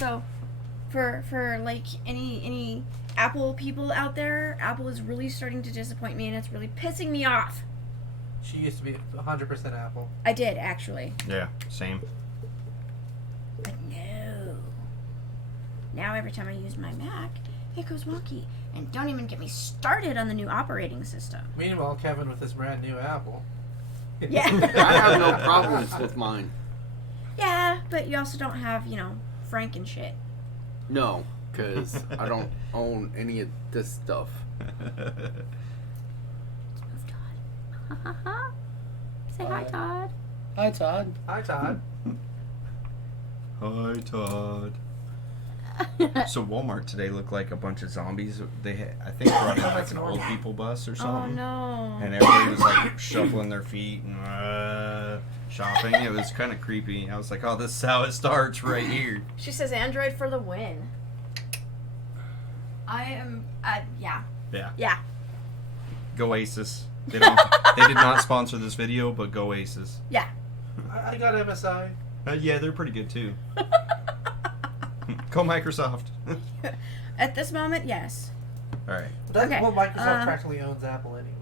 So, for like any Apple people out there, Apple is really starting to disappoint me, and it's really pissing me off. She used to be 100% Apple. I did, actually. Yeah, same. But no. Now every time I use my Mac, it goes wonky. And don't even get me started on the new operating system. Meanwhile, Kevin with his brand new Apple. Yeah. I have no problems with mine. Yeah, but you also don't have, Frank and shit. No, because I don't own any of this stuff. Say hi, Todd. Hi, Todd. Hi, Todd. Hi, Todd. So Walmart today looked like a bunch of zombies. I think brought in like an old people bus or Oh, something. no. And everybody was like shuffling their feet and shopping. It was kind of creepy. I was like, oh, this is how it starts right here. She says Android for the win. I am, yeah. Yeah. Yeah. Go Asus. They did not sponsor this video, but go Asus. Yeah. I got MSI. Yeah, they're pretty good too. Go Microsoft. At this moment, yes. All right. Okay, Well, Microsoft practically owns Apple anyway.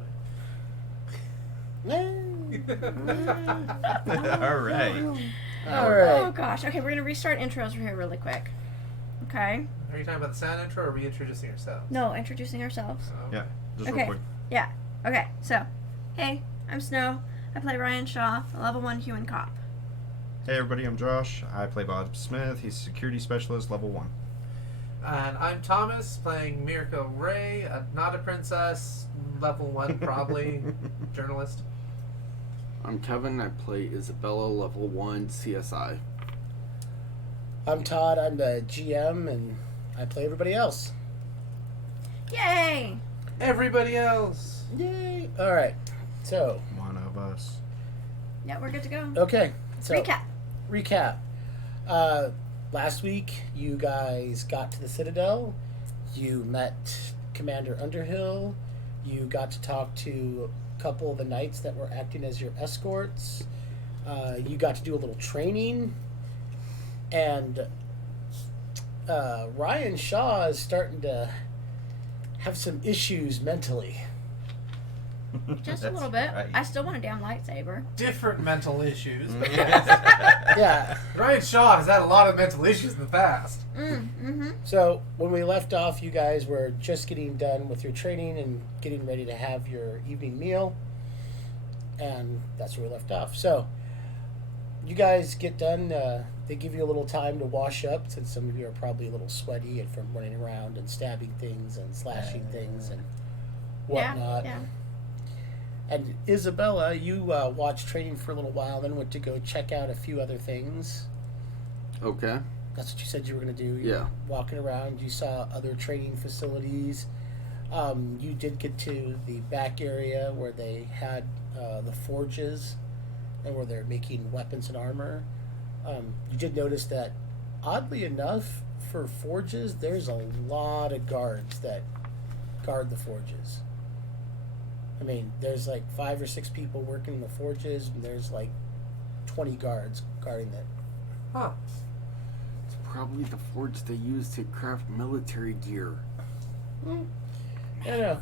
All right. All right. Oh, gosh. Okay, we're going to restart intros here really quick. Okay? Are you talking about the sound intro or are we introducing ourselves? No, introducing ourselves. Oh. Yeah. Just Okay. real quick. Yeah. Okay, so, hey, I'm Snow. I play Ryan Shaw, a level 1 human cop. Hey everybody, I'm Josh. I play Bob Smith. He's a security specialist, level 1. And I'm Thomas, playing Mirko Ray, not a princess, level 1 probably, journalist. I'm Kevin. I play Isabella, level 1 CSI. I'm Todd. I'm the GM, and I play everybody else. Yay! Everybody else. Yay! All right. So, One of us. Yeah, we're good to go. okay. So Recap. Last week, you guys got to the Citadel. You met Commander Underhill. You got to talk to a couple of the knights that were acting as your escorts. You got to do a little training. And Ryan Shaw is starting to have some issues mentally. Just a That's little bit. right. I still want a damn lightsaber. Different mental issues. But Yeah. Ryan Shaw has had a lot of mental issues in the past. Mm-hmm. So when we left off, you guys were just getting done with your training and getting ready to have your evening meal. And that's where we left off. So you guys get done. They give you a little time to wash up, since some of you are probably a little sweaty and from running around and stabbing things and slashing things and whatnot. Yeah. And Isabella, you watched training for a little while, then went to go check out a few other things. Okay. That's what you said you were going to do. You Yeah. were walking around, you saw other training facilities. You did get to the back area where they had the forges and where they're making weapons and armor. You did notice that, oddly enough, for forges, there's a lot of guards that guard the forges. I mean, there's like 5 or 6 people working in the forges, and there's like 20 guards guarding them. Huh. It's probably the forge they use to craft military gear. I don't know.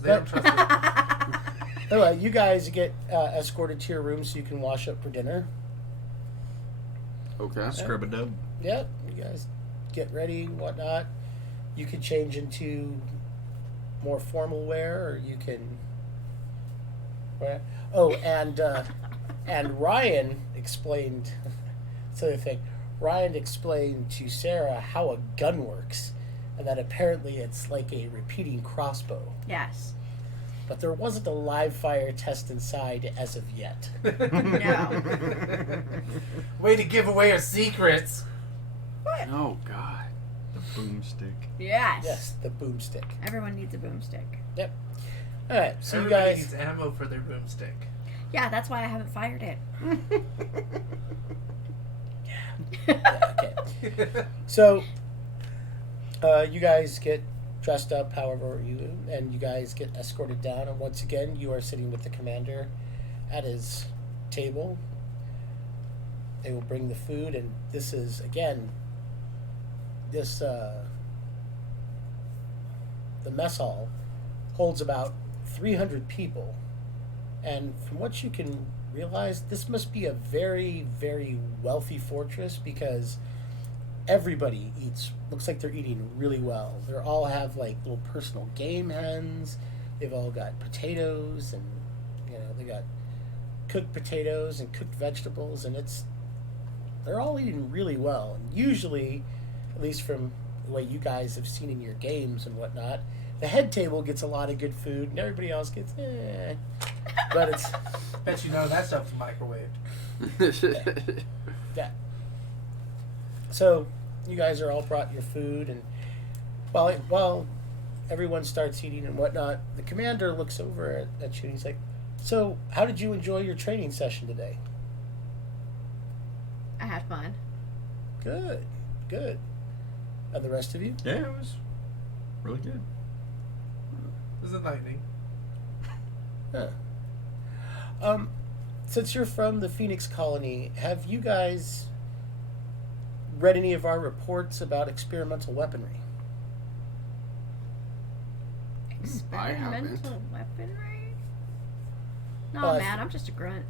They don't trust it. Anyway, you guys get escorted to your room so you can wash up for dinner. Okay. Scrub a dub. Yep, you guys get ready, whatnot. You can change into more formal wear, or you can. Oh, and Ryan explained. That's the other thing. Ryan explained to Sarah how a gun works, and that apparently it's like a repeating crossbow. Yes. But there wasn't a live fire test inside as of yet. No. Way to give away our secrets. Oh, God. The boomstick. Yes. Yes, the boomstick. Everyone needs a boomstick. Yep. All right, so Everybody you guys. needs ammo for their boomstick. Yeah, that's why I haven't fired it. Yeah, okay. So, you guys get dressed up, however and you guys get escorted down. And once again, you are sitting with the commander at his table. They will bring the food, and this is again this the mess hall holds about 300 people, and from what you can realize, this must be a very, very wealthy fortress because everybody eats. Looks like they're eating really well. They all have like little personal game hens. They've all got potatoes, and they got cooked potatoes and cooked vegetables, and they're all eating really well. And usually, at least from the way you guys have seen in your games and whatnot, the head table gets a lot of good food, and everybody else gets But it's Bet you know that stuff's microwaved. yeah. So you guys are all brought your food, and while everyone starts eating and whatnot, the commander looks over at you and he's like, "So, how did you enjoy your training session today?" I had fun. Good, good. And the rest of you? Yeah, it was really good. It was enlightening. Huh. Since you're from the Phoenix Colony, have you guys read any of our reports about experimental weaponry? I haven't. Experimental weaponry? No, Well, man, I'm just a grunt.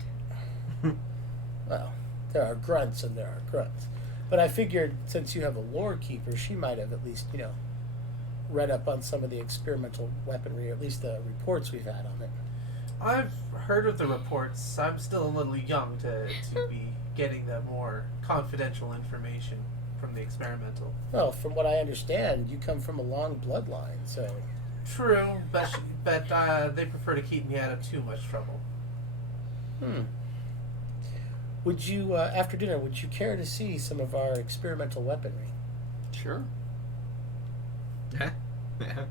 Well, there are grunts and there are grunts. But I figured since you have a lore keeper, she might have at least, read up on some of the experimental weaponry, or at least the reports we've had on it. I've heard of the reports. I'm still a little young to be getting the more confidential information from the experimental. Well, from what I understand, you come from a long bloodline, so... True, but they prefer to keep me out of too much trouble. Would you, after dinner, would you care to see some of our experimental weaponry? Sure. Yeah. Yeah.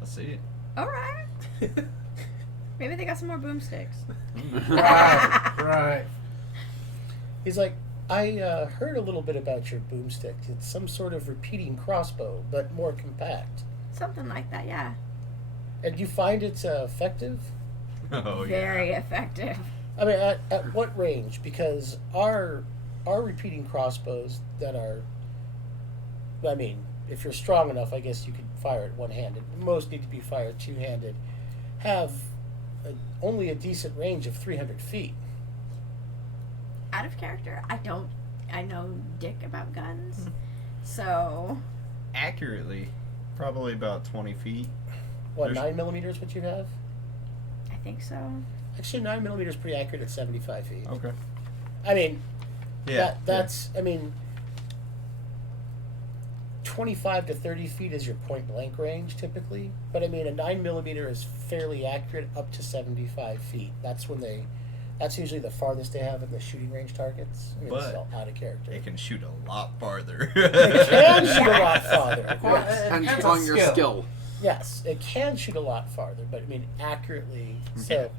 I'll see it. All right. Maybe they got some more boomsticks. Right. He's like, I heard a little bit about your boomstick. It's some sort of repeating crossbow, but more compact. Something like that, yeah. And you find it's effective? Oh, Very yeah. effective. I mean, at what range? Because our repeating crossbows that are, I mean, if you're strong enough, I guess you could fire it one-handed. Most need to be fired two-handed. Have only a decent range of 300 feet. Out of character, I know dick about guns. So, Accurately, probably about 20 feet. What, There's- 9mm is what you have? I think so. Actually, 9mm is pretty accurate at 75 feet. Okay. I mean, Yeah. that's, I mean, 25 to 30 feet is your point blank range typically, but I mean a 9mm is fairly accurate up to 75 feet. That's usually the farthest they have in the shooting range targets. I mean, But this is all out of character. It can shoot a lot farther. It can shoot a lot farther. Well, Yes. Depends Depends on on your skill. skill. Yes, it can shoot a lot farther, but I mean accurately. So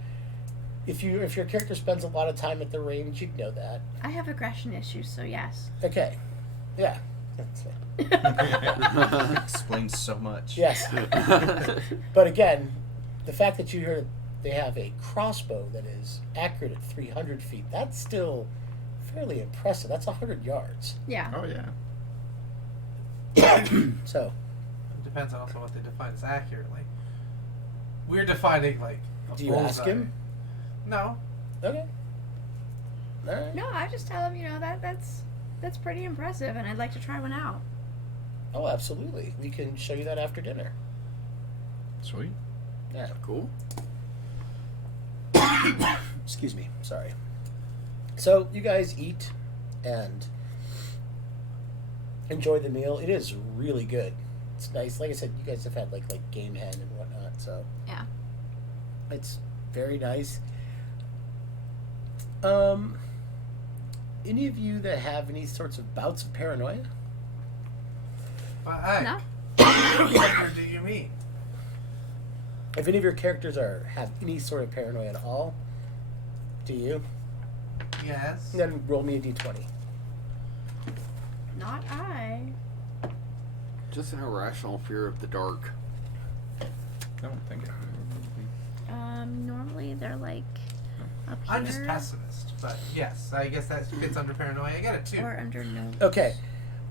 if your character spends a lot of time at the range, you'd know that. I have aggression issues, so yes. Okay. Yeah. That's it. Explains so much. Yes. But again, the fact that you heard they have a crossbow that is accurate at 300 feet, that's still fairly impressive. That's 100 yards. Yeah. Oh, yeah. So, It depends on also what they define as accurately. We're defining like a do you ask bullseye. him? No. Okay. All right. No, I just tell them, that's pretty impressive, and I'd like to try one out. Oh, absolutely. We can show you that after dinner. Sweet. Yeah. Cool. Excuse me. Sorry. So, you guys eat and enjoy the meal. It is really good. It's nice. Like I said, you guys have had like game hen and whatnot, so Yeah. it's very nice. Any of you that have any sorts of bouts of paranoia? Hey, No? what do you mean? If any of your characters have any sort of paranoia at all, do you? Yes. Then roll me a d20. Not I. Just an irrational fear of the dark. I don't think it Normally they're like up here. I'm just pessimist, but yes, I guess that fits under paranoia. I get it too. Or under no. Okay.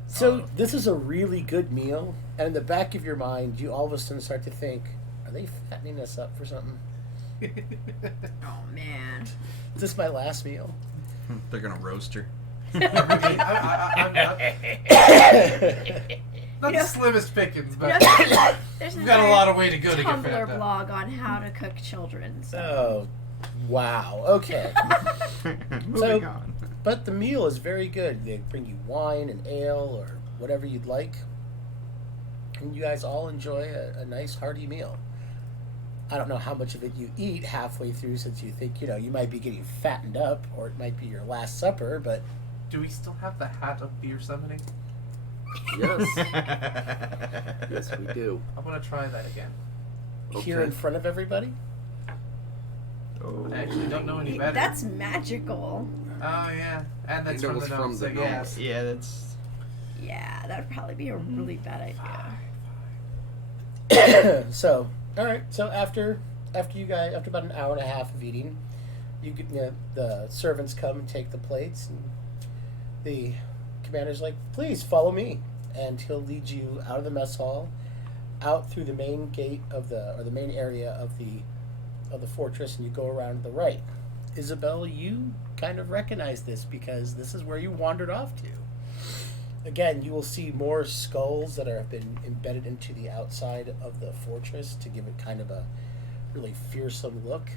So this is a really good meal, and in the back of your mind, you all of a sudden start to think, are they fattening us up for something? Oh man. Is this my last meal? They're gonna roast her. I'm not the slimmest pickings, but There's we've got a lot of way to go to get Tumblr fat up. blog on how to cook children. So. Oh, wow. Okay. Moving on. But the meal is very good. They bring you wine and ale or whatever you'd like. And you guys all enjoy a nice hearty meal. I don't know how much of it you eat halfway through since you think, you might be getting fattened up or it might be your last supper, but Do we still have the hat of beer summoning? Yes. Yes, we do. I want to try that again. here in front of everybody? Oh. I actually don't know any better. That's magical. Oh yeah, and that's And it from was the from gnomes. the So gnomes. yes. Yeah, that's. Yeah, that would probably be a really bad idea. So, all right. So after about an hour and a half of eating, the servants come and take the plates, and the commander's like, "Please follow me," and he'll lead you out of the mess hall, out through the main gate of the main area of the fortress, and you go around to the right. Isabel, you kind of recognize this because this is where you wandered off to. Again, you will see more skulls that have been embedded into the outside of the fortress to give it kind of a really fearsome look.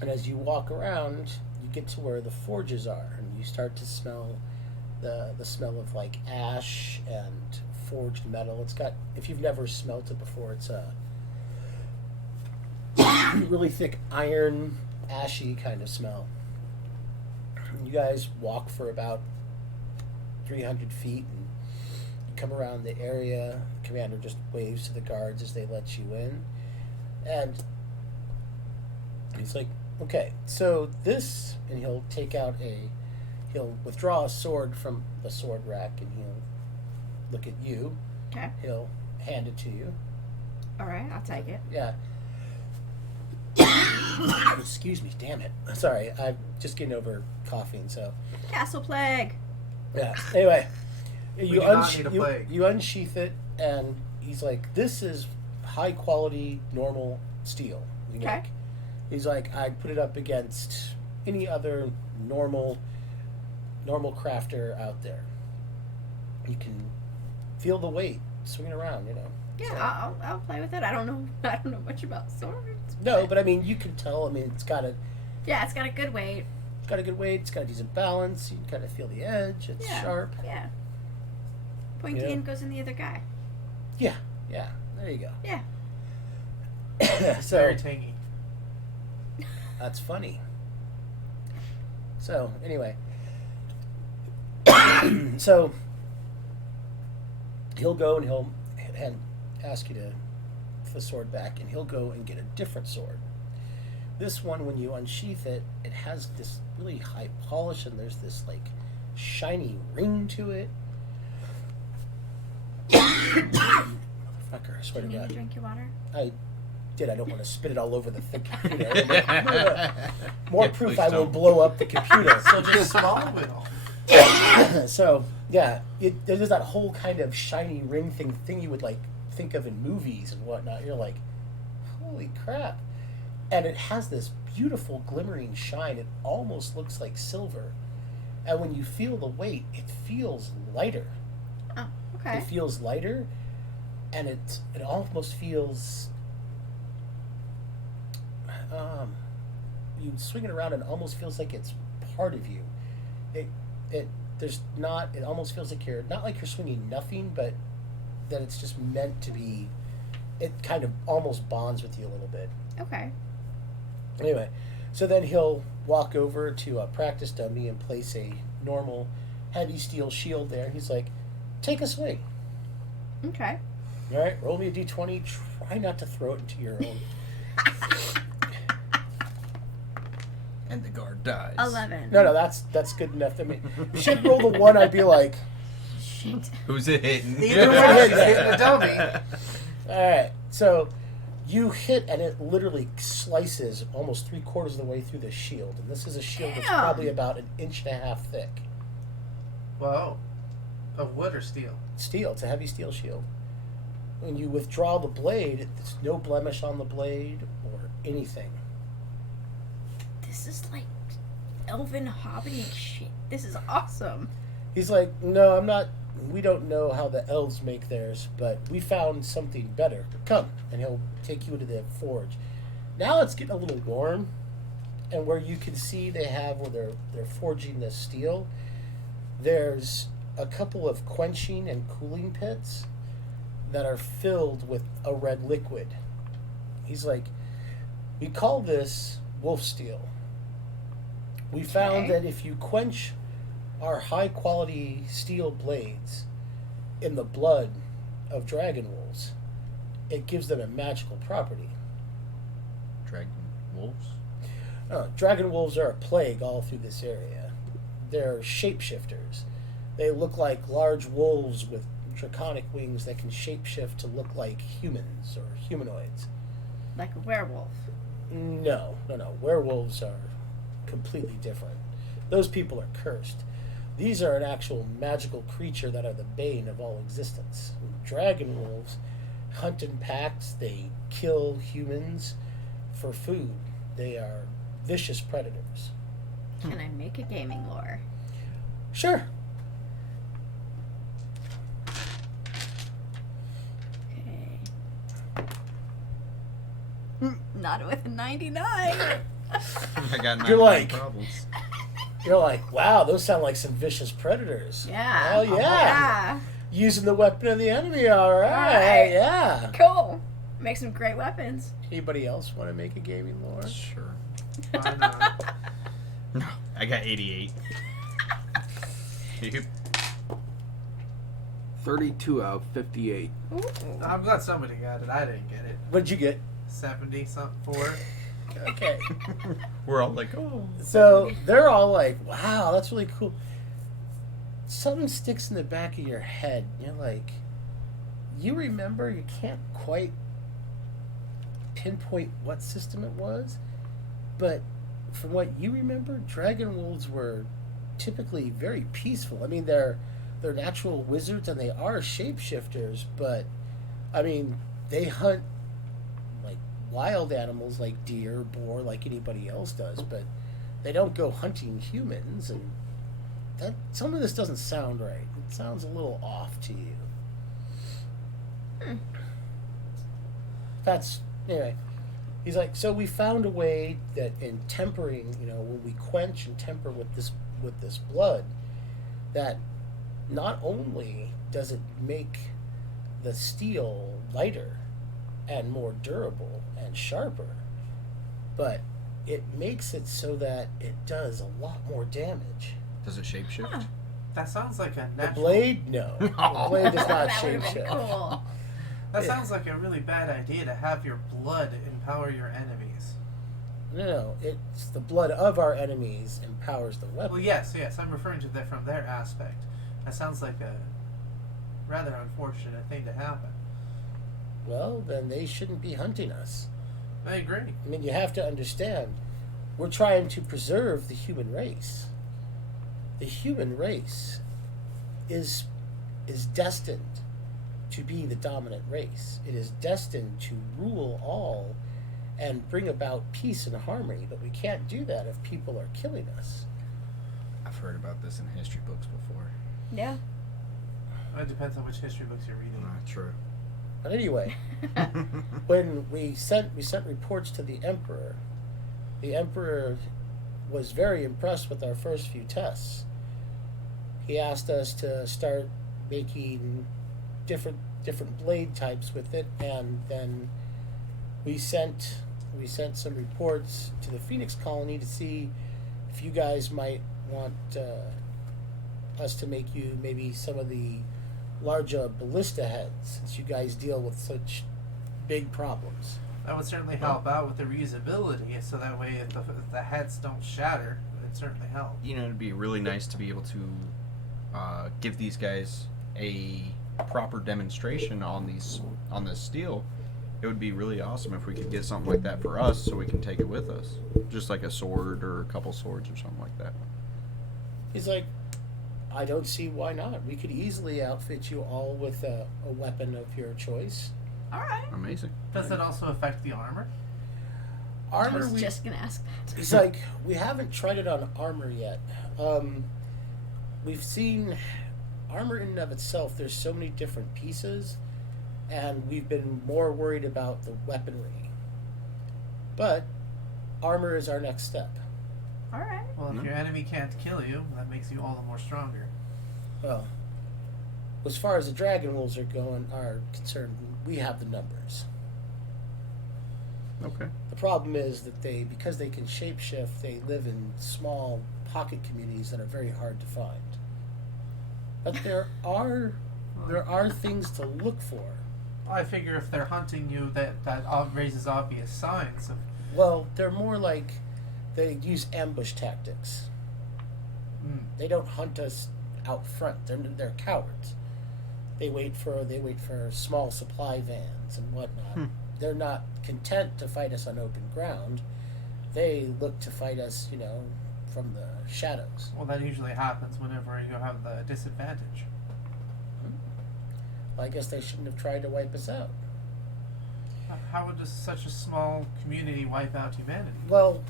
And as you walk around, you get to where the forges are, and you start to smell the smell of like ash and forged metal. It's got, if you've never smelt it before, it's a really thick iron, ashy kind of smell. You guys walk for about 300 feet, and you come around the area. The commander just waves to the guards as they let you in, and he's like, "Okay, so this," and he'll withdraw a sword from the sword rack, and he'll look at you. Okay. He'll hand it to you. All right, I'll take it. Yeah. Excuse me, damn it. Sorry, I'm just getting over coughing, so. Castle plague. Yeah. Anyway, do not need a plague. you unsheath it, and he's like, "This is high quality, normal steel we make." Okay. He's like, "I'd put it up against any other normal crafter out there. You can feel the weight swinging around, Yeah, So- I'll play with it. I don't know much about swords. No, but I mean, you can tell. I mean, it's got a Yeah, it's got a good weight. good weight. It's got a decent balance. You can kind of feel the edge. It's Yeah. sharp. Yeah. Pointy Yeah. end goes in the other guy. Yeah. There you go. Yeah. So Very tangy. that's funny. So anyway, so he'll go and he'll ask you to put the sword back, and he'll go and get a different sword. This one, when you unsheath it, it has this really high polish, and there's this like shiny ring to it. Motherfucker! I swear Do to you need God, to drink your water? I did. I don't want to spit it all over the computer. More Yeah, proof please I will don't. blow up the computer. So just swallow it all. So yeah, there's that whole kind of shiny ring thing you would like think of in movies and whatnot. You're like, holy crap! And it has this beautiful glimmering shine. It almost looks like silver. And when you feel the weight, it feels lighter. Oh, okay. It feels lighter, and it almost feels. You swing it around, and it almost feels like it's part of you. It almost feels like you're not like you're swinging nothing, but that it's just meant to be. It kind of almost bonds with you a little bit. Okay. Anyway, so then he'll walk over to a practice dummy and place a normal heavy steel shield there. He's like, "Take a swing. Okay. All right, roll me a d20. Try not to throw it into your own." And the guard dies. 11. No, that's good enough. I mean, if she'd roll the 1, I'd be like, Shit. Who's it hitting? Either way, way, it's hitting a dummy. all right. So you hit, and it literally slices almost 3/4 of the way through the shield. And this is a shield that's Damn. probably about 1.5 inches thick. Whoa. Of wood or steel? Steel. It's a heavy steel shield. When you withdraw the blade, there's no blemish on the blade or anything. This is like elven hobbying shit. This is awesome. He's like, no, I'm not. We don't know how the elves make theirs, but we found something better. Come, and he'll take you to the forge. Now it's getting a little warm, and where you can see they have where they're forging the steel, there's a couple of quenching and cooling pits that are filled with a red liquid. He's like, we call this wolf steel. We found that if you quench our high quality steel blades in the blood of dragon wolves, it gives them a magical property. Dragon wolves? Dragon wolves are a plague all through this area. They're shapeshifters. They look like large wolves with draconic wings that can shapeshift to look like humans or humanoids. Like a werewolf. No. Werewolves are completely different. Those people are cursed. These are an actual magical creature that are the bane of all existence. Dragon wolves hunt in packs. They kill humans for food. They are vicious predators. Can I make a gaming lore? Sure. Okay. Not with a 99. I got 9 You're like- problems. You're like, wow, those sound like some vicious predators. Yeah. Oh, yeah. Yeah. Using the weapon of the enemy, all right. Right. Yeah. Cool. Make some great weapons. Anybody else want to make a gaming lore? Sure. Why not? No, I got 88. Yep. 32 out of 58. Ooh. I'm glad somebody got it. I didn't get it. What'd you get? 70 something for it. Okay. We're all like, oh. So they're all like, wow, that's really cool. Something sticks in the back of your head. You're like, you remember, you can't quite pinpoint what system it was, but from what you remember, dragon wolves were typically very peaceful. I mean, they're natural wizards and they are shapeshifters, but I mean, they hunt like wild animals like deer, boar, like anybody else does, but they don't go hunting humans, and that some of this doesn't sound right. It sounds a little off to you. That's anyway. He's like, so we found a way that in tempering, when we quench and temper with this blood, that not only does it make the steel lighter and more durable and sharper, but it makes it so that it does a lot more damage. Does it shapeshift? Huh. That sounds like a The natural. blade, no. The blade does not That would've shape been shift. cool. That Yeah. sounds like a really bad idea to have your blood empower your enemies. No, it's the blood of our enemies empowers the weapon. Well, yes, I'm referring to that from their aspect. That sounds like a rather unfortunate thing to happen. Well, then they shouldn't be hunting us. I agree. I mean, you have to understand, we're trying to preserve the human race. The human race is destined to be the dominant race. It is destined to rule all and bring about peace and harmony, but we can't do that if people are killing us. I've heard about this in history books before. Yeah. It depends on which history books you're reading. Not true. But anyway, when we sent reports to the Emperor was very impressed with our first few tests. He asked us to start making different blade types with it, and then we sent some reports to the Phoenix colony to see if you guys might want us to make you maybe some of the larger ballista heads, since you guys deal with such big problems. That would certainly help out with the reusability, so that way if the heads don't shatter, it'd certainly help. It'd be really nice to be able to give these guys a proper demonstration on this steel. It would be really awesome if we could get something like that for us, so we can take it with us, just like a sword or a couple swords or something like that. He's like, I don't see why not. We could easily outfit you all with a weapon of your choice. All right. Amazing. Does it also affect the armor? I Armor, was just gonna ask that. It's like we haven't tried it on armor yet. We've seen armor in and of itself. There's so many different pieces, and we've been more worried about the weaponry. But armor is our next step. All right. Well, if No. your enemy can't kill you, that makes you all the more stronger. Well, as far as the dragon wolves are concerned, we have the numbers. Okay. The problem is that because they can shapeshift, they live in small pocket communities that are very hard to find. But there are things to look for. I figure if they're hunting you, that raises obvious signs of. Well, they're more like they use ambush tactics. They don't hunt us out front. They're cowards. They wait for small supply vans and whatnot. They're not content to fight us on open ground. They look to fight us, from the shadows. Well, that usually happens whenever you have the disadvantage. I guess they shouldn't have tried to wipe us out. How would such a small community wipe out humanity? Well,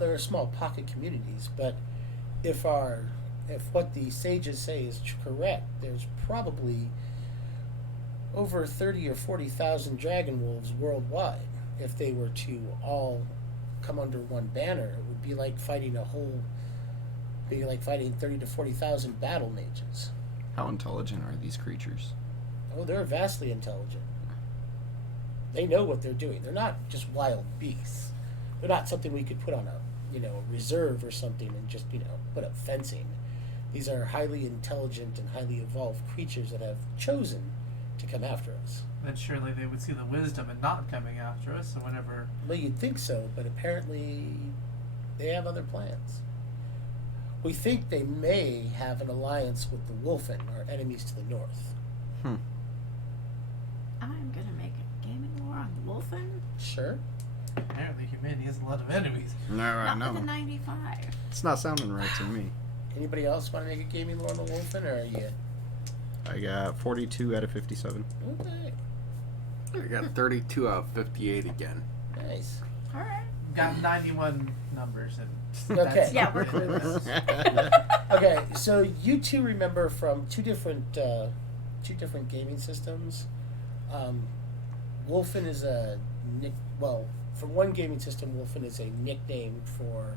there are small pocket communities, but if what the sages say is correct, there's probably over 30 or 40,000 dragon wolves worldwide. If they were to all come under one banner, it would be like fighting 30 to 40,000 battle mages. How intelligent are these creatures? Oh, they're vastly intelligent. They know what they're doing. They're not just wild beasts. They're not something we could put on a reserve or something and just put up fencing. These are highly intelligent and highly evolved creatures that have chosen to come after us. Then surely they would see the wisdom in not coming after us. So whenever Well, you'd think so, but apparently they have other plans. We think they may have an alliance with the Wolfen, our enemies to the north. I'm gonna make a gaming war on the Wolfen. Sure. apparently humanity has a lot of enemies. No, I Not with a know. 95. It's not sounding right to me. Anybody else want to make a gaming lore on the Wolfen, or are you? I got 42 out of 57. Okay, I got 32 out of 58 again. nice. All right. Got 91 numbers and Okay. that's Yeah, not we're really- clueless. Okay, so you two remember from two different gaming systems. Wolfen is for one gaming system, Wolfen is a nickname for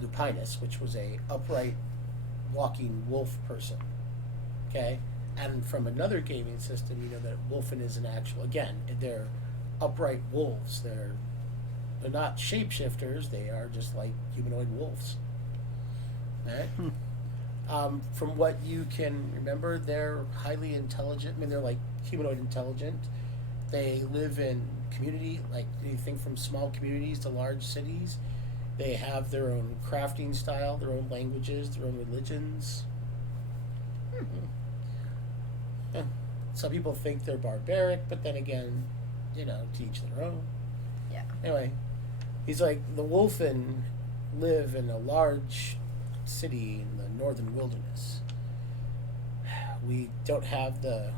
Lupinus, which was a upright walking wolf person. Okay, and from another gaming system, you know that Wolfen is an actual. Again, they're upright wolves. They're not shapeshifters. They are just like humanoid wolves. Right? From what you can remember, they're highly intelligent. I mean, they're like humanoid intelligent. They live in community, like anything from small communities to large cities. They have their own crafting style, their own languages, their own religions. Yeah. Some people think they're barbaric, but then again, to each their own. Yeah. Anyway, he's like, the Wolfen live in a large city in the northern wilderness. We don't have the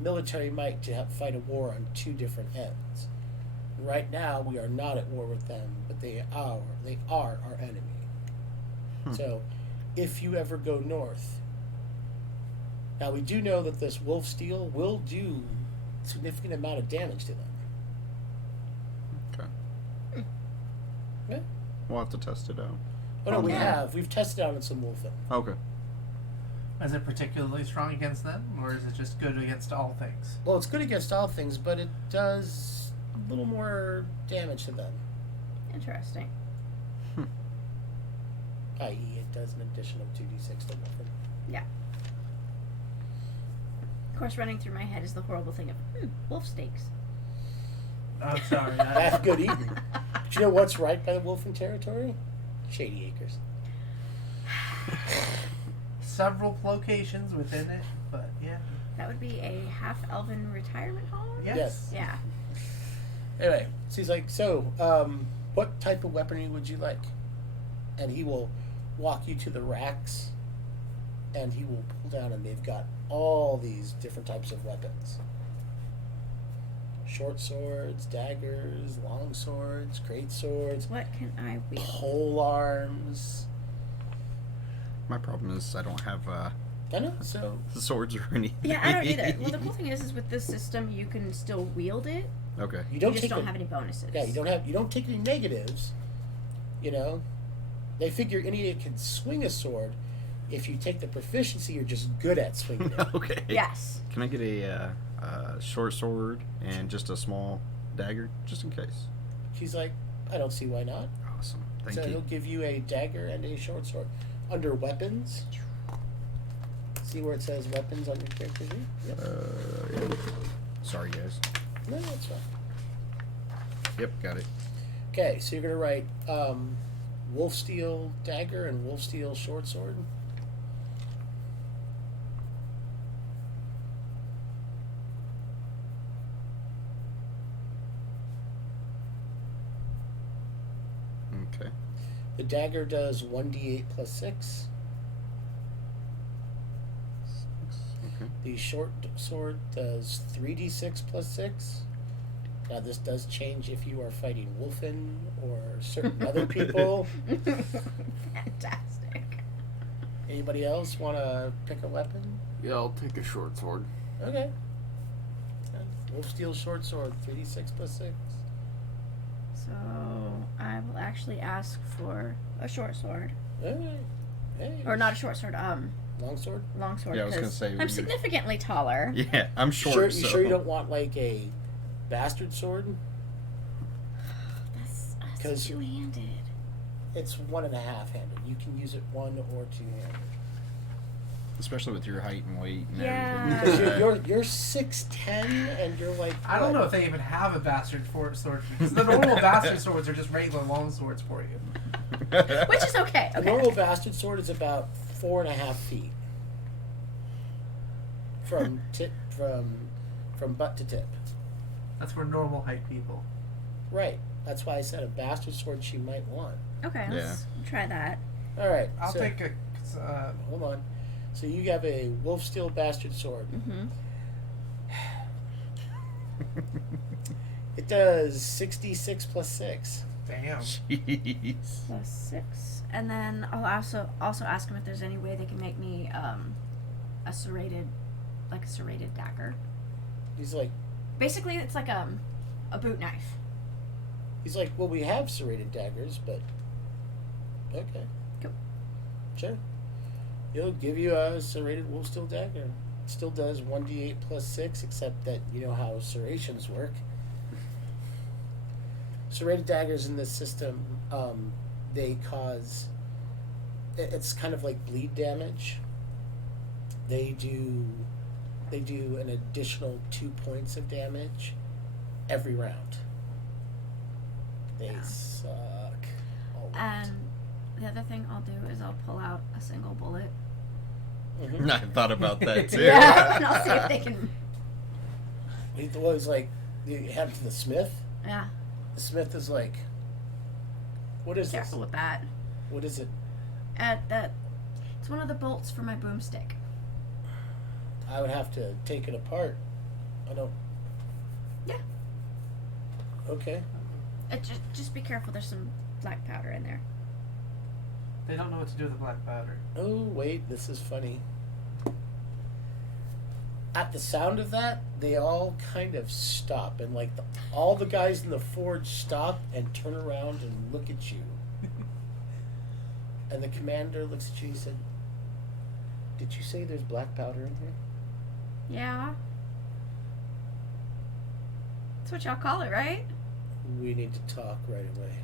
military might to fight a war on two different ends. Right now, we are not at war with them, but they are our enemy. So, if you ever go north, now we do know that this wolf steel will do a significant amount of damage to them. Okay. Yeah. We'll have to test it out. Oh no, Yeah. we've tested out on some wolfen. Okay. Is it particularly strong against them, or is it just good against all things? Well, it's good against all things, but it does a little more damage to them. Interesting. I.e., it does an additional 2d6 to wolfen. Yeah. Of course, running through my head is the horrible thing of wolf steaks. I'm sorry. That's good eating. Do you know what's right by the wolfen territory? Shady Acres. Several locations within it, but yeah. That would be a half-elven retirement home? Yes. Yes. Yeah. Anyway, so he's like, what type of weaponry would you like? And he will walk you to the racks, and he will pull down, and they've got all these different types of weapons. Short swords, daggers, long swords, great swords, What can I wield? pole arms. My problem is I don't have I know, so swords or anything. Yeah, I don't either. Well, the cool thing is with this system, you can still wield it. Okay. you You don't just take don't a- have any bonuses. Yeah, you don't take any negatives. You know, they figure an idiot can swing a sword. If you take the proficiency, you're just good at swinging it. Okay. Yes. Can I get a short sword and just a small dagger, just in case? She's like, I don't see why not. Awesome. Thank So he'll you. give you a dagger and a short sword. Under weapons, see where it says weapons on your character sheet? Yep. Yeah. Sorry, guys. No, that's fine. Yep, got it. Okay, so you're gonna write wolf steel dagger and wolf steel short sword. Okay. The dagger does 1d8 plus 6. Okay. The short sword does 3d6 plus 6. Now, this does change if you are fighting Wolfen or certain other people. Fantastic. Anybody else want to pick a weapon? Yeah, I'll take a short sword. Okay. Wolf steel short sword, 3d6 plus 6. So I will actually ask for a short sword, Alright. Hey. or not a short sword. Long sword? Long sword. Yeah, I was gonna 'cause say, I'm you're- significantly taller. Yeah, I'm short. You so. sure you don't want like a bastard sword? That's 'Cause- two-handed. It's 1.5 handed. You can use it 1 or 2 handed. Especially with your height and weight and Yeah. Because everything. you're 6'10" and you're like. I don't what? know if they even have a bastard sword because the normal bastard swords are just regular long swords for you. Which is okay. A Okay. normal bastard sword is about 4.5 feet from tip from butt to tip. That's for normal height people. Right. That's why I said a bastard sword she might want. Okay. Let's try that. All right. I'll so, take a. Hold on. So you have a wolf steel bastard sword. Mm-hmm. It does 66 plus 6. Damn. Jeez. Plus 6, and then I'll also ask him if there's any way they can make me a serrated dagger. He's like, Basically, it's like a boot knife. well, we have serrated daggers, but okay. Cool. Sure. He'll give you a serrated wolf steel dagger. It still does 1d8 plus 6, except that you know how serrations work. Serrated daggers in this system, they cause. It's kind of like bleed damage. They do an additional 2 points of damage every round. They Yeah. suck. a lot. And the other thing I'll do is I'll pull out a single bullet. Mhm. I thought about that too. Yeah, and I'll see if they can. He was like, you have it to the smith. Yeah, The smith is like, what is careful this? with that. What is it? It's one of the bolts for my boomstick. I would have to take it apart. I don't. Yeah. Okay. Just be careful. There's some black powder in there. They don't know what to do with the black powder. Oh, wait, this is funny. At the sound of that, they all kind of stop, and like all the guys in the forge stop and turn around and look at you. And the commander looks at you and said, "Did you say there's black powder in here?" Yeah. That's what y'all call it, right? We need to talk right away.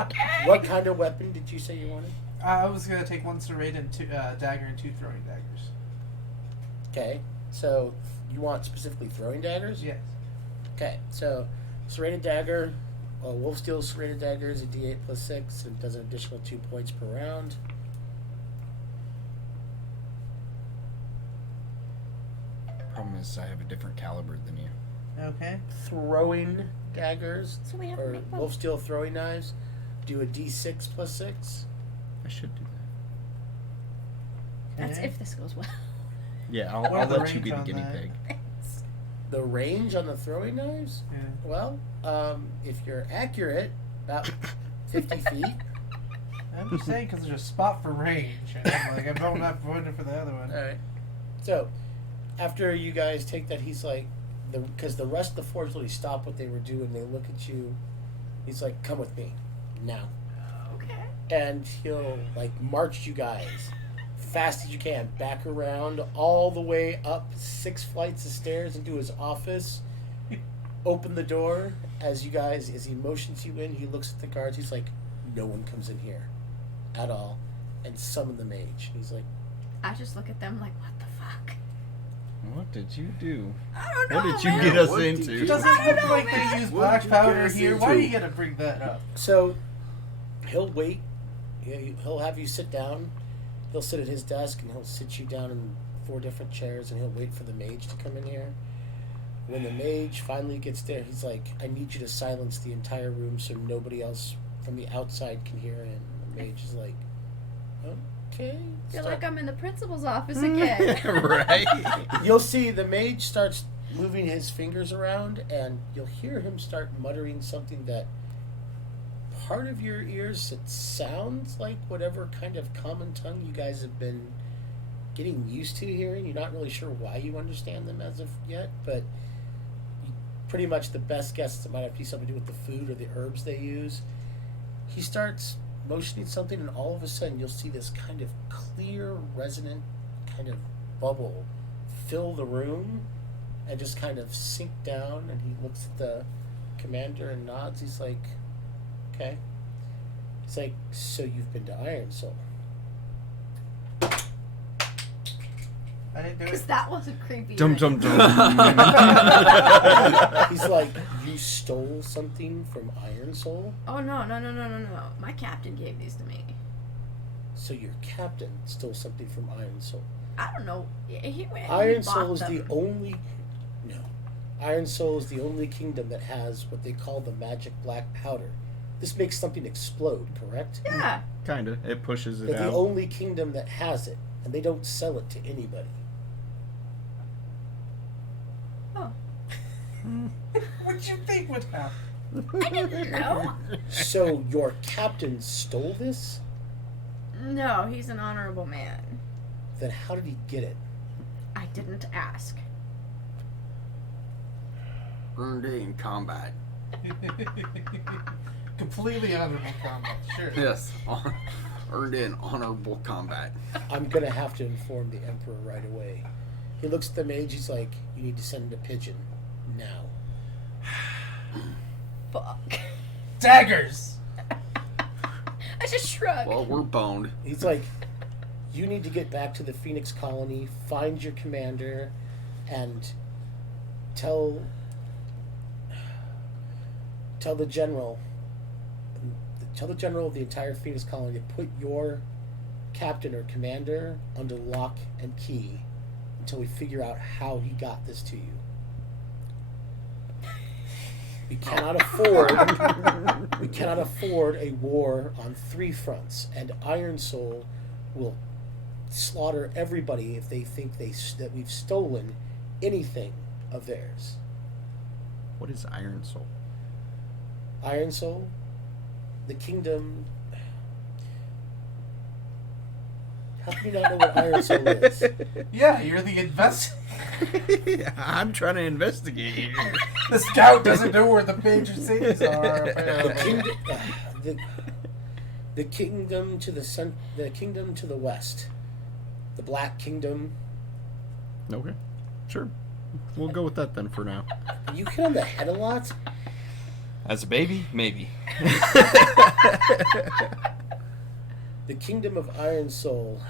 Okay. What kind of weapon did you say you wanted? I was gonna take one serrated and two, dagger and 2 throwing daggers. Okay, so you want specifically throwing daggers? Yes. Okay, so serrated dagger, wolf steel serrated dagger is a d8 plus 6 and does an additional 2 points per round. Problem is, I have a different caliber than you. Okay. throwing daggers So we have to or make both. wolf steel throwing knives. Do a d6 plus 6. I should do that. That's Okay. if this goes well. Yeah, What I'll are the let you range be the on guinea that? pig. The range on the throwing knives? Yeah. Well, if you're accurate, about 50 feet. I'm just saying because there's a spot for range. And I'm like, I'm not voting for the other one. All right. So, after you guys take that, he's like, because the rest of the force literally stop what they were doing. They look at you. He's like, "Come with me, now." Okay. And he'll like march you guys fast as you can back around all the way up 6 flights of stairs into his office. Open the door as he motions you in. He looks at the guards. He's like, "No one comes in here, at all," and summon the mage. He's like, I just look at them like, what the fuck? What did you do? I don't know. What did you man. get us What did into? you- It doesn't I don't look know, like man. they use What black did you get powder us here. into? Why do you gotta bring that up? So he'll wait. He'll have you sit down. He'll sit at his desk and he'll sit you down in 4 different chairs and he'll wait for the mage to come in here. When the mage finally gets there, he's like, "I need you to silence the entire room so nobody else from the outside can hear." And the mage is like, "Okay." I feel Start- like I'm in the principal's office again. Right? You'll see the mage starts moving his fingers around, and you'll hear him start muttering something that part of your ears, it sounds like whatever kind of common tongue you guys have been getting used to hearing. You're not really sure why you understand them as of yet, but pretty much the best guess is it might have to be something to do with the food or the herbs they use. He starts motioning something, and all of a sudden you'll see this kind of clear, resonant kind of bubble fill the room and just kind of sink down. And he looks at the commander and nods. He's like, "Okay." He's like, "So you've been to Iron Soul?" I didn't do Because it. that wasn't creepy. Dum right? dum dum. He's like, "You stole something from Iron Soul? Oh, no. My captain gave these to me. So your captain stole something from Iron Soul?" I don't know. He went and Iron bought Soul is them. the only... No. Iron Soul is the only kingdom that has what they call the magic black powder. This makes something explode, correct? Yeah. Kinda. It pushes it They're the out. only kingdom that has it, and they don't sell it to anybody. Oh. What'd you think would happen? I didn't know. So your captain stole this? No, he's an honorable man. Then how did he get it? I didn't ask. Earned it in combat. Completely honorable combat, sure. Yes. Earned it in honorable combat. I'm gonna have to inform the Emperor right away. He looks at the mage, he's like, "You need to send a pigeon. Now." Fuck. Daggers! I just shrugged. Well, we're boned. He's like, "You need to get back to the Phoenix colony, find your commander, and tell the general of the entire Phoenix colony to put your captain or commander under lock and key until we figure out how he got this to you. We cannot afford a war on 3 fronts, and Iron Soul will slaughter everybody if they think that we've stolen anything of theirs." What is Iron Soul? Iron Soul, the kingdom. How can you not know what Iron Soul is? Yeah, you're the invest. I'm trying to investigate here. The scout doesn't know where the major cities are, The apparently. kingdom, the kingdom to the kingdom to the west, the Black Kingdom. Okay. Sure. We'll go with that then for now. You hit on the head a lot. As a baby, maybe. The Kingdom of Iron Soul.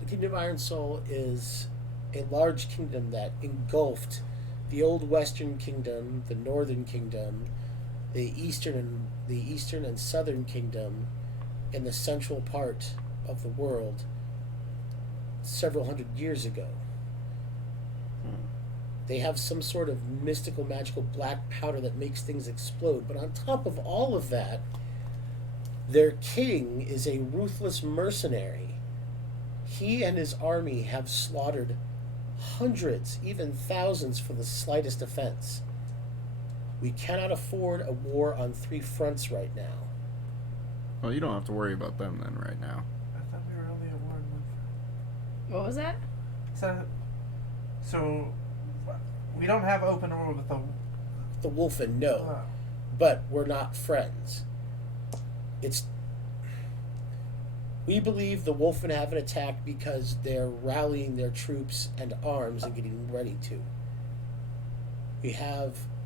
The Kingdom of Iron Soul is a large kingdom that engulfed the old Western Kingdom, the Northern Kingdom, the Eastern and Southern Kingdom, in the central part of the world several hundred years ago. They have some sort of mystical, magical black powder that makes things explode. But on top of all of that, their king is a ruthless mercenary. He and his army have slaughtered hundreds, even thousands, for the slightest offense. We cannot afford a war on 3 fronts right now. Well, you don't have to worry about them then right now. I thought we were only at war on one front. What was that? So we don't have open war with the. The Wolfen, no. Oh. But we're not friends. We believe the Wolfen haven't attacked because they're rallying their troops and arms and getting ready to.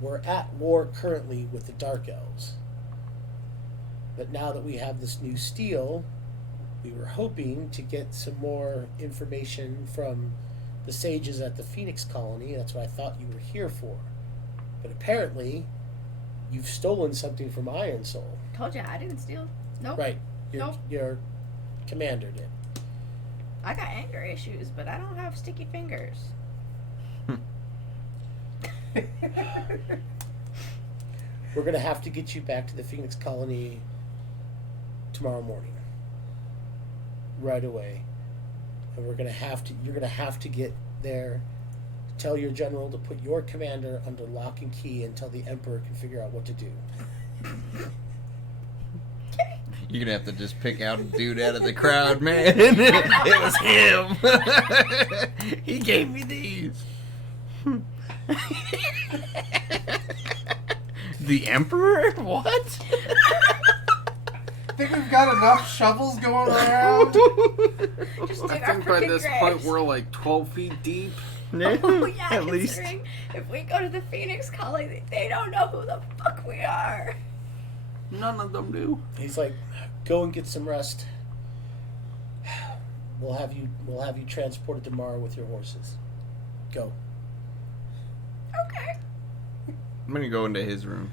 We're at war currently with the Dark Elves. But now that we have this new steel, we were hoping to get some more information from the sages at the Phoenix Colony. That's what I thought you were here for. But apparently, you've stolen something from Iron Soul. Told you I didn't steal. Nope. Right. Nope. Your commander did. I got anger issues, but I don't have sticky fingers. We're going to have to get you back to the Phoenix Colony tomorrow morning. Right away. And you're going to have to get there, tell your general to put your commander under lock and key until the Emperor can figure out what to do. You're gonna have to just pick out a dude out of the crowd, man. It was him. He gave me these. The Emperor? What? Think we've got enough shovels going around? Just I dig our think by freaking this graves. point we're like 12 feet deep. Oh, yeah, At least. considering if we go to the Phoenix Colony, they don't know who the fuck we are. None of them do. He's like, go and get some rest. We'll have you transported tomorrow with your horses. Go. Okay. I'm gonna go into his room.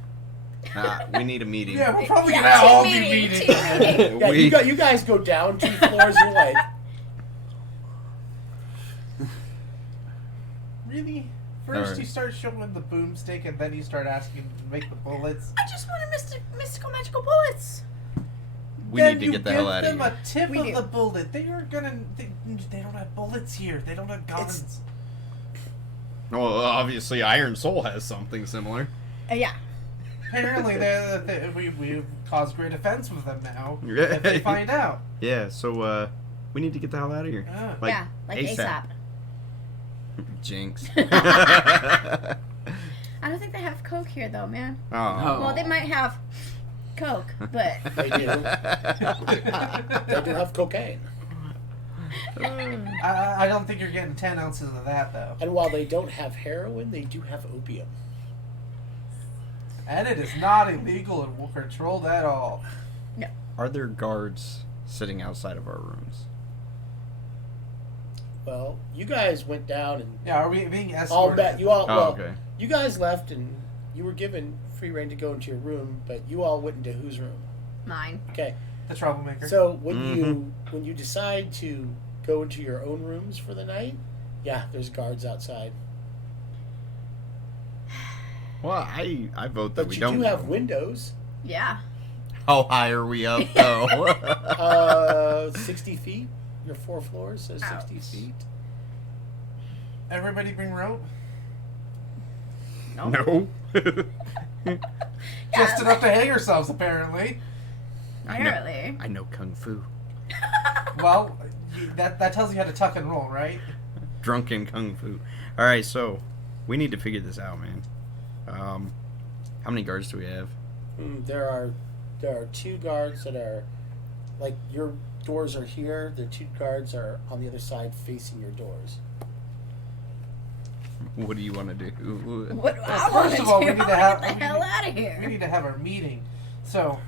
We need a meeting. Yeah, we're probably Yeah, gonna all be team meeting. meeting. Yeah, We- you guys go down 2 floors. You're like, Really? First Alright. you start showing the boomstick and then you start asking to make the bullets. I just wanted mystical magical bullets. We Then need to you get the hell out of give here. them a tip We of do. the bullet. They are gonna. They don't have bullets here. They don't have guns. Well, obviously, Iron Soul has something similar. Yeah. Apparently, we've caused great offense with them now. Yeah. If they find out. Yeah, so we need to get the hell out of here. Yeah. Yeah, like ASAP. Jinx. I don't think they have Coke here, though, man. Oh. Well, they might have Coke, but they do. They do have cocaine. I don't think you're getting 10 ounces of that though. And while they don't have heroin, they do have opium. And it is not illegal and controlled at all. Are there guards sitting outside of our rooms? Well, you guys went down and Yeah, are we being all escorted? bet you all. Oh, Well, okay. you guys left and you were given free reign to go into your room, but you all went into whose room? mine. Okay. The troublemaker. So when you decide to go into your own rooms for the night, yeah, there's guards outside. Well, I vote that But we you don't. do have windows. Yeah. How high are we up, though? 60 feet. Your 4 floors, so 60 Ouch. feet. Everybody bring rope? No. Just enough to hang yourselves, apparently. Apparently. I know kung fu. Well, that tells you how to tuck and roll, right? Drunken kung fu. All right, so we need to figure this out, man. How many guards do we have? There are 2 guards that are, like, your doors are here. The 2 guards are on the other side facing your doors. What do you want to do? What do I Well, want first to of all, do? we need to I have- wanna get the hell out of We here. need to have our meeting. So,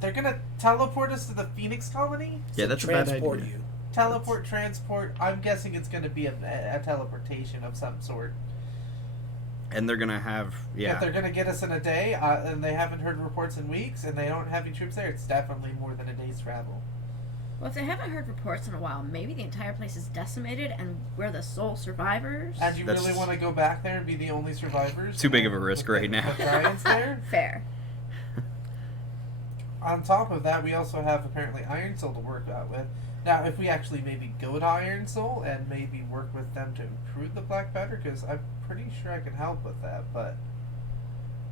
they're gonna teleport us to the Phoenix Colony? Yeah, that's a bad Transport idea. you. Teleport, transport. I'm guessing it's gonna be a teleportation of some sort. And they're gonna have If they're gonna get us in a day, and they haven't heard reports in weeks, and they don't have any troops there, it's definitely more than a day's travel. Well, if they haven't heard reports in a while, maybe the entire place is decimated and we're the sole survivors. And you That's- really want to go back there and be the only survivors? Too big of a risk right now. With giants there? Fair. On top of that, we also have apparently Iron Soul to work out with. Now, if we actually maybe go to Iron Soul and maybe work with them to improve the black powder, because I'm pretty sure I can help with that, but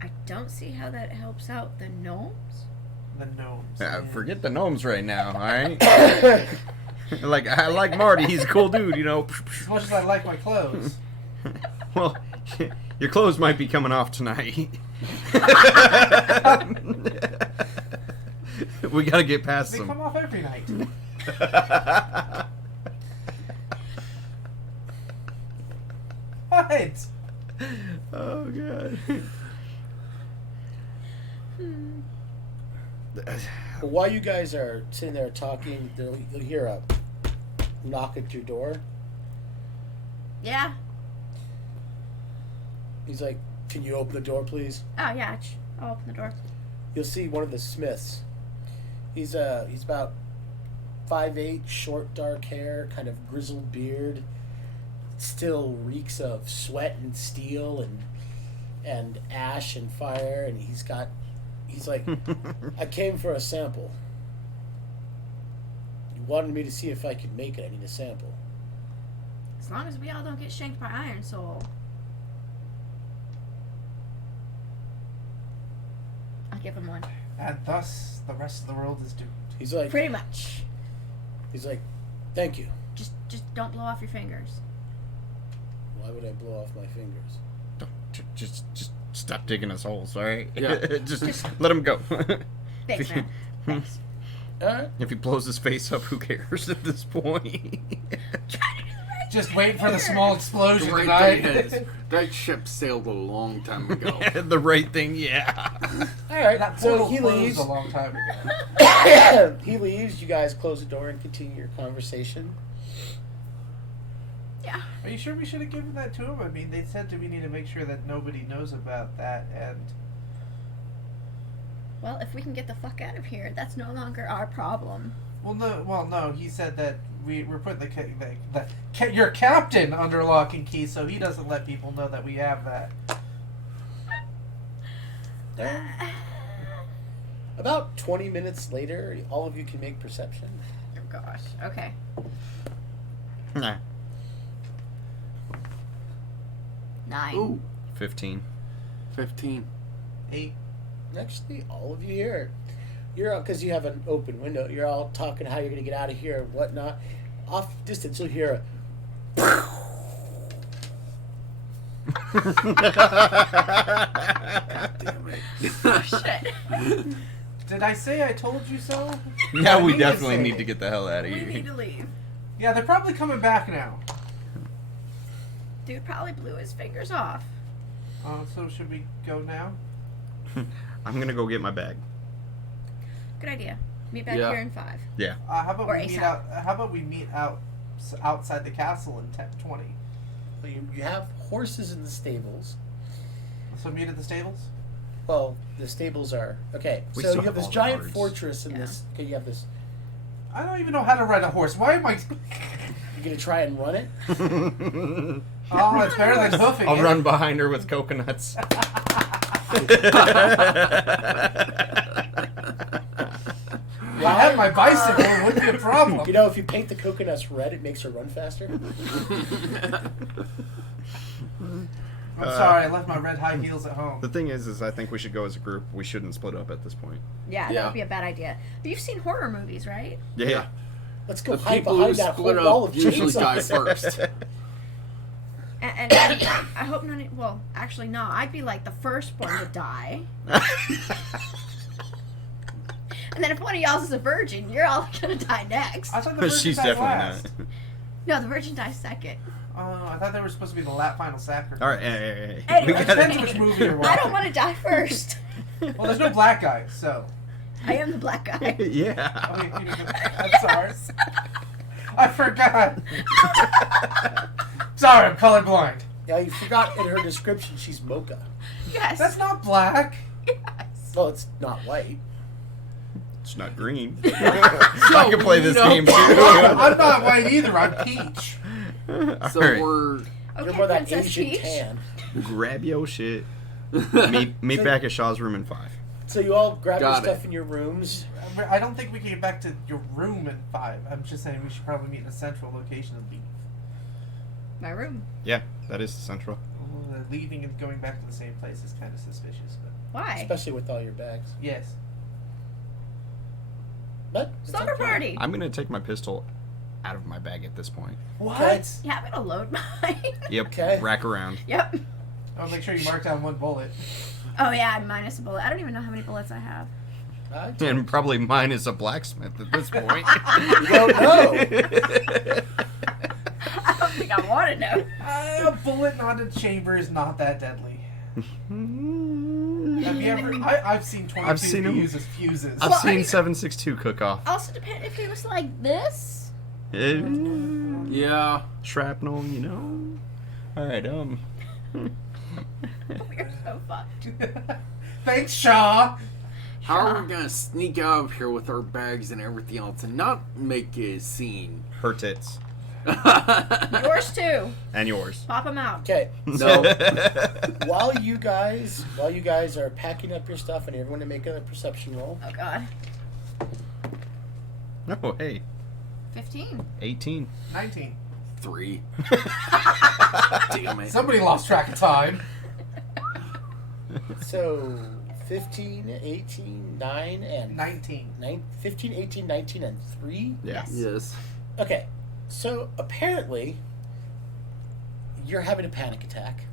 I don't see how that helps out the gnomes. the gnomes. Yeah, man. forget the gnomes right now, alright? Like, I like Marty, he's a cool dude, you know. As much as I like my clothes. Well, your clothes might be coming off tonight. We gotta get past They them. come off every night. What? Oh god. But while you guys are sitting there talking, you'll hear a knock at your door. Yeah. He's like, "Can you open the door, please?" Oh, yeah. I'll open the door. You'll see one of the smiths. He's about 5'8", short dark hair, kind of grizzled beard. Still reeks of sweat and steel and ash and fire, and he's like, "I came for a sample. You wanted me to see if I could make it. I need a sample." As long as we all don't get shanked by Iron Soul. I'll give him one. And thus, the rest of the world is doomed. He's like, Pretty much. "Thank you." Just don't blow off your fingers. Why would I blow off my fingers? Just stop digging us holes, alright? Yeah. just let him go. Thanks, man. Thanks. All right. If he blows his face up, who cares at this point? Just wait for the small explosion The right tonight. thing is, that ship sailed a long time ago. The right thing, yeah. All right. That So portal he closed leaves. a long time ago. He leaves. You guys close the door and continue your conversation. Yeah. Are you sure we should have given that to him? I mean, they said we need to make sure that nobody knows about that, and Well, if we can get the fuck out of here, that's no longer our problem. no. He said that we're putting your captain under lock and key, so he doesn't let people know that we have that. About 20 minutes later, all of you can make perception. Oh gosh. Okay. Nah. 9. Ooh, 15. 15. 8. Actually, all of you here, you're all, because you have an open window. You're all talking how you're going to get out of here and whatnot. Off distance, you'll hear a Damn it. Shit. Did I say I told you so? Now I we need to definitely say need it. to get the hell out of We here. need to leave. Yeah, they're probably coming back now. Dude probably blew his fingers off. So should we go now? I'm gonna go get my bag. Good idea. Meet back Yeah. here in 5. Yeah. How about Or we meet ASAP. out? How about we meet out outside the castle in 10:20? you have horses in the stables. So meet at the stables. Well, the stables are okay. We So still you have have this all the giant cards. fortress in Yeah. this. Okay, you have this. I don't even know how to ride a horse. Why am I? You're gonna try and run it. Oh, it's better than hoofing I'll it. run behind her with coconuts. If I had my bicycle, it wouldn't be a problem. You know, if you paint the coconuts red, it makes her run faster. I'm sorry, I left my red high heels at home. The thing is I think we should go as a group. We shouldn't split up at this point. Yeah, that Yeah. would be a bad idea. But you've seen horror movies, right? Yeah. Let's go The hide people who behind that whole split wall up of usually chainsaws. die first. And I hope none. Well, actually, no. I'd be like the first one to die. And then if one of y'all's is a virgin, you're all gonna die next. I thought the virgin She's died definitely last. not. No, the virgin dies second. I thought they were supposed to be the final sacrifice. All right, hey. Anyway, We It gotta- depends which movie you're watching. I don't want to die first. Well, there's no black guys, so. I am the black guy. Yeah. I mean, I'm sorry. I forgot. Sorry, I'm colorblind. Yeah, you forgot in her description she's mocha. Yes. That's not black. Yes. Well, it's not white. It's not green. I can play this game too. I'm not white either. I'm peach. So Alright. we're Okay, You're more that Princess Asian Peach. tan. Grab your shit. Meet So- back at Shaw's room in 5. So you all grab your Got stuff it. in your rooms. I don't think we can get back to your room in 5. I'm just saying we should probably meet in a central location and leave. My room. Yeah, that is central. Well, leaving and going back to the same place is kind of suspicious, but Why? Especially with all your bags. yes. But it's Slumber up to you. party. I'm gonna take my pistol out of my bag at this point. What? Yeah, I'm gonna load mine. Yep. Okay. Rack around. Yep. I'll make sure you mark down 1 bullet. Oh yeah, I'm minus a bullet. I don't even know how many bullets I have. I And probably mine is a blacksmith at this point. don't know. I don't think I want to know. A bullet not in a chamber is not that deadly. Have you ever? I've seen 22 I've seen 'em. use as fuses. I've Well, I seen mean- 7.62 cook off. Also depend if it was like this. yeah. Shrapnel, you know. All right. We're so fucked. Thanks, Shaw. How are we gonna sneak out of here with our bags and everything else and not make a scene? Her tits Yours too. and yours. Pop them out. Okay. No. While you guys are packing up your stuff, and everyone to make a perception roll. Oh god. Oh, hey, 15. 18. 19. 3. Damn it. Somebody lost track of time. So 15, 18, 9, and 19. 15, 18, 19, and 3. Yeah. Yes. Yes. Okay. So apparently, you're having a panic attack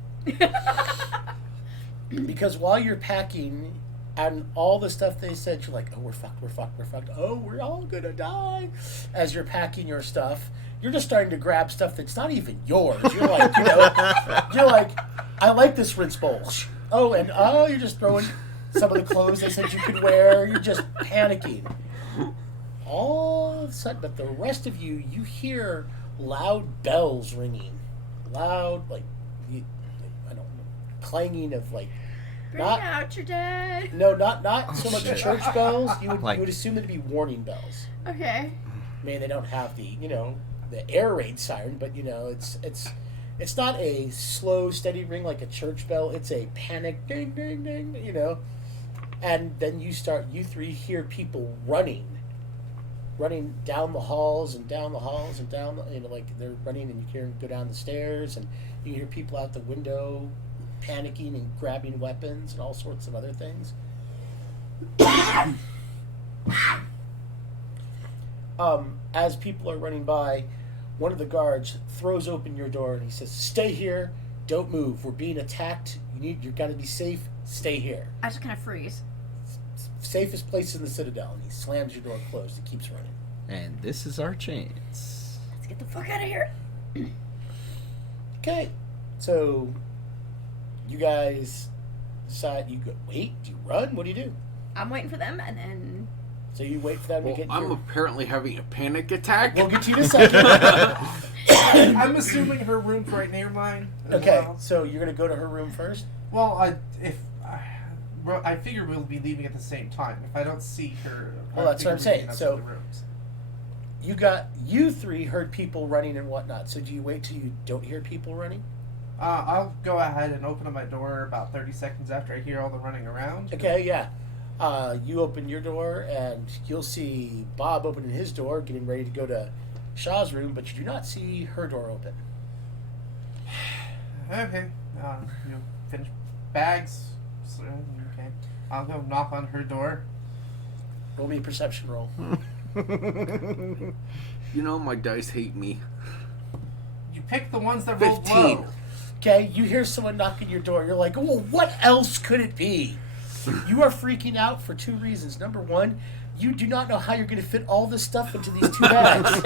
because while you're packing and all the stuff they said, you're like, oh, we're fucked, we're fucked, we're fucked. Oh, we're all gonna die. As you're packing your stuff, you're just starting to grab stuff that's not even yours. You're like, you're like, I like this rinse bowl. Oh, and you're just throwing some of the clothes they said you could wear. You're just panicking. All of a sudden, but the rest of you hear loud bells ringing, loud I don't know, clanging of Bring not out your dead. no, not so Oh, much shit. church bells. You would assume them to be warning bells. Okay. I mean, they don't have the the air raid siren, but it's not a slow, steady ring like a church bell. It's a panic ding ding ding, and then you three hear people running down the halls and down the halls and down like they're running, and you hear them go down the stairs, and you hear people out the window panicking and grabbing weapons and all sorts of other things. As people are running by, one of the guards throws open your door and he says, "Stay here, don't move. We're being attacked. You got to be safe. Stay here. I just kind of freeze. Safest place in the Citadel." And he slams your door closed. He keeps running. And this is our chance. Let's get the fuck out of here. Okay, so you guys decide. You go. Wait. Do you run? What do you do? I'm waiting for them, and then So you wait for them Well, to get. I'm your... apparently having a panic attack. We'll get to you in a second. I'm assuming her room's right near mine. As Okay, Well, so you're gonna go to her room first. I figure we'll be leaving at the same time. If I don't see her, Well, that's what I'm figure we saying. can So- the rooms. You three heard people running and whatnot. So do you wait till you don't hear people running? I'll go ahead and open up my door about 30 seconds after I hear all the running around. Okay, yeah. You open your door and you'll see Bob opening his door, getting ready to go to Shaw's room, but you do not see her door open. Okay. Finish bags. So, okay. I'll go knock on her door. Roll me a perception roll. You know, my dice hate me. You pick the ones that roll 15. low. Okay, you hear someone knocking your door. You're like, well, what else could it be? You are freaking out for 2 reasons. Number 1, you do not know how you're going to fit all this stuff into these 2 bags.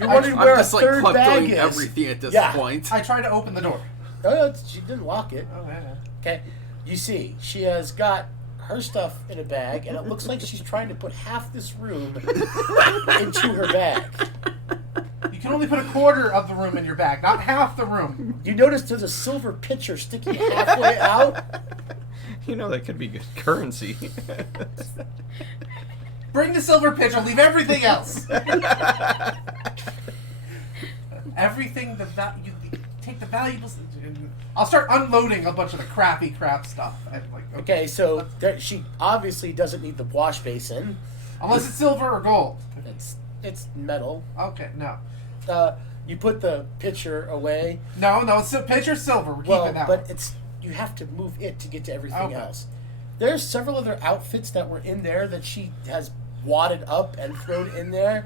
You're wondering I'm where a just like third bag kleptoing is. everything at this Yeah. point. I try to open the door. She didn't lock it. Oh, yeah. Okay, you see, she has got her stuff in a bag, and it looks like she's trying to put half this room into her bag. You can only put a quarter of the room in your bag, not half the room. You notice there's a silver pitcher sticking halfway out. You know that could be good currency. Bring the silver pitcher. Leave everything else. Everything you take the valuables. I'll start unloading a bunch of the crappy crap stuff. And like, Okay, so she obviously doesn't need the wash basin. unless it's silver or gold. It's metal. Okay, no. You put the pitcher away. No, it's a pitcher silver. We're Well, keeping that but one. you have to move it to get to everything Okay. else. There's several other outfits that were in there that she has wadded up and thrown in there.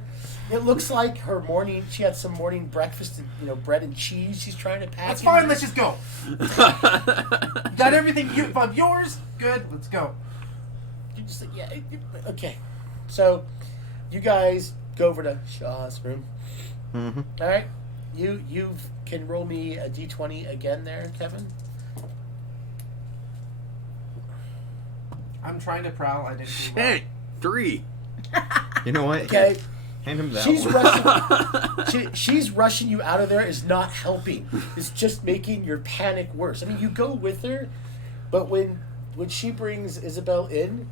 It looks like she had some morning breakfast and bread and cheese she's trying to pack. That's in fine. there. Let's just go. Got everything of yours? Good. Let's go. You just okay. So you guys go over to Shaw's room. Mm-hmm. All right. You can roll me a d20 again there, Kevin. I'm trying to prowl. I didn't do well. Shit. 3. You know what? Okay. Hand him that She's one. rushing. She's rushing you out of there is not helping. It's just making your panic worse. I mean, you go with her, but when she brings Isabel in,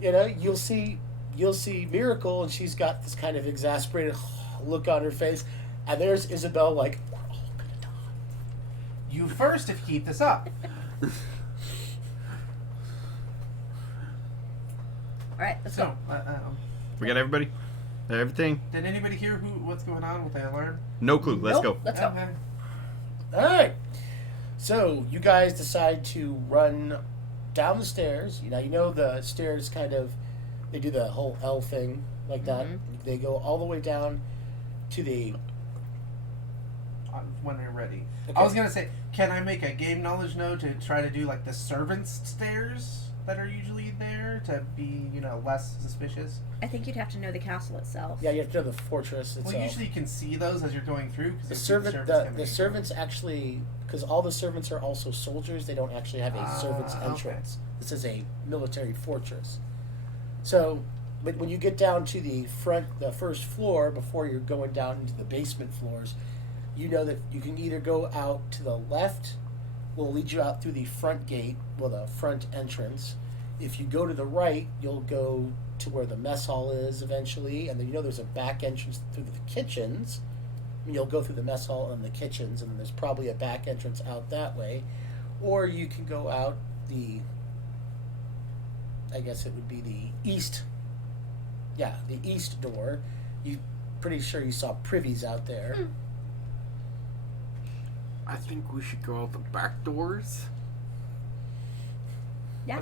you'll see Miracle, and she's got this kind of exasperated look on her face, and there's Isabel like, we're all gonna die. You first if you keep this up. All right, let's go. So, We got everybody? Everything? did anybody hear what's going on with the alarm? No clue. Let's Nope, go. Let's go. Okay. All right. So you guys decide to run down the stairs. You know the stairs they do the whole L thing like that. Mhm. They go all the way down to the. When we're ready. Okay. I was gonna say, can I make a game knowledge note to try to do like the servants' stairs that are usually there to be, less suspicious? I think you'd have to know the castle itself. Yeah, you have to know the fortress itself. Well, usually you can see those as you're going through. Cause the you see servant, coming the in. servants actually, because all the servants are also soldiers. They don't actually have a servants' okay. entrance. This is a military fortress. So, but when you get down to the first floor, before you're going down into the basement floors, you know that you can either go out to the left, will lead you out through the front gate, the front entrance. If you go to the right, you'll go to where the mess hall is eventually, and then there's a back entrance through the kitchens. You'll go through the mess hall and the kitchens, and then there's probably a back entrance out that way. Or you can go out I guess it would be the east. Yeah, the east door. You pretty sure you saw privies out there. I think we should go out the back doors. Yeah.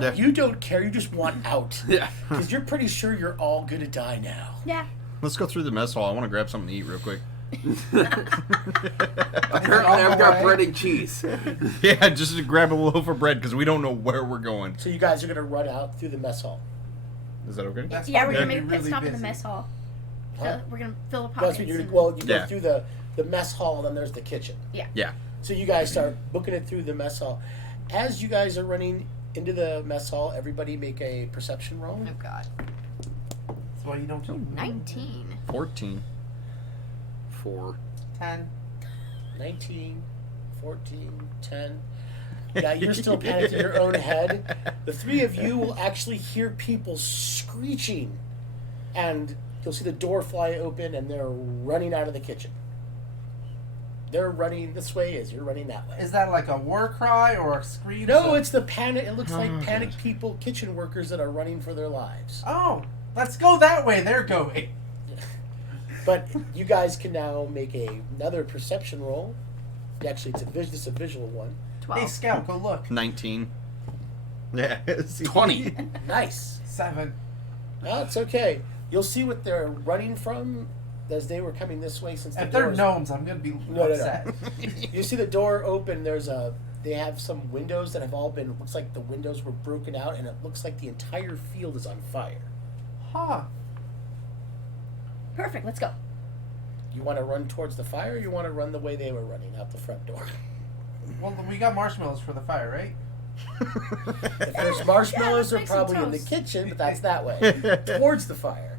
Yeah. You don't care. You just want out. Yeah. Because you're pretty sure you're all gonna die now. Yeah. Let's go through the mess hall. I want to grab something to eat real quick. Apparently, I've got bread and cheese. Yeah, just to grab a loaf of bread because we don't know where we're going. So you guys are gonna run out through the mess hall. Is that okay? That's Yeah, we're probably gonna make a pit really stop in the busy. mess hall. Huh? We're gonna fill the That's pockets. what you and- go Yeah. through the mess hall, and then there's the kitchen. Yeah. So you guys start booking it through the mess hall. As you guys are running into the mess hall, everybody make a perception roll. Oh God. That's why you don't keep 19. 14. 4. 10. 19, 14, 10. Yeah, you're still panicked in your own head. The three of you will actually hear people screeching, and you'll see the door fly open, and they're running out of the kitchen. They're running this way as you're running that way. Is that like a war cry or a scream? No, it's the panic. It looks Oh, like panicked people, kitchen workers that are running for their lives. Oh, let's go that way. They're going. But you guys can now make another perception roll. Actually, it's a visual one. 12. Hey, Scout, go look. 19. Yeah. 20. Nice. 7. No, it's okay. You'll see what they're running from as they were coming this way. Since the If they're doors- gnomes, I'm gonna be No. upset. You see the door open. They have some windows that have all been. Looks like the windows were broken out, and it looks like the entire field is on fire. Huh. Perfect. Let's go. You want to run towards the fire, or you want to run the way they were running out the front door? Well, we got marshmallows for the fire, right? If there's marshmallows, Yeah, they're let's make some probably in the toast. kitchen, but that's that way towards the fire.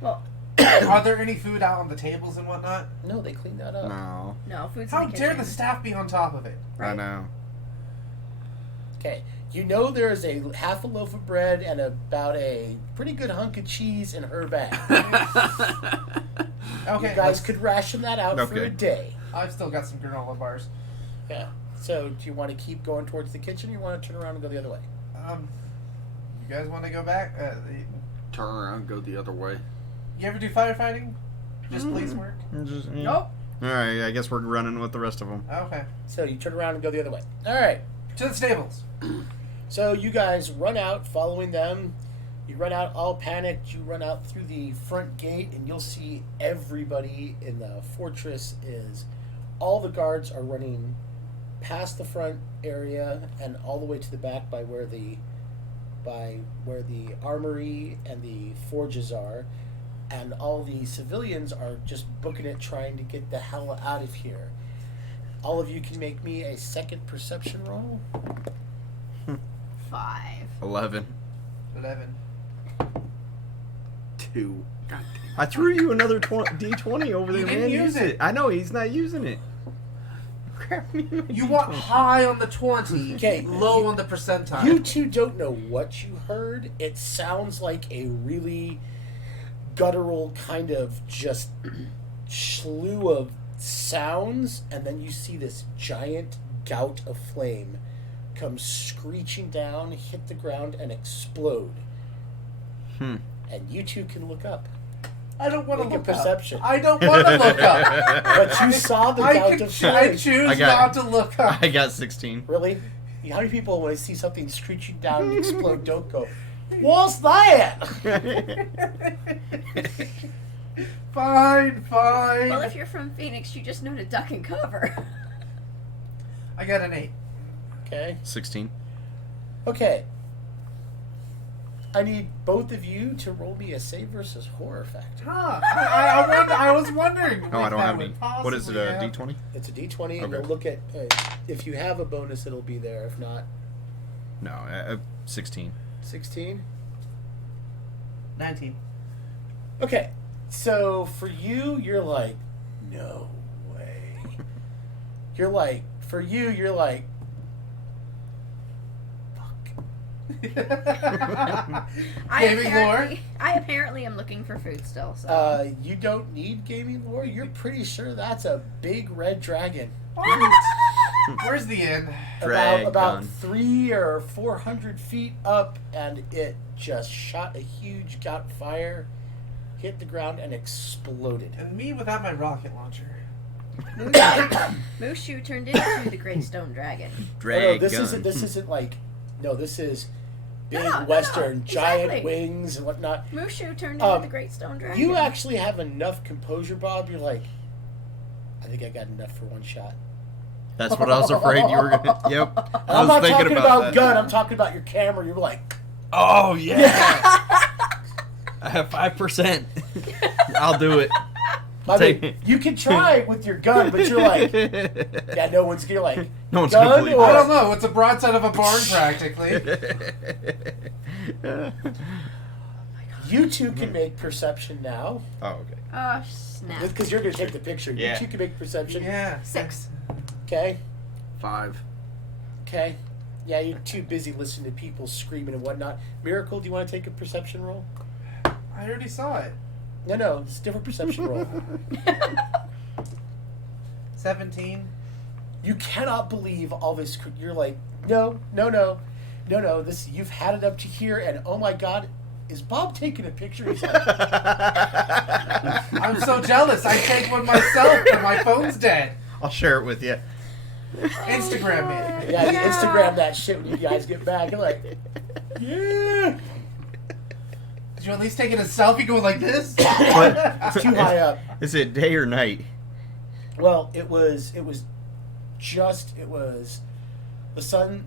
Well, Are there any food out on the tables and whatnot? No, they cleaned that up. No. no food's How in the dare kitchen. the staff be on top of it? I know. Okay, You know there's a half a loaf of bread and about a pretty good hunk of cheese in her bag. Okay, You guys let's- could ration that out for Okay. a day. I've still got some granola bars. Yeah. So do you want to keep going towards the kitchen or you want to turn around and go the other way? You guys want to go back? Turn around, go the other way. You ever do firefighting? Just police work? Nope. All right, I guess we're running with the rest of them. Okay. So you turn around and go the other way. All right. To the stables. So you guys run out following them. You run out all panicked. You run out through the front gate, and you'll see everybody in the fortress is. All the guards are running past the front area and all the way to the back by where the armory and the forges are, and all the civilians are just booking it, trying to get the hell out of here. All of you can make me a second perception roll. 5. 11. 11. 2. God I threw you another D20 over there, You didn't man. use it. I know, he's not using it. Grab me my You want D20. high on the 20, Okay. low on the percentile. You two don't know what you heard. It sounds like a really guttural kind of just slew of sounds, and then you see this giant gout of flame come screeching down, hit the ground, and explode. Hmm. And you two can look up. I don't want to Make a look perception. up. I don't want to look up. But you saw the I gout of flame. choose I got- not to look up. I got 16. Really? How many people, when they see something screeching down and explode, don't go, "What's that?" Fine. Well, if you're from Phoenix, you just know to duck and cover. I got an 8. Okay. 16. Okay. I need both of you to roll me a save versus horror factor. Huh. I was wondering. Oh, I if don't that have would any. What is it, possibly a have- D20? It's a d20, and Okay. you'll look at, if you have a bonus, it'll be there. If not, No, 16. 16. 19. Okay. So for you, you're like, no way. You're like, for you, you're like, fuck. Gaming lore. I apparently am looking for food still. So. You don't need gaming lore. You're pretty sure that's a big red dragon. Where's the inn? Dragon. About 300 or 400 feet up, and it just shot a huge gout fire, hit the ground, and exploded. And me without my rocket launcher. Mushu turned into the Great Stone Dragon. Dragon. No, this isn't like, no, this is big No, western, giant exactly. wings and whatnot. Mushu turned Um, into the Great Stone Dragon. You actually have enough composure, Bob. You're like, I think I got enough for one shot. That's what I was afraid you were gonna. Yep. I I'm was not thinking talking about that. gun. I'm talking about your camera. You're like, Oh yeah. I have 5%. I'll do it. I Take- mean, you can try with your gun, but you're like, yeah, no one's gonna like. No one's gun gonna believe or- I don't know. It's a broadside of a barn, practically. You two can make perception now Oh, okay. Oh snap! because you're gonna take the picture. Yeah. You two can make perception. Yeah. 6. Okay. 5. Okay. Yeah, you're too busy listening to people screaming and whatnot. Miracle, do you want to take a perception roll? I already saw it. No, it's a different perception roll. 17. You cannot believe all this. You're like, no. This you've had it up to here, and oh my God, is Bob taking a picture? He's like, I'm so jealous. I take one myself, but my phone's dead. I'll share it with you. Instagram me. yeah, you Instagram that shit when you guys get back. You're like, yeah. Did you at least take it a selfie going like this? It's too high up. Is it day or night? Well, it was the sun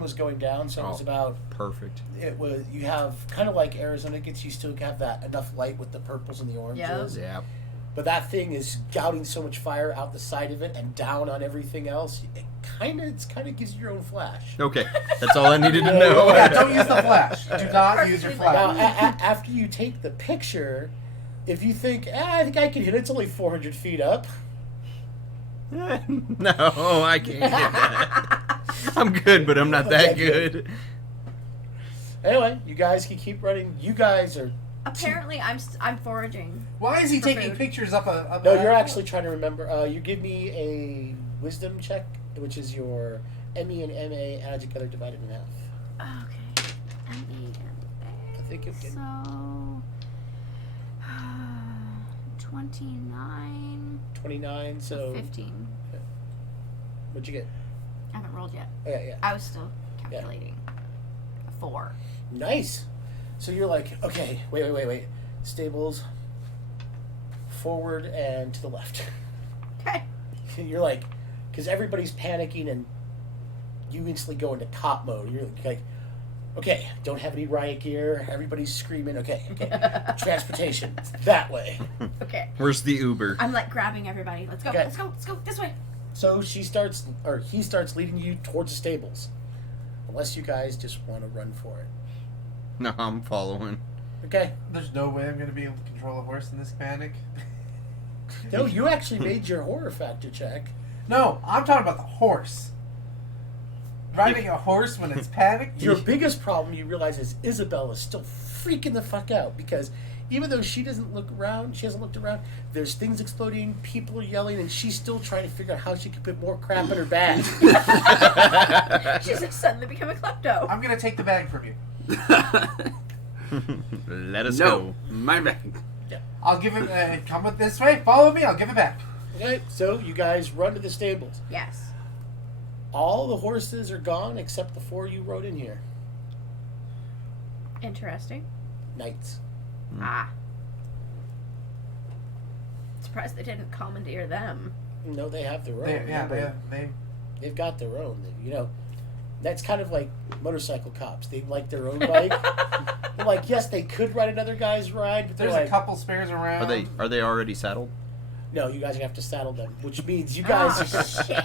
was going down, so it was Oh. about. Perfect. It was you have kind of like Arizona gets you still have that enough light with the purples and the oranges. Yeah. But that thing is gouting so much fire out the side of it and down on everything else. It kind of gives you your own flash. Okay. That's all I needed to Yeah, know. Yeah, don't use the flash. Do not use your Now, flash. after you take the picture, if you think, I think I can hit it, it's only 400 feet up. No, I can't get that. I'm good, but I'm not that good. Anyway, you guys can keep running. You guys are... Apparently, I'm foraging. Why is he For taking food. pictures up a? No, you're actually trying to remember. You give me a wisdom check, which is your ME and MA added together divided in half. Okay. I think it can... So, 29, 29, so... 15. What'd you get? I haven't rolled yet. Yeah. I was still calculating. A 4. Nice. So you're like, okay, wait. Stables, forward and to the left. Okay. You're like, because everybody's panicking and you instantly go into cop mode. You're like, okay, don't have any riot gear. Everybody's screaming. Okay. Transportation that way. Okay. Where's the Uber? I'm like grabbing everybody. Let's go. Okay. Let's go this way. So he starts leading you towards the stables, unless you guys just want to run for it. No, I'm following. Okay. There's no way I'm going to be able to control a horse in this panic. No, you actually made your horror factor check. No, I'm talking about the horse. Riding a horse when it's panicked. Your biggest problem, you realize, is Isabel is still freaking the fuck out because even though she hasn't looked around, there's things exploding, people are yelling, and she's still trying to figure out how she can put more crap in her bag. She's suddenly become a klepto. I'm going to take the bag from you. Let us No, go. my bag. I'll give it. Come with this way. Follow me. I'll give it back. Okay, so you guys run to the stables. Yes. All the horses are gone except the 4 you rode in here. Interesting. Knights. Ah. Surprised they didn't commandeer them. No, they have their own. Remember, they've got their own. You know, that's kind of like motorcycle cops. They like their own bike. They're like, yes, they could ride another guy's ride, but they're There's like, a couple spares around. Are they already saddled? no, you guys have to saddle them, which means you guys. Oh, shit.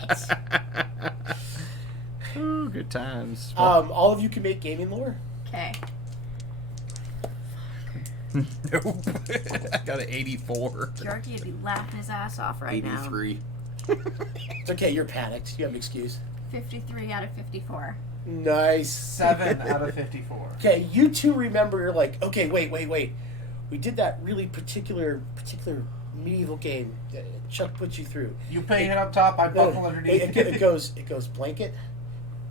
Ooh, good times. All of you can make gaming lore. Okay. Nope. I got an 84. Georgie would be laughing his ass off right 83. It's okay, you're panicked. You have an excuse. now. 53 out of 54. Nice. 7 out of 54. Okay, you two remember. You're like, okay, wait. We did that really particular medieval game that Chuck put you through. You pay it up top. I buckle underneath. It goes blanket,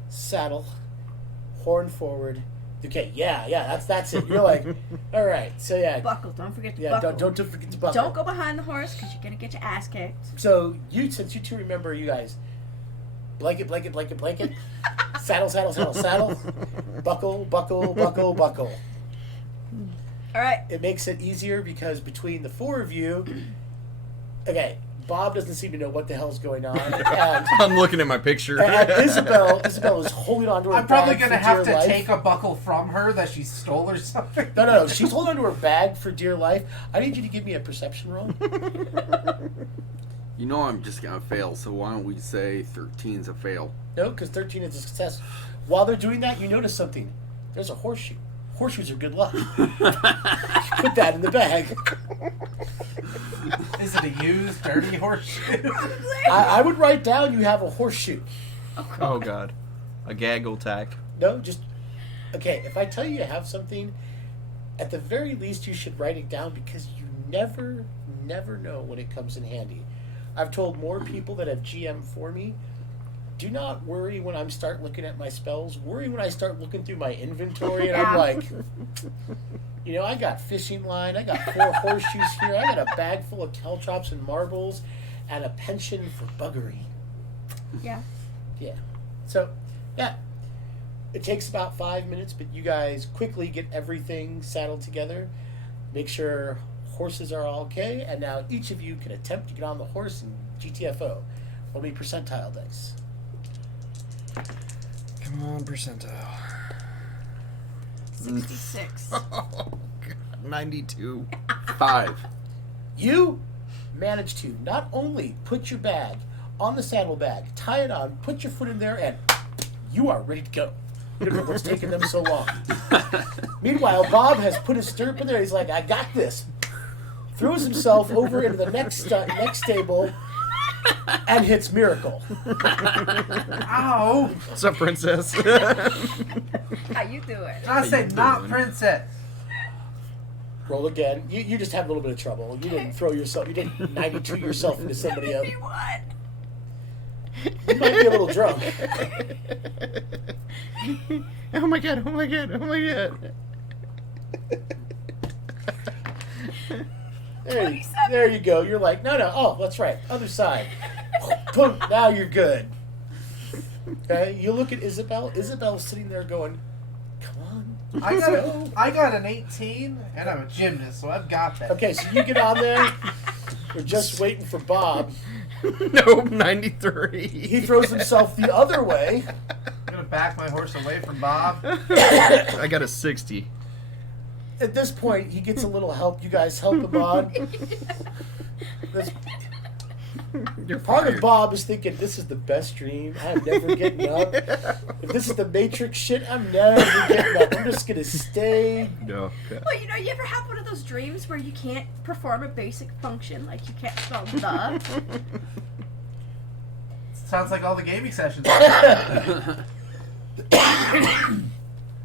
saddle, horn forward. Okay, yeah, that's it. You're like, all right, so yeah, Buckle. Don't forget to yeah, buckle. don't forget to buckle. Don't go behind the horse because you're going to get your ass kicked. So since you two remember, you guys, blanket, saddle, buckle. All right. It makes it easier because between the 4 of you, okay, Bob doesn't seem to know what the hell's going on, and I'm looking at my picture. Isabel is holding on to her I'm probably bag going to for have dear to life. take a buckle from her that she stole or something. No. She's holding on to her bag for dear life. I need you to give me a perception roll. You know I'm just gonna fail, so why don't we say 13's a fail? No, because 13 is a success. While they're doing that, you notice something. There's a horseshoe. Horseshoes are good luck. Put that in the bag. Is it a used, dirty horseshoe? I would write down you have a horseshoe. Oh God, a gaggle tack. No, just okay. If I tell you have something, at the very least you should write it down because you never know when it comes in handy. I've told more people that have GM for me, do not worry when I start looking at my spells. Worry when I start looking through my inventory and I'm Yeah. like, you know, I got fishing line, I got 4 horseshoes here, I got a bag full of caltrops and marbles, and a pension for buggery. Yeah. Yeah. So, yeah. It takes about 5 minutes, but you guys quickly get everything saddled together. Make sure horses are all okay, and now each of you can attempt to get on the horse in GTFO. Roll me percentile dice. Come on, percentile. 66. Oh God, 92. 5. You manage to not only put your bag on the saddlebag, tie it on, put your foot in there, and you are ready to go. You don't know what's taking them so long. Meanwhile, Bob has put his stirrup in there. He's like, I got this. Throws himself over into the next stable and hits Miracle. Ow! What's up, princess? How you doing? I said you not doing? princess. Roll again. You just had a little bit of trouble. You didn't throw yourself. You didn't 92 yourself into somebody else. What? You might be a little drunk. Oh my god! Oh my god! Oh my god! There you go. You're like, no. Oh, that's right. Other side. Boom. Now you're good. Okay. You look at Isabel. Isabel's sitting there going, "Come on." I got an 18, and I'm a gymnast, so I've got that. Okay, so you get on there. You're just waiting for Bob. Nope, 93. He throws himself the other way. I'm gonna back my horse away from Bob. I got a 60. At this point, he gets a little help. You guys help him on. This, You're part fired. of Bob is thinking, this is the best dream. I'm never getting up. If this is the Matrix shit, I'm never getting up. I'm just going to stay. No. Well, you know, you ever have one of those dreams where you can't perform a basic function, like you can't spell the? Sounds like all the gaming sessions.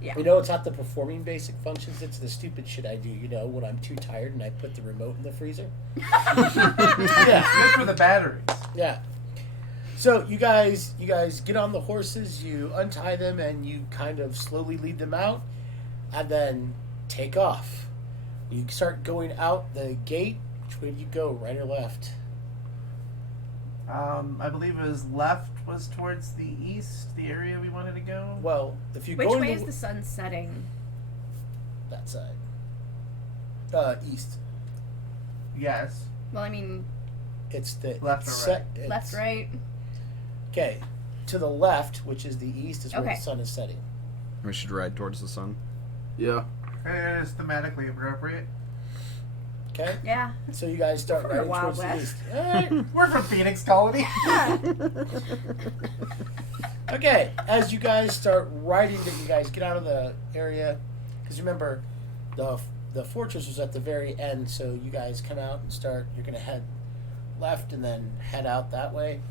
Yeah. You know, it's not the performing basic functions. It's the stupid shit I do, you know, when I'm too tired and I put the remote in the freezer. Yeah. Good for the batteries. Yeah. So you guys get on the horses, you untie them, and you kind of slowly lead them out, and then take off. You start going out the gate. Which way do you go, right or left? I believe it was left was towards the east, the area we wanted to go. Well, if you Which go way into is the sun setting? that side, east. Yes. Well, I mean, It's the Left or right? left, right. Okay, to the left, which is the east, is where Okay. the sun is setting. We should ride towards the sun. Yeah. It is thematically appropriate. Okay, Yeah. so you guys start We're in riding Wild towards the West. east. All right. We're from Phoenix Colony. Okay, as you guys start riding, you guys get out of the area, because remember, the fortress was at the very end, so you guys come out and start. You're gonna head left and then head out that way.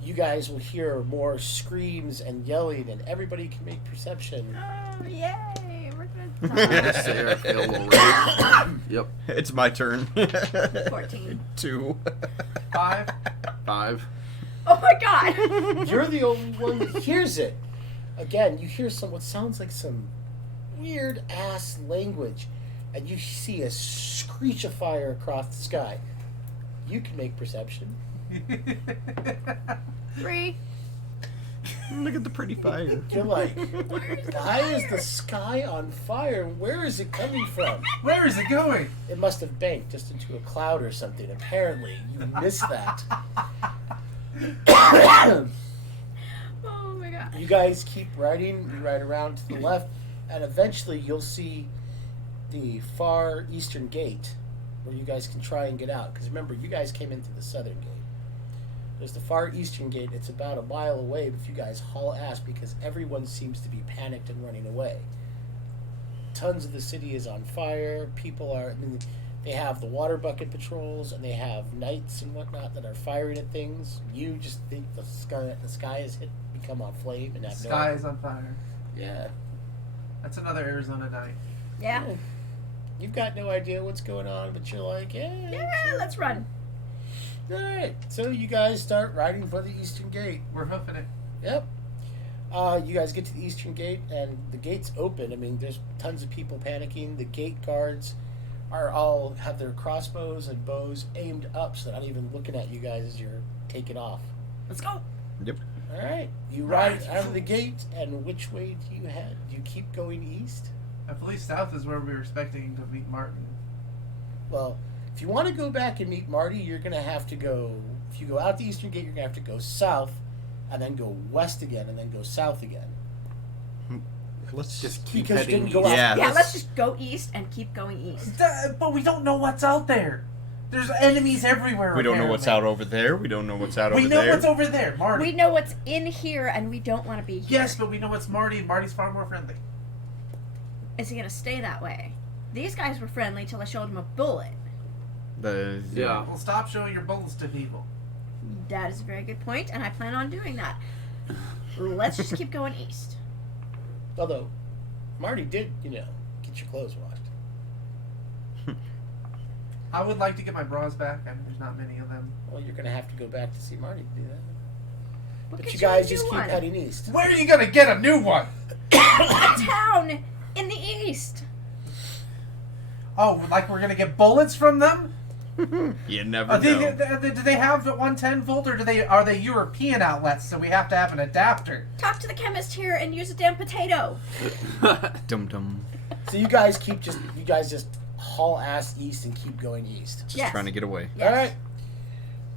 You guys will hear more screams and yelling, and everybody can make perception. Oh, yay! We're I gonna say I failed already. Yep. It's my turn. 14. 2. 5. 5. Oh my god! You're the only one that hears it. Again, you hear what sounds like some weird ass language, and you see a screech of fire across the sky. You can make perception. 3. Look at the pretty fire. You're like, why is the sky on fire? Where is it coming from? Where is it going? It must have banked just into a cloud or something. Apparently, you missed that. Oh my god. You guys keep riding. You ride around to the left, and eventually you'll see the far eastern gate where you guys can try and get out. Because remember, you guys came in through the southern gate. There's the far eastern gate. It's about a mile away, but you guys haul ass because everyone seems to be panicked and running away. Tons of the city is on fire. People are. I mean, they have the water bucket patrols, and they have knights and whatnot that are firing at things. You just think the sky has become on flame, and The have sky no. is on fire. Yeah. That's another Arizona night. Yeah. You've got no idea what's going on, but you're like, yeah. Yeah, let's run. All right. So you guys start riding for the eastern gate. We're hoofing it. Yep. You guys get to the eastern gate, and the gate's open. I mean, there's tons of people panicking. The gate guards have their crossbows and bows aimed up, so they're not even looking at you guys as you're taking off. Let's go. Yep. All right. You ride out of the gate, and which way do you head? Do you keep going east? I believe south is where we were expecting to meet Martin. Well, if you want to go back and meet Marty, you're going to have to go. If you go out the eastern gate, you're going to have to go south, and then go west again, and then go south again. Let's Just keep Because you heading didn't go east. out. Yeah, let's just go east and keep going east. But we don't know what's out there. There's enemies everywhere. We don't know what's out apparently. over there. We don't know what's out We over know there. what's over there, Marty. We know what's in here, and we don't want to be here. Yes, but we know what's Marty, and Marty's far more friendly. Is he gonna stay that way? These guys were friendly till I showed him a bullet. The Yeah. Well, stop showing your bullets to people. That is a very good point, and I plan on doing that. Let's just keep going east. Although, Marty did, get your clothes washed. I would like to get my bras back. There's not many of them. Well, you're going to have to go back to see Marty to do that. We'll But get you a guys new just keep one. heading east. Where are you gonna get a new one? A town in the east. Oh, like we're gonna get bullets from them? You never know. Do they have the 110 volt, or are they European outlets? So we have to have an adapter. Talk to the chemist here and use a damn potato. Dum dum. So you guys just haul ass east and keep going east. Just Yes. trying to get away. Yes.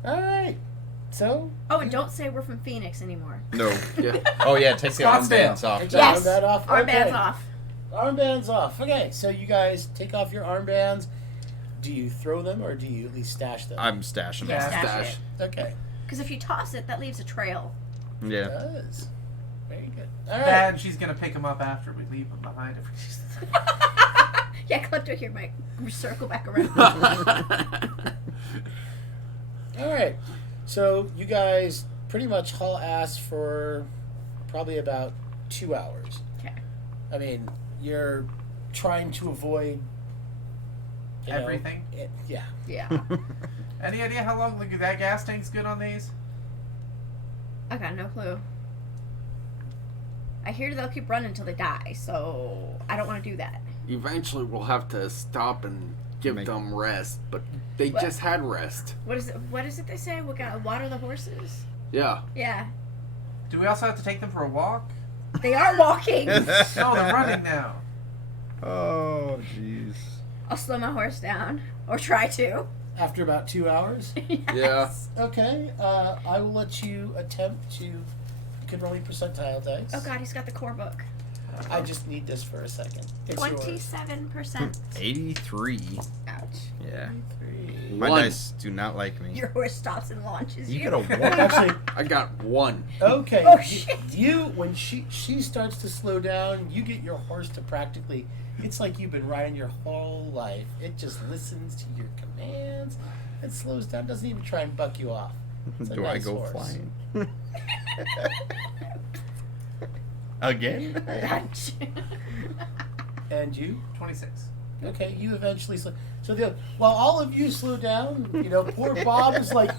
All right. So, Oh, and don't say we're from Phoenix anymore. No. Yeah. Oh yeah, take the Scottsdale. armbands off. take the Yes. armband off. Armband's Okay. off. Armbands off. Okay, so you guys take off your armbands. Do you throw them or do you at least stash them? I'm stashing Yeah, them. stash Stash. it. Okay. Because if you toss it, that leaves a trail. It Yeah. does. Very good. All right. And she's gonna pick them up after we leave them behind. Yeah, Klepto here might circle back around. All right. So you guys pretty much haul ass for probably about 2 hours. Okay. I mean, you're trying to avoid Everything? Yeah. Yeah. Any idea how long that gas tank's good on these? I got no clue. I hear they'll keep running until they die, so I don't want to do that. Eventually, we'll have to stop and give Make- them rest, but they What? just had rest. What is it they say? We gotta water the horses? Yeah. Yeah. Do we also have to take them for a walk? They are walking. No, they're running now. Oh jeez. I'll slow my horse down. Or try to. After about 2 hours. Yes. Okay. I will let you attempt to. You can roll me percentile dice. Oh god, he's got the core book. I just need this for a second. It's yours. 27%. 83. Ouch. Yeah. 3. My One. dice do not like me. Your horse stops and launches you. You got a one. Actually, I got one. okay. Oh, shit. You when she starts to slow down, you get your horse to practically. It's like you've been riding your whole life. It just listens to your commands. It slows down. Doesn't even try and buck you off. It's a Do I nice go horse. flying? Again? Ouch. And you? 26. Okay, you eventually slow. So while all of you slow down, poor Bob is like,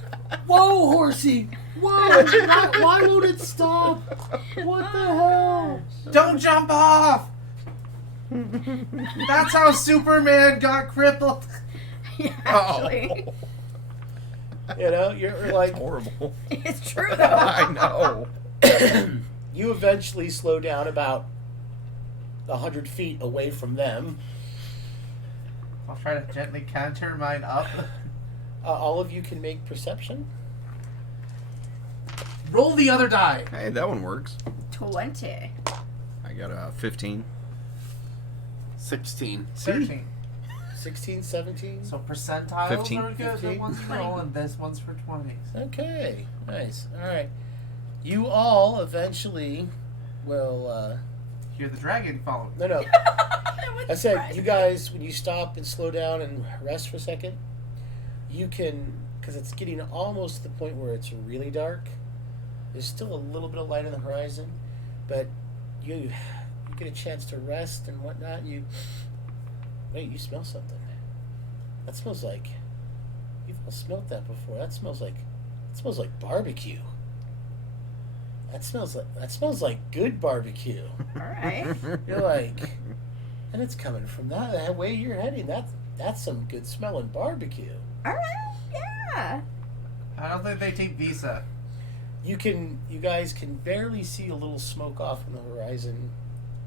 "Whoa, horsey! Whoa! Why won't it stop? What the hell?" Don't jump off! That's how Superman got crippled. Yeah, actually. You're like, Horrible. It's true though. I know. you eventually slow down about 100 feet away from them. I'll try to gently canter mine up. All of you can make perception. Roll the other die. Hey, that one works. 20. I got a 15. 16. 13. 16, 17. So percentiles 15. are good. The 15. ones you roll, and this one's for 20s. Okay, nice. All right. You all eventually will. Hear the dragon following. No. That was I said, surprising. you guys, when you stop and slow down and rest for a second, you can, because it's getting almost to the point where it's really dark. There's still a little bit of light on the horizon, but you get a chance to rest and whatnot. Wait, you smell something. That smells like, you've all smelled that before. It smells like barbecue. That smells like good barbecue. Alright. You're like, and it's coming from that way you're heading. That's some good smelling barbecue. Alright. Yeah. I don't think they take Visa. You guys can barely see a little smoke off on the horizon,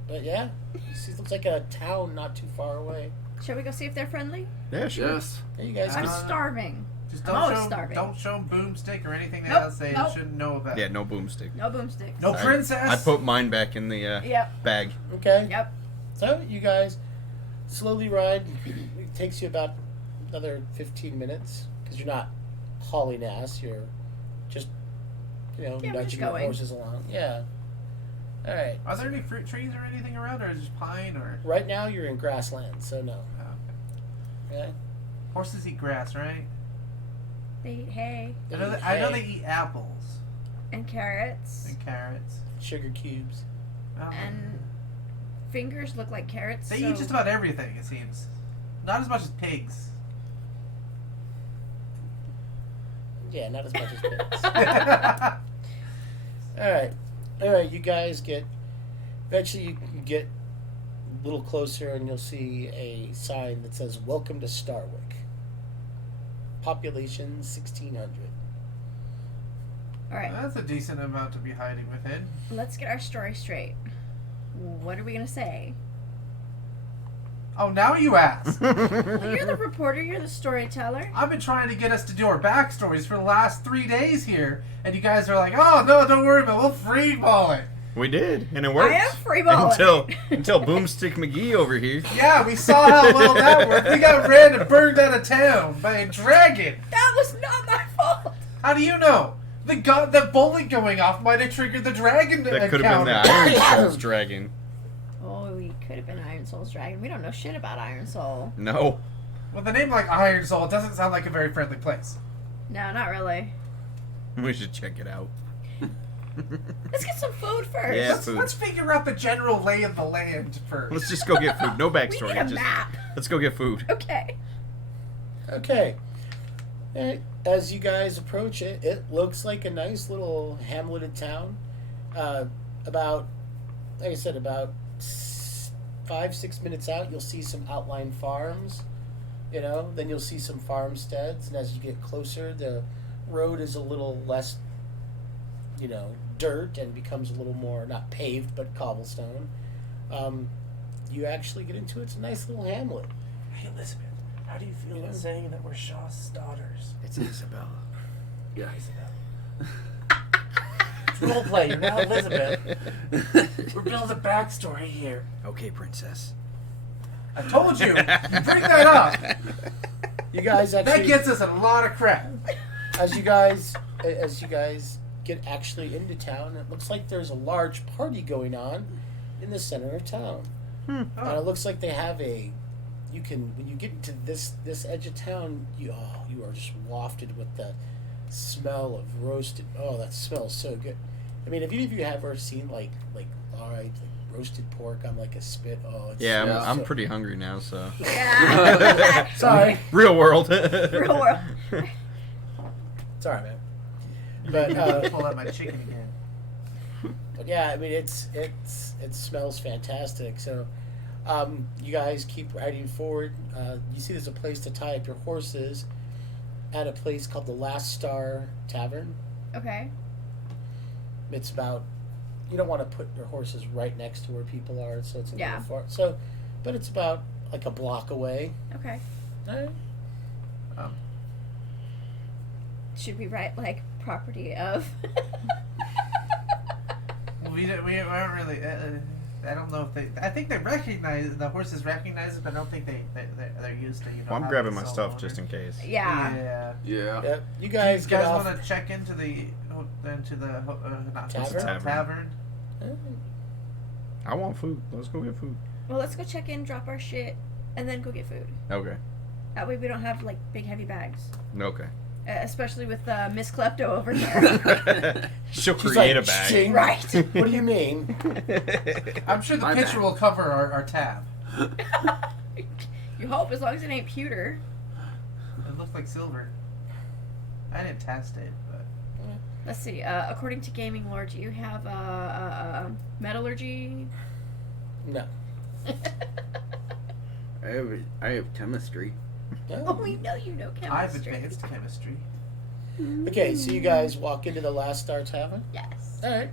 but yeah, it looks like a town not too far away. Shall we go see if they're friendly? Yeah, sure. Yes. Yeah, you guys I'm can. starving. Just I'm don't always show, starving. don't show 'em boomstick or anything Nope, else they nope. shouldn't know about. Yeah, no boomstick. No boomsticks. No I- princess. I put mine back in the Yep. bag. Okay. Yep. So you guys slowly ride. It takes you about another 15 minutes because you're not hauling ass. You're just we're just nudging your going. horses along. Yeah. All right. Are there any fruit trees or anything around, or is it just pine or? Right now you're in grassland, so no. Oh, okay. Okay. Horses eat grass, right? They eat hay I know they eat apples and carrots. and carrots. sugar cubes. And fingers look like carrots. They so eat just about everything, it seems. Not as much as pigs. Yeah, not as much as pigs. All right. You guys get. Eventually, you can get a little closer, and you'll see a sign that says "Welcome to Starwick." Population 1,600. All right, That's a decent amount to be hiding within. let's get our story straight. What are we gonna say? Oh, now you ask. Well, you're the reporter. You're the storyteller. I've been trying to get us to do our backstories for the last 3 days here, and you guys are like, "Oh no, don't worry about it. We'll freeball it." We did, and it worked. I am freeballing. Until Boomstick McGee over here. Yeah, we saw how well that worked. We got ran and burned out of town by a dragon. That was not my fault. How do you know? The bullet going off might have triggered the dragon That could have been the encounter. Iron Soul's dragon. Oh, we could have been Iron Soul's dragon. We don't know shit about Iron Soul. No. With a name like Iron Soul, it doesn't sound like a very friendly place. No, not really. We should check it out. Let's get some food first. Yeah. Let's figure out the general lay of the land first. Let's just go get food. No We backstory. need a just, map. Let's go get food. Okay. Okay. As you guys approach it, it looks like a nice little hamleted town. About, like I said, about 5-6 minutes out, you'll see some outlying farms. Then you'll see some farmsteads, and as you get closer, the road is a little less, dirt and becomes a little more not paved but cobblestone. You actually get into it. It's a nice little hamlet. Hey, Elizabeth, how do you feel about saying that we're Shaw's daughters? It's Isabella. Yeah. It's role play. You're now Elizabeth. We're building a backstory here. Okay, princess. I told you. You bring that up. You guys That actually gets us a lot of crap. as you guys get actually into town, it looks like there's a large party going on in the center of town. And it looks like they have when you get into this edge of town, you are just wafted with the smell of roasted. Oh, that smells so good. I mean, have any of you ever seen like roasted pork on like a spit? Oh, it's Yeah, Yeah. I'm pretty hungry now, so. Yeah. sorry, Real world. Real world. sorry, man. But Pull out my chicken again. But yeah, I mean it smells fantastic. So you guys keep riding forward. You see there's a place to tie up your horses at a place called the Last Star Tavern. Okay. It's about, you don't want to put your horses right next to where people are, so it's a Yeah. little far. So, but it's about like a block away. Okay. Alright. Should we write like property of? Well, we aren't really. I don't know if they. I think they recognize the horses recognize it, but I don't think they're used to. Well, I'm grabbing my stuff just in case. Yeah. Yeah. Yeah. Yep. You You guys guys get off. want to check into the not Tavern? tavern? I want food. Let's go get food. Well, let's go check in, drop our shit, and then go get food. Okay. That way we don't have like big heavy bags, Okay. especially with Miss Klepto over here. She'll She's create like, a bag. "Ching." Right. What do you mean? I'm sure the My picture bad. will cover our tab. You hope, as long as it ain't pewter. It looks like silver. I didn't test it, but Let's see. According to Gaming Lore, do you have metallurgy? No. I have chemistry. Well, No. we know you know I've chemistry. advanced chemistry. Okay, so you guys walk into the Last Star Tavern. Yes. All right.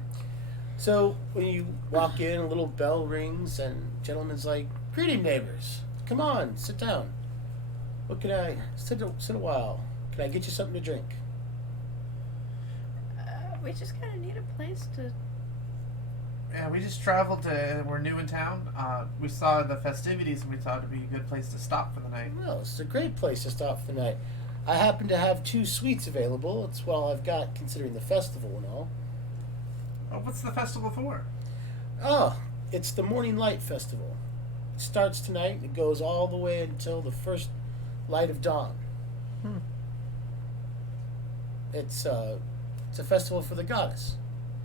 So when you walk in, a little bell rings, and gentleman's like, "Greeting, neighbors. Come on, sit down. What can I sit a while? Can I get you something to drink?" We just kind of need a place to. Yeah, we just traveled to. We're new in town. We saw the festivities, and we thought it'd be a good place to stop for the night. Well, it's a great place to stop for the night. I happen to have 2 suites available. It's all I've got, considering the festival and all. Oh, what's the festival for? Oh, it's the Morning Light Festival. It starts tonight and it goes all the way until the first light of dawn. It's a festival for the goddess,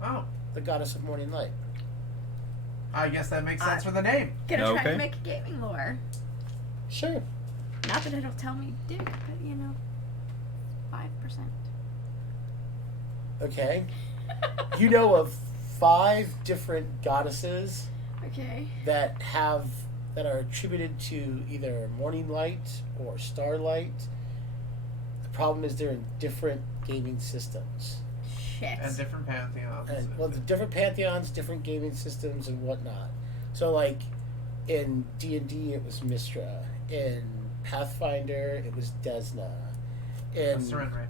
Oh, the goddess of morning light. I guess that makes sense for the name. Gonna try Okay. to make a gaming lore. Sure. Not that it'll tell me dick, but 5%. Okay. You know of 5 different goddesses Okay. that are attributed to either morning light or starlight. The problem is they're in different gaming systems. Shit. And different pantheons. And, well, the different pantheons, different gaming systems, and whatnot. So, like, in D&D, it was Mystra. In Pathfinder, it was Desna. In Serenray.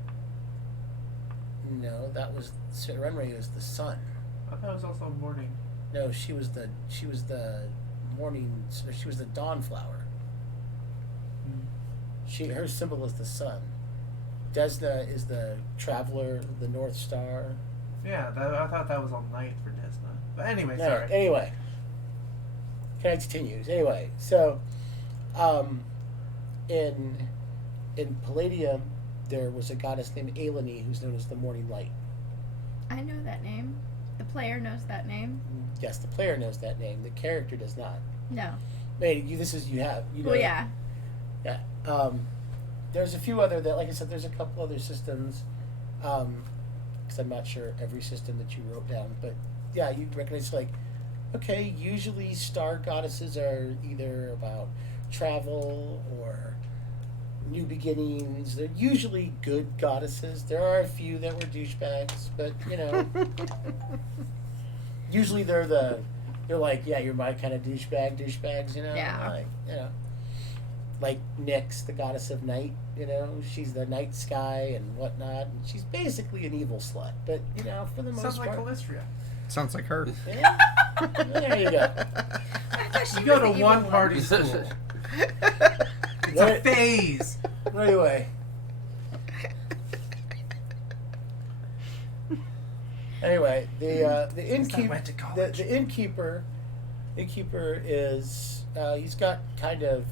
No, that was Serenray was the sun. I thought it was also morning. No, she was the morning. She was the dawn flower. Her symbol is the sun. Desna is the traveler, the North Star. Yeah, I thought that was all night for Desna. But anyway, No, sorry. anyway, can I continue? Anyway, so, in Palladium, there was a goddess named Eleni who's known as the Morning Light. I know that name. The player knows that name. Yes, the player knows that name. The character does not. No. Wait, you know. Well, yeah. Yeah. There's a few other that, like I said, there's a couple other systems. Because I'm not sure every system that you wrote down, but yeah, you recognize okay, usually star goddesses are either about travel or new beginnings. They're usually good goddesses. There are a few that were douchebags, but usually they're like, yeah, you're my kind of douchebags, Yeah. like Nyx, the goddess of night, she's the night sky and whatnot, and she's basically an evil slut, but for the most Sounds like part, Calistria. Sounds like her. yeah. There you go. I thought she You go was to the evil one party school. It's a Right. phase. Anyway. Anyway, the went to innkeeper, college. the innkeeper is he's got kind of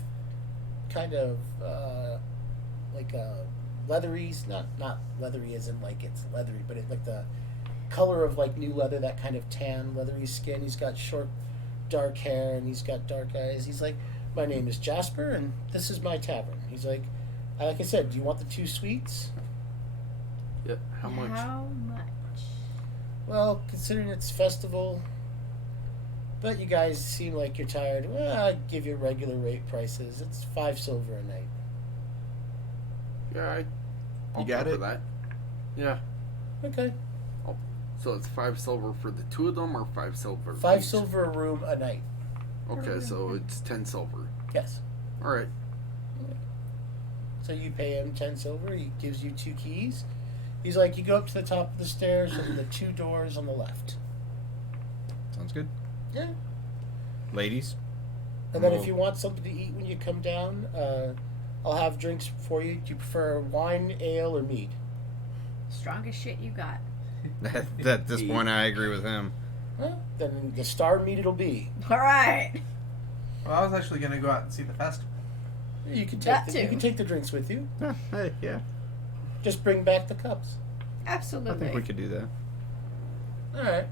like a leathery, not leathery as in like it's leathery, but it like the color of like new leather, that kind of tan leathery skin. He's got short dark hair and he's got dark eyes. He's like, my name is Jasper and this is my tavern. He's like I said, do you want the 2 sweets? Yeah. How much? How much? Well, considering it's festival, but you guys seem like you're tired. Well, I'll give you regular rate prices. It's 5 silver a night. Yeah, I'll You got cover it? that. Yeah. Okay. So it's 5 silver for the 2 of them, or 5 silver? 5 each? silver a room a night. Okay, so it's 10 silver. Yes. All right. So you pay him 10 silver. He gives you 2 keys. He's like, you go up to the top of the stairs and the 2 doors on the left. Sounds good. Yeah. Ladies. And then Well- if you want something to eat when you come down, I'll have drinks for you. Do you prefer wine, ale, or mead? Strongest shit you got. At this point, I agree with him. Well, then the star mead it'll be. All right. Well, I was actually going to go out and see the festival. You can That take you too. can take the drinks with you. Hey, yeah. Just bring back the cups. Absolutely. I think we could do that. All right.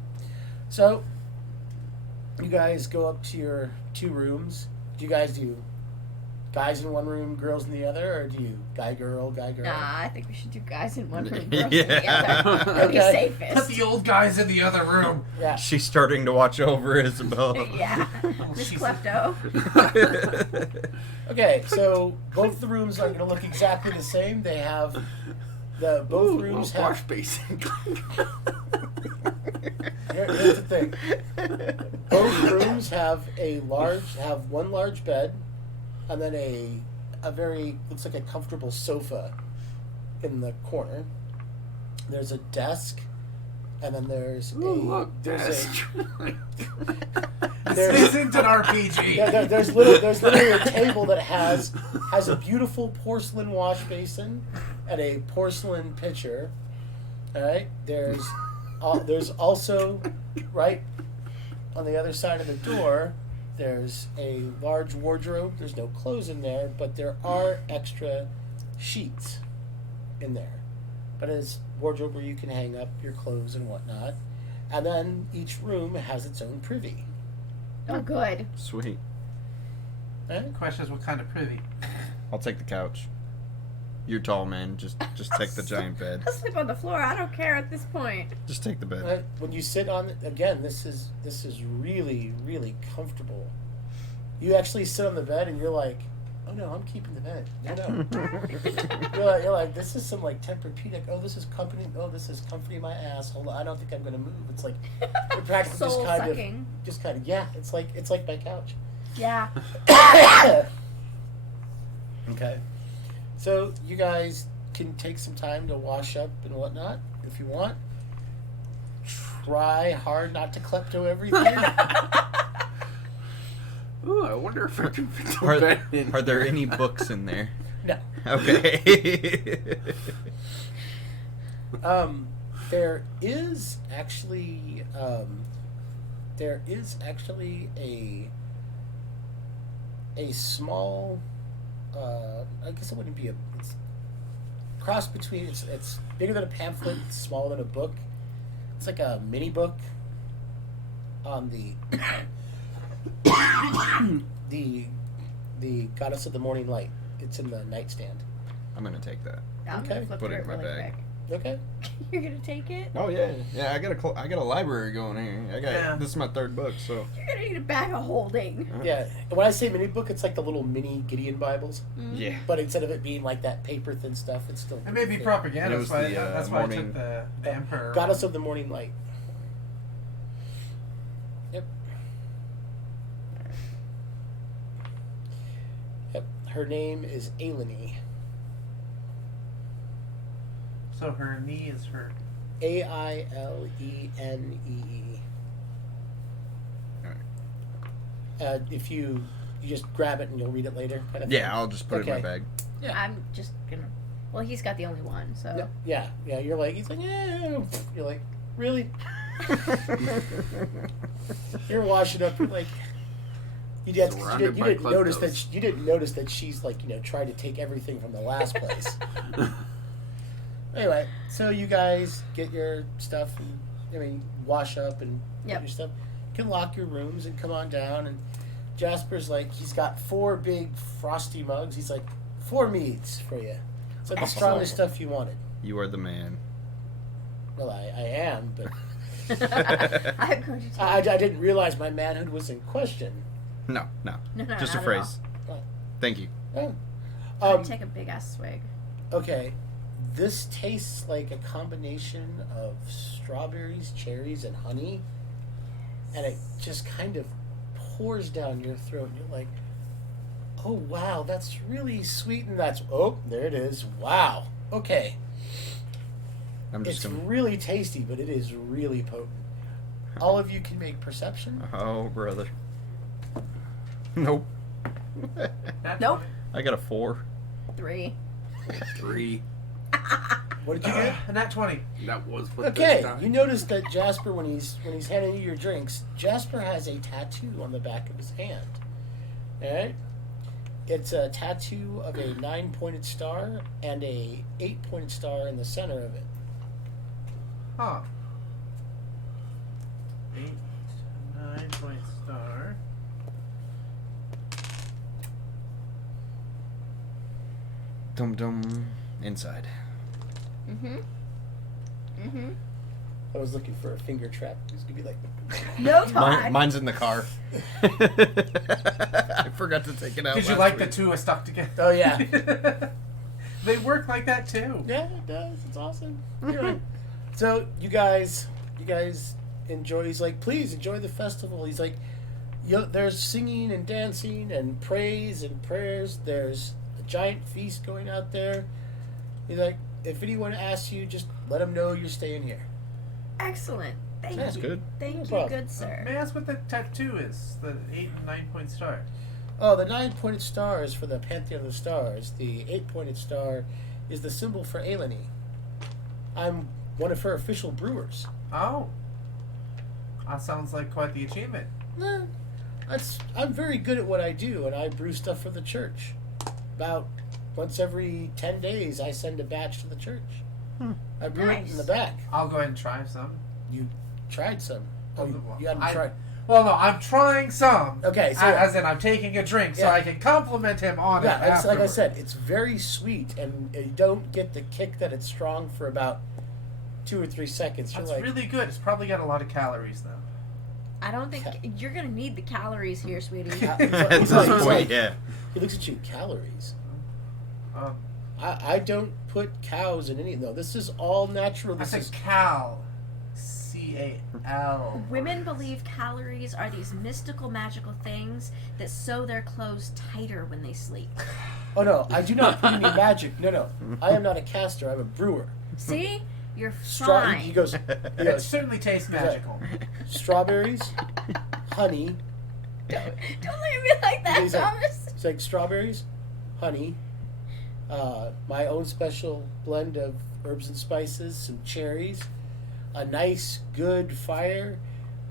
So you guys go up to your 2 rooms. Do you guys do guys in one room, girls in the other, or do you guy girl? Nah, I think we should do guys in one room, girls in the Yeah. other. That'd be Okay. Put safest. the old guys in the other room. Yeah. She's starting to watch over Isabel. Yeah. Miss she's- Klepto. Okay. So both the rooms are going to look exactly the same. They have both Ooh, rooms a wash have. basin. Here's the thing. Both rooms have one large bed, and then a very looks like a comfortable sofa in the corner. There's a desk, and then there's Ooh, look, there's desk. This isn't an RPG. there's literally a table that has a beautiful porcelain wash basin and a porcelain pitcher. All right. There's also right on the other side of the door. There's a large wardrobe. There's no clothes in there, but there are extra sheets in there. but it's wardrobe where you can hang up your clothes and whatnot. And then each room has its own privy. Oh, good. Sweet. Right? Question is, what kind of privy? I'll take the couch. You're tall, man. Just take the giant bed. I'll sleep on the floor. I don't care at this point. Just take the bed. When you sit on it, again, this is really, really comfortable. You actually sit on the bed and you're like, oh no, I'm keeping the bed. No, no. you're like, this is some like Tempur-Pedic. Oh, this is comforting. Oh, this is comforting my ass. Hold on, I don't think I'm gonna move. It's like you're practically Soul just sucking. kind of, yeah. It's like my couch. Yeah. Okay. So you guys can take some time to wash up and whatnot if you want. Try hard not to klepto everything. Ooh, I wonder if I can fit the Are, bed in. are there any books in there? No. Okay. There is actually a small I guess it wouldn't be it's cross between it's bigger than a pamphlet, it's smaller than a book. It's like a mini book on the the Goddess of the Morning Light. It's in the nightstand. I'm gonna take that. I'm Okay. gonna flip Put it through in my really bag. Okay. quick. You're gonna take it? Oh yeah, yeah. I got a library going here. Yeah. This is my third book, so. You're gonna need a bag of holding. Yeah. When I say mini book, it's like the little mini Gideon Bibles. Yeah. But instead of it being like that paper thin stuff, it's still It may be thick. propaganda. It was That's why, the, that's why I morning- took the Emperor. Goddess of the Morning Light. Yep. Yep. Her name is Ailene. So her knee is her. Ailenee. If you just grab it and you'll read it later. Kind of Yeah, I'll just put it in Okay. my bag. Yeah. I'm just gonna. Well, he's got the only one, so. thing. Yeah, yeah. You're like, he's like, yeah. You're like, really? You're washing up. You're like, you Surrounded by didn't notice that kleptos. you didn't notice that she's like trying to take everything from the last place. Anyway, so you guys get your stuff and wash up and Yep. get your stuff. You can lock your rooms and come on down. And Jasper's like, he's got 4 big frosty mugs. He's like, 4 meads for you. It's like the Excellent. strongest stuff you wanted. You are the man. Well, I am, but I'm going to take. I didn't realize my manhood was in question. No, no. No, Just a not at phrase. all. Thank you. Oh. I'd take a big ass swig. Okay, this tastes like a combination of strawberries, cherries, and honey, and it just kind of pours down your throat. And you're like, "Oh wow, that's really sweet." And there it is. Wow. Okay, I'm just it's gonna. really tasty, but it is really potent. All of you can make perception. Oh, brother. Nope. That's Nope. I got a 4. 3. 3. What did you get? And that 20. That was what Okay, this time. you notice that Jasper, when he's handing you your drinks, Jasper has a tattoo on the back of his hand. All right, it's a tattoo of a 9-pointed star and a 8-pointed star in the center of it. Huh. 8, 9-point star. Dum dum. Inside. I was looking for a finger trap. It's gonna be like, No time. Mine's in the car. I forgot to take it out. Did you last like the week. 2 are stuck together? oh yeah, They work like that too. yeah, it does. It's awesome. You're right. So you guys enjoy. He's like, please enjoy the festival. He's like, there's singing and dancing and praise and prayers. There's a giant feast going out there. He's like, if anyone asks you, just let them know you're staying here. Excellent. Thank That's you. good. Thank No you, problem. good sir. May I ask what the tattoo is? The 8 and 9-point star. Oh, the 9-pointed star is for the Pantheon of the Stars. The 8-pointed star is the symbol for Ailene. I'm one of her official brewers. Oh. That sounds like quite the achievement. I'm very good at what I do, and I brew stuff for the church. About once every 10 days, I send a batch to the church. I brew it in Nice. the back. I'll go ahead and try some. You tried some. Oh, Well, you hadn't I- tried. Well, no, I'm trying some. Okay, so As in, I'm taking a drink so Yeah. I can compliment him on it. yeah, it's like I afterwards. said, it's very sweet, and you don't get the kick that it's strong for about 2 or 3 seconds. You're That's like, really good. It's probably got a lot of calories though. I don't think you're gonna need the calories here, sweetie. He's Boy, like- yeah. he looks at you, calories. Um, I don't put cows in any. No, this is all natural. I This said is cal. C-A-L. Women believe calories are these mystical, magical things that sew their clothes tighter when they sleep. Oh no, I do not put any magic. No, I am not a caster. I'm a brewer. See? You're Straw. fine. He goes. He It goes certainly tastes magical. strawberries, honey. Don't look at me like that, He's like- Thomas. It's like strawberries, honey, my own special blend of herbs and spices, some cherries, a nice good fire,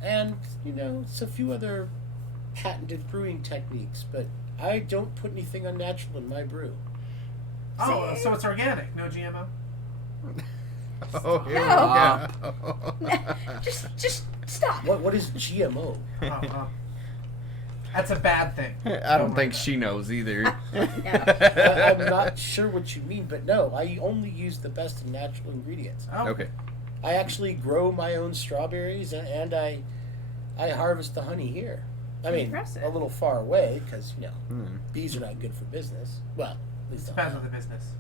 and it's a few other patented brewing techniques. But I don't put anything unnatural in my brew. Oh, See? so it's organic, no GMO. Oh, here No. we go. Just stop. What is GMO? Oh. That's a bad thing. I don't think she knows either. No. I'm not sure what you mean, but no, I only use the best and natural ingredients. Oh, Okay. I actually grow my own strawberries, and I harvest the honey here. I mean, Impressive. a little far away because Hmm. bees are not good for business. Well, at least Depends on the business.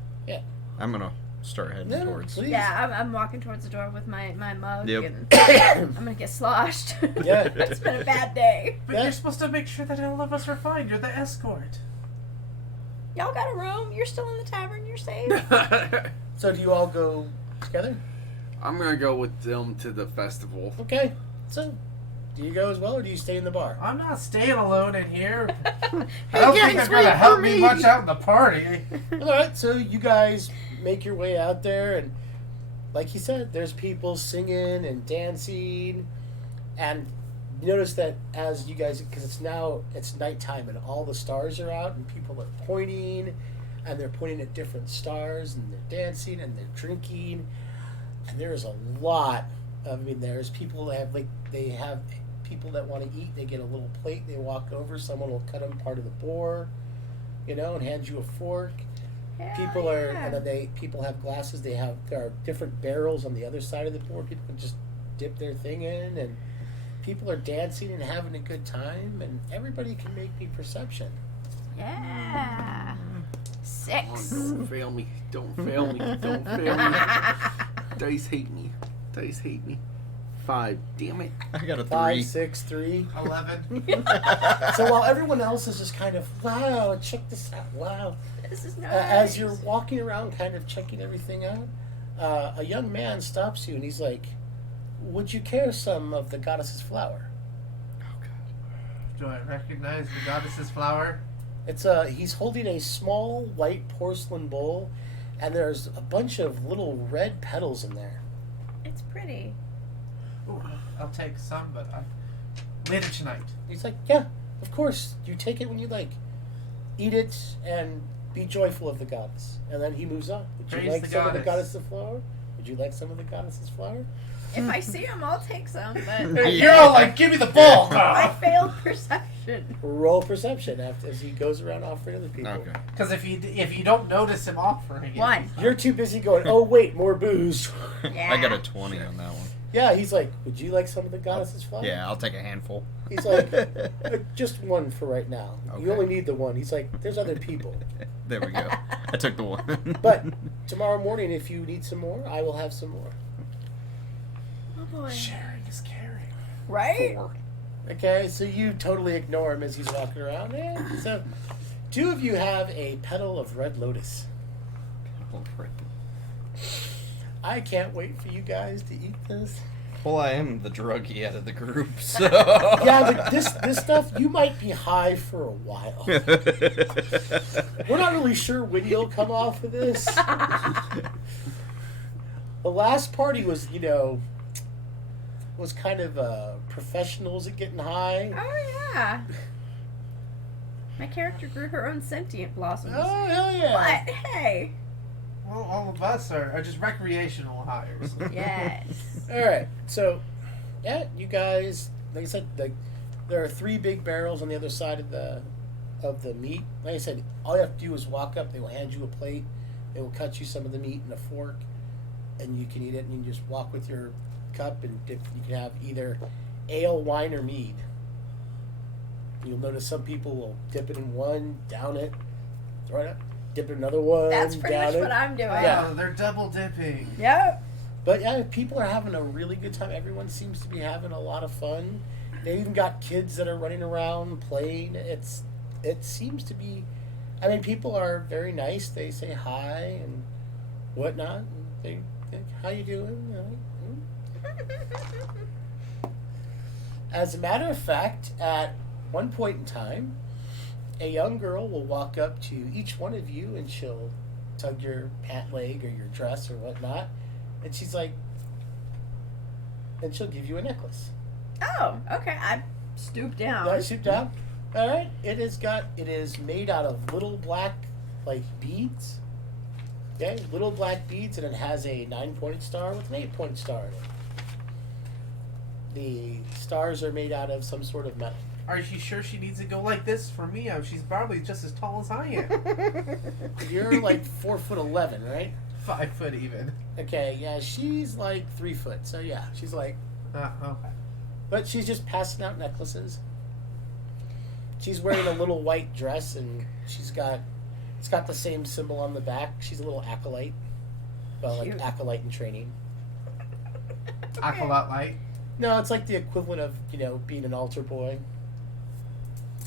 I'm gonna start heading No, towards. please. Yeah, I'm walking towards the door with my mug, Yep. and I'm gonna get sloshed. Yeah. It's been a bad day. But Yeah. you're supposed to make sure that all of us are fine. You're the escort. Y'all got a room. You're still in the tavern. You're safe. So do you all go together? I'm gonna go with them to the festival. Okay. So, do you go as well, or do you stay in the bar? I'm not staying alone in here. I don't Hey, think guys, they're going to wait help for me me. much out in the party. All right. So you guys make your way out there, and like you said, there's people singing and dancing, and you notice that as you guys, because it's nighttime and all the stars are out, and people are pointing, and they're pointing at different stars, and they're dancing and they're drinking, and there's a lot. There's people that have people that want to eat. They get a little plate. They walk over. Someone will cut them part of the boar, and hand you a fork. People are, and then people have glasses. There are different barrels on the other side of the board. People can just dip their thing in, and people are dancing and having a good time. And everybody can make me perception. Yeah. Oh, 6. don't fail me. Don't fail me. Don't fail me. Dice hate me. Dice hate me. 5. Damn it. I got a 5, 3. 6, 3. 11. So while everyone else is just kind of, wow, check this out, wow. This is nice. As you're walking around, kind of checking everything out, a young man stops you and he's like, "Would you care some of the goddess's flower?" Do I recognize the goddess's flower? He's holding a small white porcelain bowl, and there's a bunch of little red petals in there. It's pretty. Ooh, I'll take some, but later tonight. He's like, "Yeah, of course. You take it when you like. Eat it and be joyful of the goddess." And then he moves on. Would you Praise like the some of the goddess. goddess's flower? Would you like some of the goddess's flower? If I see him, I'll take some, but You're all like, give me the ball. I failed perception. Roll perception as he goes around offering other people. Okay. Because if you don't notice him offering it, 1. You're too busy going, "Oh wait, more booze." Yeah. I got a 20 on that one. Yeah, he's like, "Would you like some of the goddess's flower?" Yeah, I'll take a handful. He's like, "Just one for right now. You Okay. only need the one." He's like, "There's other people. There we go. I took the one. But tomorrow morning, if you need some more, I will have some more." Oh boy. sharing is caring. Right? 4. Okay, so you totally ignore him as he's walking around. And so, 2 of you have a petal of red lotus. I can't wait for you guys to eat this. Well, I am the druggie out of the group, so. Yeah, but this stuff, you might be high for a while. We're not really sure when you'll come off of this. The last party was, was kind of professionals at getting high. Oh yeah. My character grew her own sentient blossoms. Oh, hell yeah. But hey, Well, all of us are just recreational hires. Yes. All right, so yeah, you guys, like I said, there are 3 big barrels on the other side of the meat. Like I said, all you have to do is walk up. They will hand you a plate. They will cut you some of the meat in a fork, and you can eat it. And you can just walk with your cup and dip. You can have either ale, wine, or mead. You'll notice some people will dip it in one, down it, throw it up, dip it in another one. That's pretty down much it. what I'm doing. Yeah. Oh, they're double dipping. Yep. But yeah, people are having a really good time. Everyone seems to be having a lot of fun. They even got kids that are running around playing. It seems to be. I mean, people are very nice. They say hi and whatnot. And they how you doing? As a matter of fact, at one point in time, a young girl will walk up to each one of you and she'll tug your pant leg or your dress or whatnot. And she's like, and she'll give you a necklace. Oh, okay. I stooped down. That shoot down. All right. It is made out of little black like beads. Okay, little black beads, and it has a 9-pointed star with an 8-pointed star in it. The stars are made out of some sort of metal. Are you sure she needs to go like this? For me, she's probably just as tall as I am. You're like 4'11", right? 5 foot even. Okay, yeah, she's like 3 foot. So yeah, she's like, Okay. but she's just passing out necklaces. She's wearing a little white dress, and it's got the same symbol on the back. She's a little acolyte. Well, like Cute. acolyte in training. Acolyte light. No, it's like the equivalent of, being an altar boy.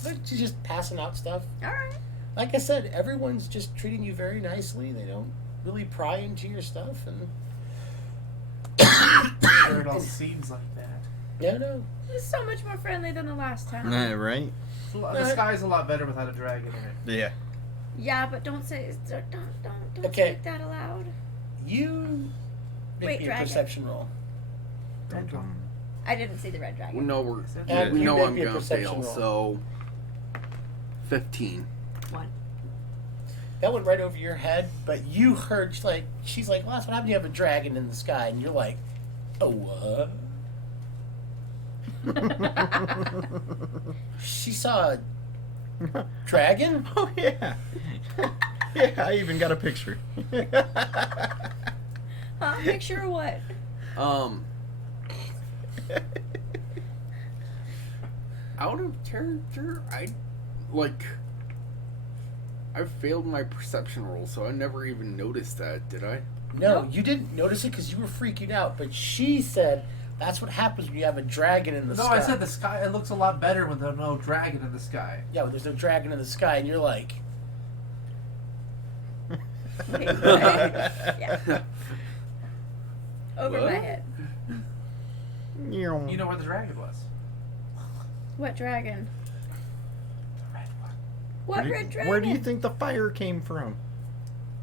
But she's just passing out stuff. All right. Like I said, everyone's just treating you very nicely. They don't really pry into your stuff, and Sure, it all seems like that. no. This is so much more friendly than the last time. Right? The sky's a lot better without a dragon in it. Yeah. Yeah, but don't don't Okay. say that aloud. You make Wait, me a dragon. perception roll. I didn't see the red dragon. We know we're. And we you know make I'm me a gonna perception fail. roll. So 15. That went right over your head, but you heard she's like, well, that's what happened. You have a dragon in the sky, and you're like, oh what? She saw a dragon. Oh yeah. Yeah, I even got a picture. Huh? Picture of what? Out of character, I failed my perception roll, so I never even noticed that, did I? No, No. you didn't notice it because you were freaking out. But she said that's what happens when you have a dragon in the No, sky. I said the sky. It looks a lot better when there's no dragon in the sky. Yeah, when there's no dragon in the sky, and you're like, Wait, what? Yeah. Over my What? head. You know where the dragon was? What dragon? The red one. What red dragon? Where do you think the fire came from?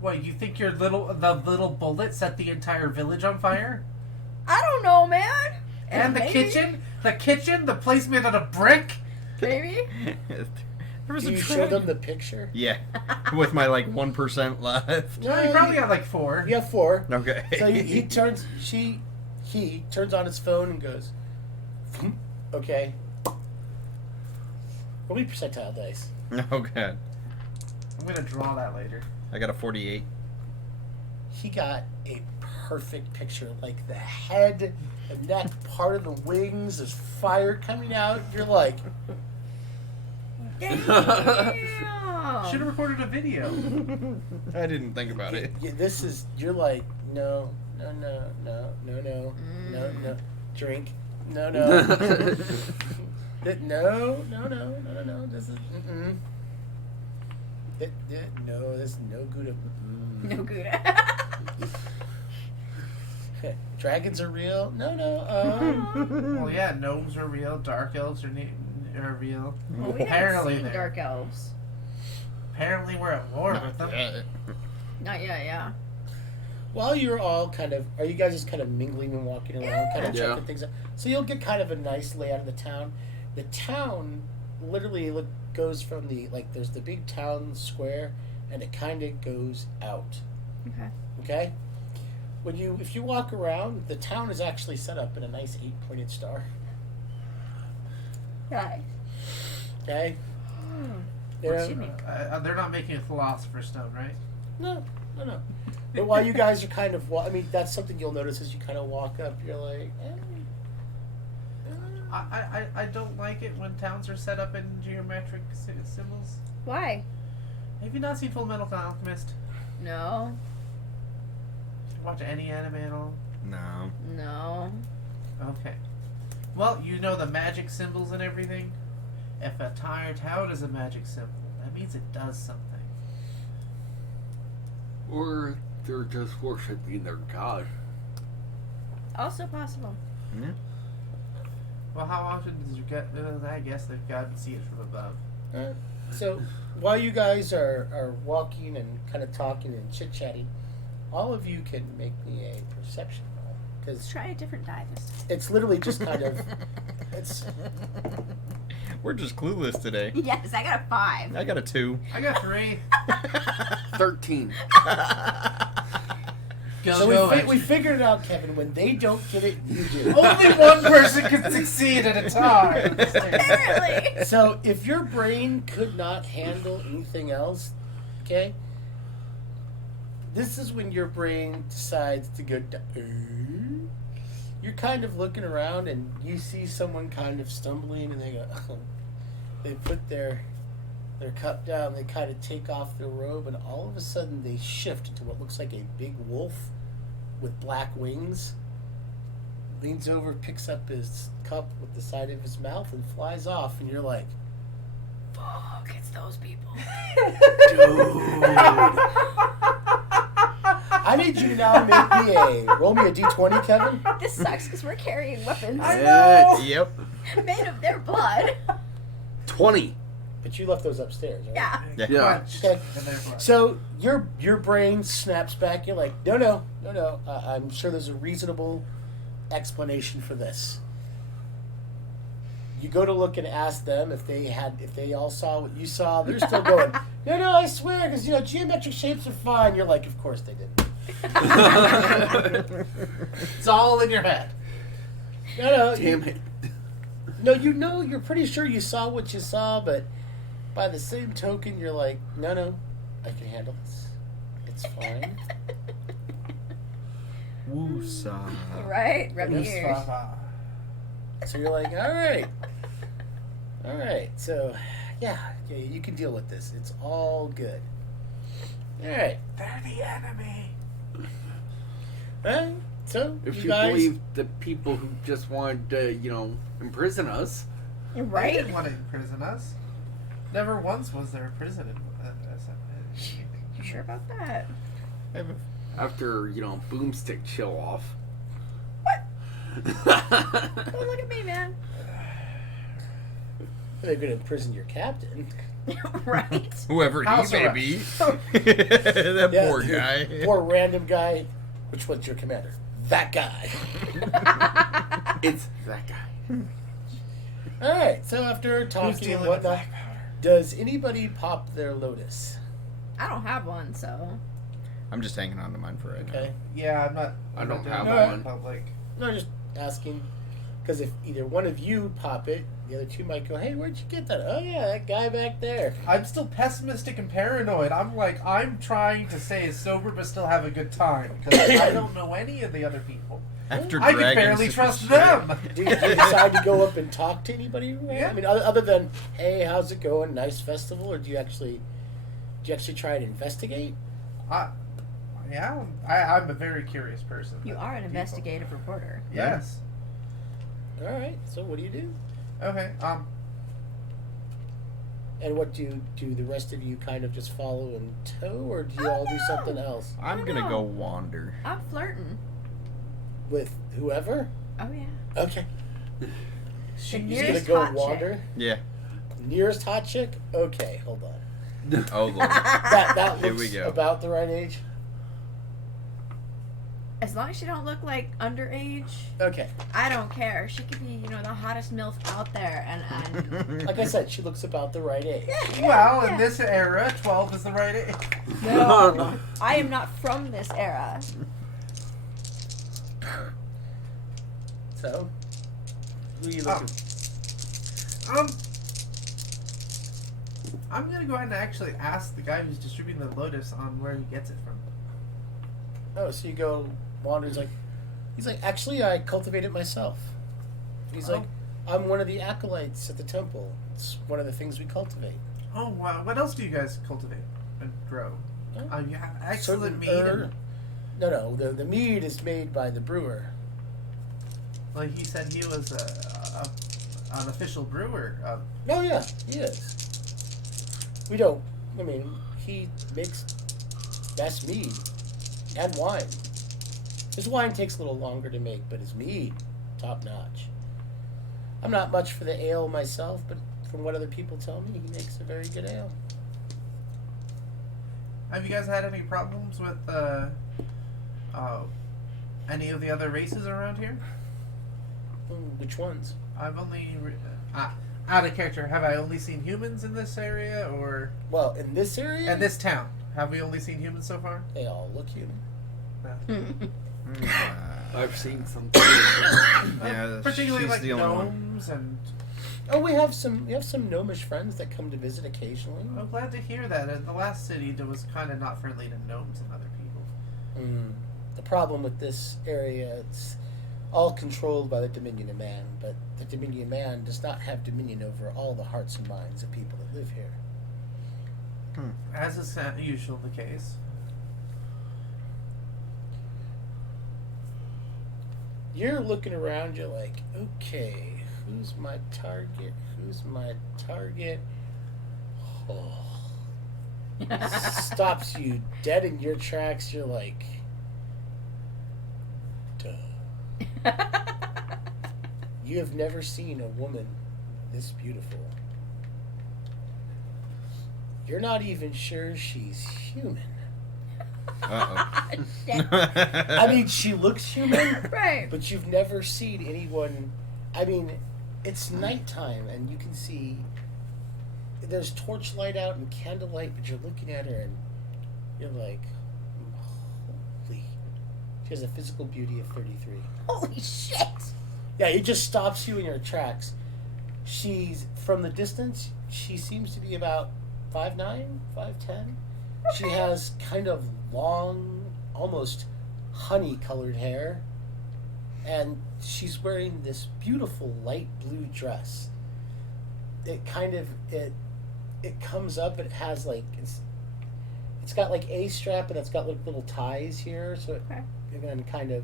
What, you think the little bullet set the entire village on fire? I don't know, man. And the Maybe. kitchen, the place made out of brick. Maybe. There was do a you show dragon. them the picture? Yeah, with my 1% left. No, you probably got like 4. You have 4. Okay. So he turns on his phone and goes, okay. Roll me percentile dice. Oh god, I'm gonna draw that later. I got a 48. He got a perfect picture, like the head, the neck, part of the wings, there's fire coming out. You're like, Damn. Should have recorded a video. I didn't think about it. you're like, no, drink, no. No, this is, no, this is no good. No good. Dragons are real? No. Well, yeah, gnomes are real. Dark elves are real. Well, we Apparently haven't seen they're- dark elves. Apparently, we're at war with them. Not yet, yeah. While you're all are you guys just kind of mingling and walking around, kind of Yeah. checking things out? So you'll get kind of a nice layout of the town. The town literally goes from there's the big town square, and it kind of goes out. Okay. Okay? If you walk around, the town is actually set up in a nice 8-pointed star. Nice. Okay? Excuse me. They're not making a philosopher's stone, right? No. But while you guys are kind of, that's something you'll notice as you kind of walk up. You're like, I don't like it when towns are set up in geometric symbols. Why? Have you not seen Full Metal Alchemist? No. Watch any anime at all? No. No. Okay. Well, you know the magic symbols and everything? If a entire town is a magic symbol, that means it does something. Or they're just worshiping their god. Also possible. Yeah. Well, how often did you get... I guess they've got to see it from above. So while you guys are walking and kind of talking and chit-chatting, all of you can make me a perception roll. Let's Because try a different die this time. it's literally just kind of... We're just clueless today. Yes, I got a 5. I got a 2. I got 3. 13. So we figured it out, Kevin. When they don't get it, you do. Only one person can succeed at a time. Apparently. So if your brain could not handle anything else, okay, this is when your brain decides to go. You're kind of looking around and you see someone kind of stumbling, and they go. They put their cup down. They kind of take off their robe, and all of a sudden they shift into what looks like a big wolf with black wings. Leans over, picks up his cup with the side of his mouth, and flies off. And you're like, Fuck, it's those people. dude. I need you to now roll me a d20, Kevin. This sucks because we're carrying weapons Yes. Yep. made of their blood. 20. But you left those upstairs, right? Yeah. Yeah. Okay. And therefore- So your brain snaps back. You're like, no. I'm sure there's a reasonable explanation for this. You go to look and ask them if they all saw what you saw. They're still going, no, I swear, because geometric shapes are fine. You're like, of course they didn't. It's all in your head. No. Damn it. No, you're pretty sure you saw what you saw, but by the same token, you're like, no, I can handle this. It's fine. Woosah. Right? Rub your Yes, ears. So you're like, all right. So, yeah, you can deal with this. It's all good. All right. They're the enemy. All right. So If you you guys, believe the people who just wanted to, imprison us. They Right? didn't want to imprison us. Never once was there a prison in You sure about that? After, boomstick chill off. Oh, look at me, man. they're going to imprison your captain. Right? Whoever he House may arrest. be. That Yeah, poor guy. Poor random guy. Which one's your commander? That guy. It's that guy. All right. So after Who's talking and dealing with whatnot, black powder? does anybody pop their Lotus? I don't have one, so. I'm just hanging on to mine for right Okay. Yeah, I'm not. I I'm don't not have doing that one. in public. No, just asking. Because if either one of you pop it, the other two might go, hey, where'd you get that? Oh, yeah, that guy back there. I'm still pessimistic and paranoid. I'm trying to stay sober but still have a good time because I don't know any of the other people. now. After I can dragging barely Super trust Straight- them. Do you decide to go up and talk to anybody? Yeah. I mean, other than, hey, how's it going? Nice festival? Or do you actually try and investigate? Yeah, I'm a very curious person. You are an investigative reporter. Yes. All right. So what do you do? Okay. And what do the rest of you kind of just follow in tow, or do you all do something else I'm I gonna know. go wander. I'm flirting. with whoever? Oh, yeah. Okay. The She's gonna nearest go hot chick. wander. Yeah. Nearest hot chick? Okay, hold on. Oh lord. That Here looks we go. about the right age. As long as she don't look like underage, Okay. I don't care. She could be, you know, the hottest MILF out there, and Like I said, she looks about the right age. Well, in this era, 12 is the right age. no, I am not from this era. So, who are you looking? I'm gonna go ahead and actually ask the guy who's distributing the Lotus on where he gets it from. Oh, so you go wanders like. He's like, actually, I cultivate it myself. He's like, I'm one of the acolytes at the temple. It's one of the things we cultivate. Oh wow! What else do you guys cultivate and grow? Oh. You have excellent Certain mead. herb- No, the mead is made by the brewer. Like he said, he was an official brewer. Oh yeah, he is. We don't. I mean, he makes best mead and wine. His wine takes a little longer to make, but his mead, top notch. I'm not much for the ale myself, but from what other people tell me, he makes a very good ale. Have you guys had any problems with any of the other races around here? Which ones? I've only out of character. Have I only seen humans in this area, or Well, in this area, in this town? Have we only seen humans so far? they all look human. I've seen some. Yeah, Particularly she's like the only one. gnomes and. Oh, we have some gnomish friends that come to visit occasionally. I'm glad to hear that. In the last city, there was kind of not friendly to gnomes and other people. The problem with this area, it's all controlled by the Dominion of Man, but the Dominion of Man does not have dominion over all the hearts and minds of people that live here. As is usual the case. You're looking around, you're like, okay, who's my target? Who's my target? Oh. Stops you dead in your tracks, you're like, duh. You have never seen a woman this beautiful. You're not even sure she's human. Shit. I mean, she looks human, Right. but you've never seen anyone. I mean, it's nighttime and you can see there's torchlight out and candlelight, but you're looking at her and you're like, holy. She has a physical beauty of 33. Holy shit. Yeah, it just stops you in your tracks. She's, from the distance, she seems to be about 5'9", 5'10". She has kind of long, almost honey-colored hair. And she's wearing this beautiful light blue dress. It kind of, it comes up, it has like, it's got like a strap and it's got like little ties here. So it, Okay. again, kind of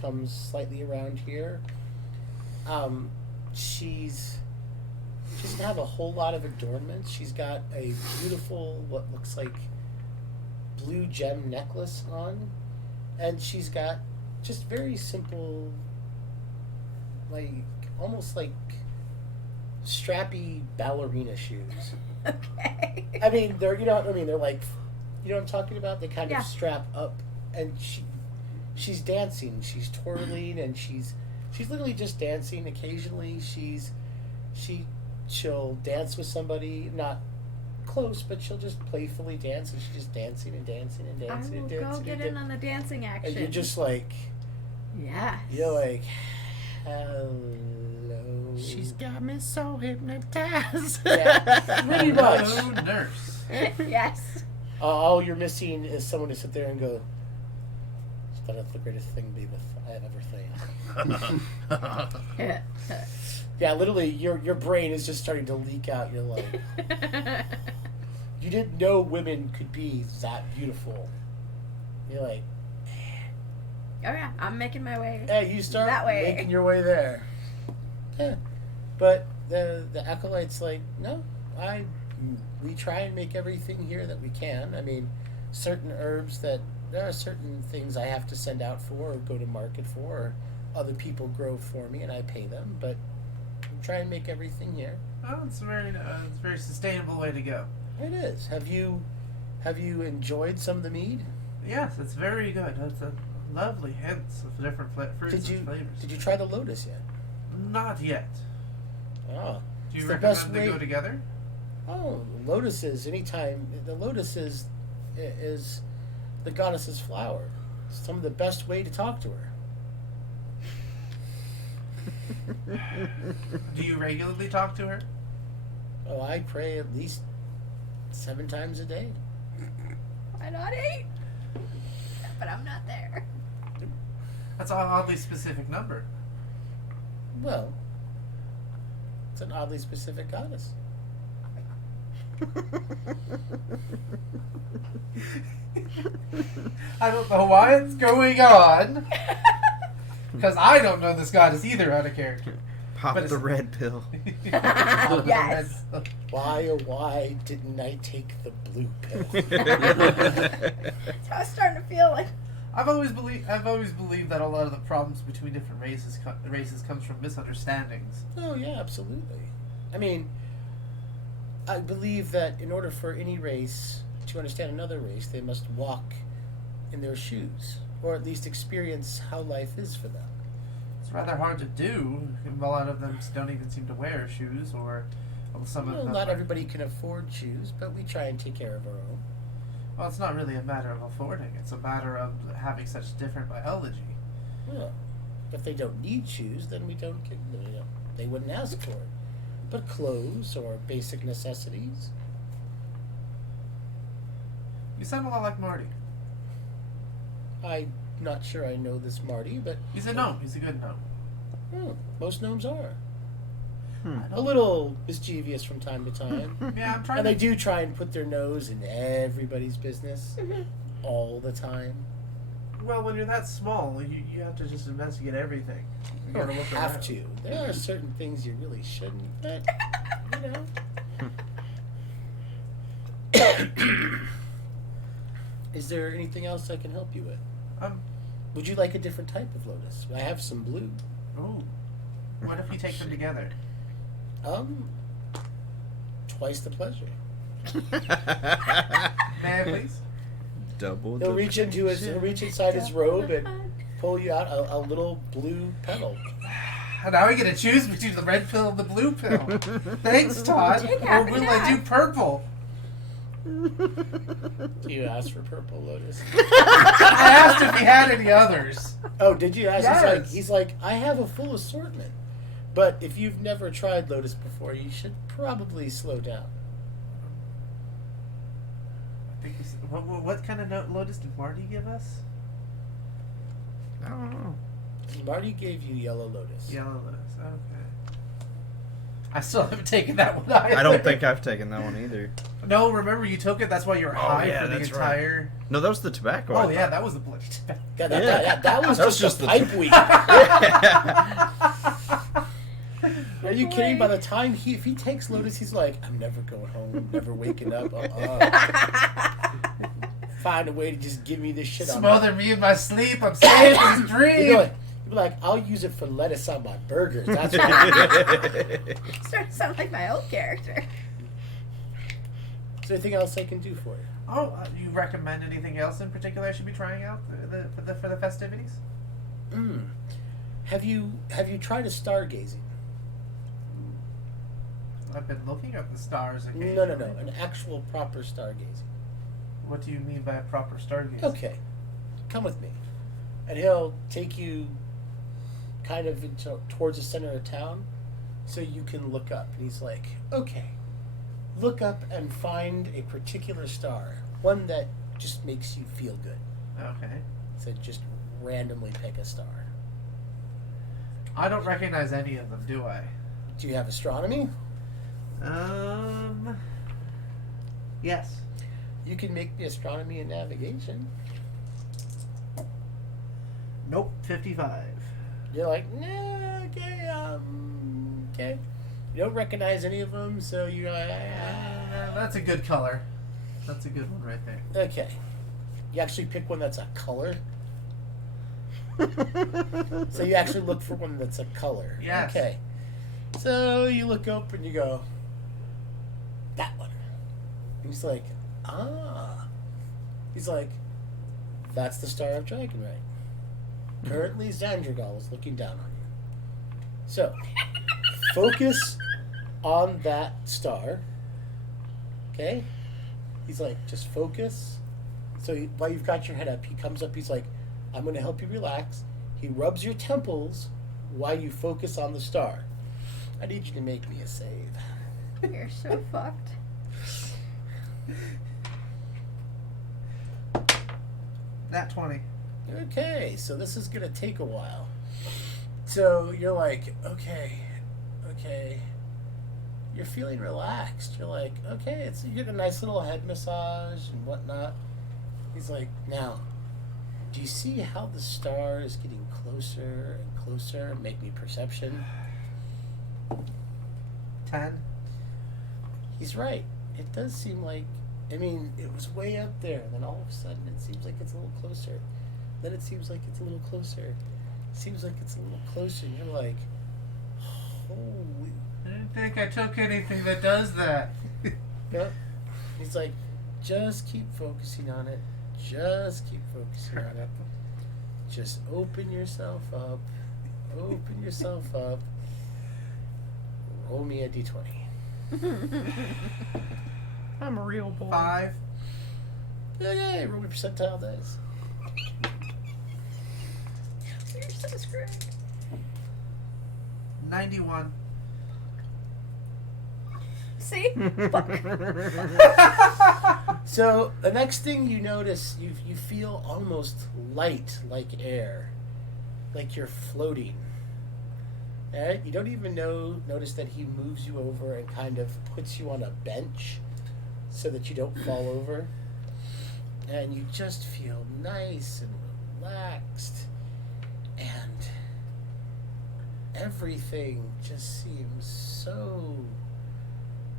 comes slightly around here. She doesn't have a whole lot of adornments. She's got a beautiful, what looks like blue gem necklace on, and she's got just very simple, like almost like strappy ballerina shoes. Okay. I mean, they're they're like, you know what I'm talking about? They kind Yeah. of strap up, and she's dancing, she's twirling, and she's literally just dancing. Occasionally, she'll dance with somebody, not close, but she'll just playfully dance, and she's just dancing and dancing and I dancing will and go dancing. get and in on the dancing action. and you're just like, Yes. you're like, hello. She's got me so hypnotized. Yeah, pretty much. Hello, nurse. Yes. All you're missing is someone to sit there and go, "That's the greatest thing to be with I have ever seen." Yeah, literally, your brain is just starting to leak out. You're like, you didn't know women could be that beautiful. You're like, Oh yeah, I'm making my way. hey, you start That way. making your way there. Yeah, but the acolyte's like, no, we try and make everything here that we can. I mean, certain herbs that there are certain things I have to send out for or go to market for, or other people grow for me and I pay them, but we try and make everything here. Oh, it's a very sustainable way to go. It is. Have you enjoyed some of the mead? Yes, it's very good. lovely hints of different fruits and flavors. Did you try the lotus yet? Not yet. Oh. Do you It's the best recommend they way- go together? Oh, lotuses. Anytime the lotus is the goddess's flower. It's some of the best way to talk to her. Do you regularly talk to her? Oh, I pray at least 7 times a day. Why not 8? But I'm not there. That's an oddly specific number. Well, it's an oddly specific goddess. I don't know why it's going on. Because I don't know this goddess either out of character. Pop But the it's- red pill. Yes. Why, oh, why didn't I take the blue pill? So I was starting to feel like I've always believed that a lot of the problems between different races comes from misunderstandings. Oh, yeah, absolutely. I mean, I believe that in order for any race to understand another race, they must walk in their shoes, or at least experience how life is for them. It's rather hard to do. A lot of them don't even seem to wear shoes, or some of Well, them. not everybody can afford shoes, but we try and take care of our own. Well, it's not really a matter of affording. It's a matter of having such different biology. Well, if they don't need shoes, then we don't get, they wouldn't ask for it. But clothes or basic necessities. You sound a lot like Marty. I'm not sure I know this Marty, but He's a gnome. He's a good gnome. most gnomes are. Hmm. A little mischievous from time to time. Yeah, I'm trying And they to. do try and put their nose in everybody's business all the time. Well, when you're that small, you have to just investigate everything. You You gotta don't look have around. to. There are certain things you really shouldn't, but, Is there anything else I can help you with? Would you like a different type of lotus? I have some blue. Ooh. What if we take them together? Twice the pleasure. May I please? Double. He'll reach inside his robe and pull you out a little blue petal. And now we get to choose between the red pill and the blue pill. Thanks, Todd. Take Or half and will I do half. purple? Do you ask for purple lotus? I asked if he had any others. Oh, did you ask? Yes. He's like, I have a full assortment. But if you've never tried lotus before, you should probably slow down. I think what kind of lotus did Marty give us? I don't know. Marty gave you yellow lotus. Yellow lotus. Okay. I still haven't taken that one either. I don't think I've taken that one either. No, remember you took it. That's why you were high yeah, for the that's right. entire. No, that was the tobacco. I Oh yeah, thought. that was the bloody tobacco. That was That was just just a the- pipe weed. Are you kidding? By the time if he takes lotus, he's like, I'm never going home. I'm never waking up. Find a way to just give me this shit on. Smother me in my sleep. I'm staying in this You'd dream. be like, I'll use it for lettuce on my burgers. That's what I starting to sound like my old character. Is there anything else I can do for you? Oh, you recommend anything else in particular I should be trying out for the festivities? Have you tried a stargazing? I've been looking at the stars occasionally. No. An actual proper stargazing. What do you mean by a proper stargaze? Okay. Come with me. And he'll take you kind of towards the center of town so you can look up. And he's like, okay, look up and find a particular star. One that just makes you feel good. Okay. So just randomly pick a star. I don't recognize any of them, do I? Do you have astronomy? Yes. You can make me astronomy and navigation. Nope. 55. You're like, nah, okay, okay. You don't recognize any of them, so you're like, That's a good color. That's a good one right there. okay. You actually pick one that's a color. So you actually look for one that's a color. Yes. Okay. So you look up and you go, that one. And he's like, ah. He's like, that's the Star of Dragonite. Currently, Xandrigal is looking down on you. So, focus on that star. Okay? He's like, just focus. So, while you've got your head up, he comes up, he's like, I'm going to help you relax. He rubs your temples while you focus on the star. I need you to make me a save. You're so fucked. Nat 20. Okay, so this is going to take a while. So, you're like, okay. You're feeling relaxed. You're like, okay, you get a nice little head massage and whatnot. He's like, now, do you see how the star is getting closer and closer? Make me perception. 10. He's right. It does seem like, it was way up there, and then all of a sudden it seems like it's a little closer. Then it seems like it's a little closer. It seems like it's a little closer, and you're like, holy. I didn't think I took anything that does that. Yep. He's like, just keep focusing on it. Just keep focusing on it. Just open yourself up. Open yourself up. Roll me a d20. I'm a real boy. 5. Okay, roll me percentile dice. You're so screwed. 91. See? Fuck. So the next thing you notice, you feel almost light like air, like you're floating. And you don't even notice that he moves you over and kind of puts you on a bench so that you don't fall over. And you just feel nice and relaxed. And everything just seems so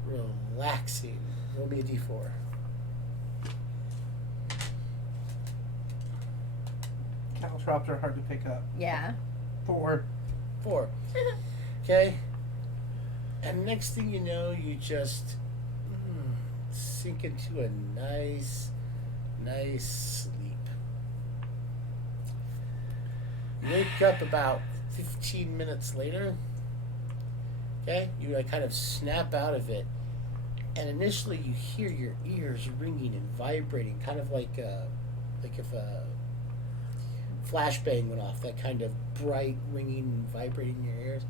relaxing. Roll me a d4. Caltrops are hard to pick up. Yeah. 4. 4. Okay? And next thing you know, you just sink into a nice sleep. You wake up about 15 minutes later. Okay? You kind of snap out of it. And initially you hear your ears ringing and vibrating, kind of like if a flashbang went off, that kind of bright ringing and vibrating in your ears.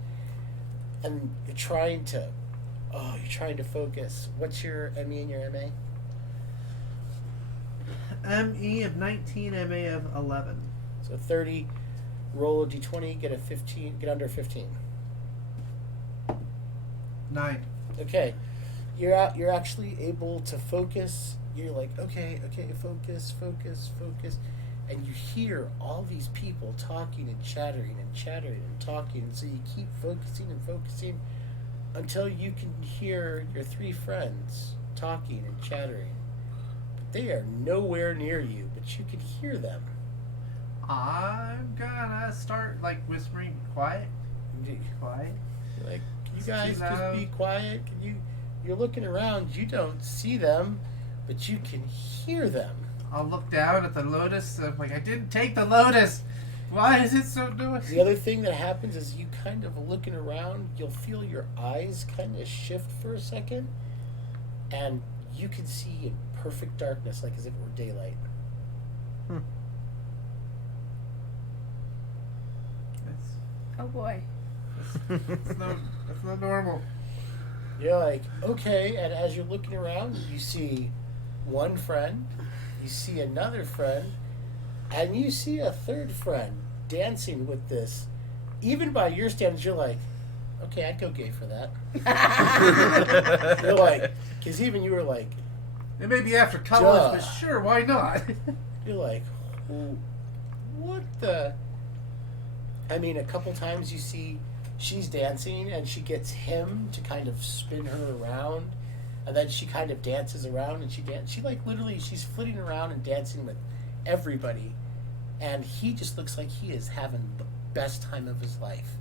And you're trying to focus. What's your ME and your MA? ME of 19, MA of 11. So 30, roll a d20, get a 15, get under 15. 9. Okay. You're actually able to focus. You're like, okay, focus. And you hear all these people talking and chattering and talking. And so you keep focusing until you can hear your 3 friends talking and chattering. But they are nowhere near you, but you can hear them. I'm gonna start whispering, quiet. Quiet. You're like, can you It's guys too just loud. be quiet? You're looking around, you don't see them, but you can hear them. I'll look down at the lotus. I'm like, I didn't take the lotus. Why is it so noisy? The other thing that happens is you kind of looking around, you'll feel your eyes kind of shift for a second, and you can see in perfect darkness, like as if it were daylight. Oh boy. That's not normal. You're like, okay, and as you're looking around, you see one friend, you see another friend, and you see a third friend dancing with this. Even by your standards, you're like, okay, I'd go gay for that. You're like, because even you were like, It may be after college, Duh. but sure, why not? you're like, what the? A couple times you see she's dancing and she gets him to kind of spin her around, and then she kind of dances around and she's flitting around and dancing with everybody, and he just looks like he is having the best time of his life.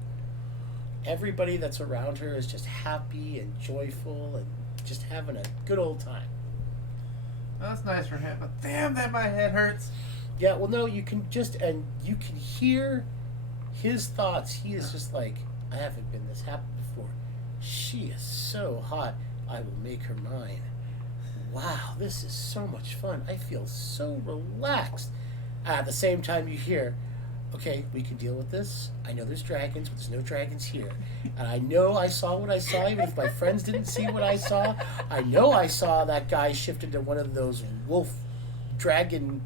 Everybody that's around her is just happy and joyful and just having a good old time. That's nice for him, but damn that my head hurts. Yeah, well, no, you can hear his thoughts. He is just like, I haven't been this happy before. She is so hot. I will make her mine. Wow, this is so much fun. I feel so relaxed. At the same time, you hear, okay, we can deal with this. I know there's dragons, but there's no dragons here. And I know I saw what I saw, even if my friends didn't see what I saw. I know I saw that guy shift into one of those wolf dragon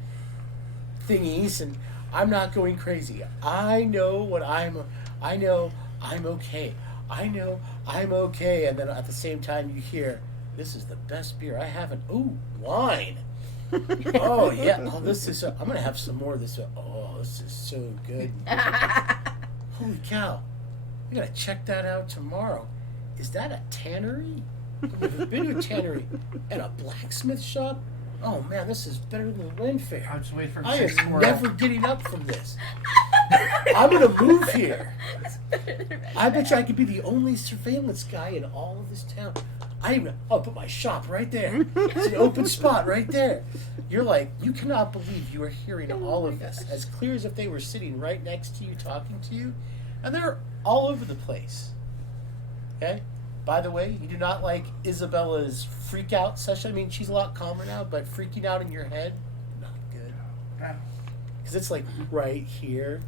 thingies, and I'm not going crazy. I know I'm okay. I know I'm okay. And then at the same time, you hear, this is the best beer I haven't. Ooh, wine. Oh yeah. Oh, this is. I'm gonna have some more of this. Oh, this is so good. Holy cow! I gotta check that out tomorrow. Is that a tannery? I've been to a tannery and a blacksmith shop. Oh man, this is better than Lynn Fair. I'm just waiting for I am squirrel. never getting up from this. I'm gonna move here. I bet you I could be the only surveillance guy in all of this town. I'll put my shop right there. It's an open spot right there. You're like, you cannot believe you are hearing all of this as clear as if they were sitting right next to you, talking to you, and they're all over the place. Okay. By the way, you do not like Isabella's freak out session. I mean, she's a lot calmer now, but freaking out in your head, not good. Because it's like right here.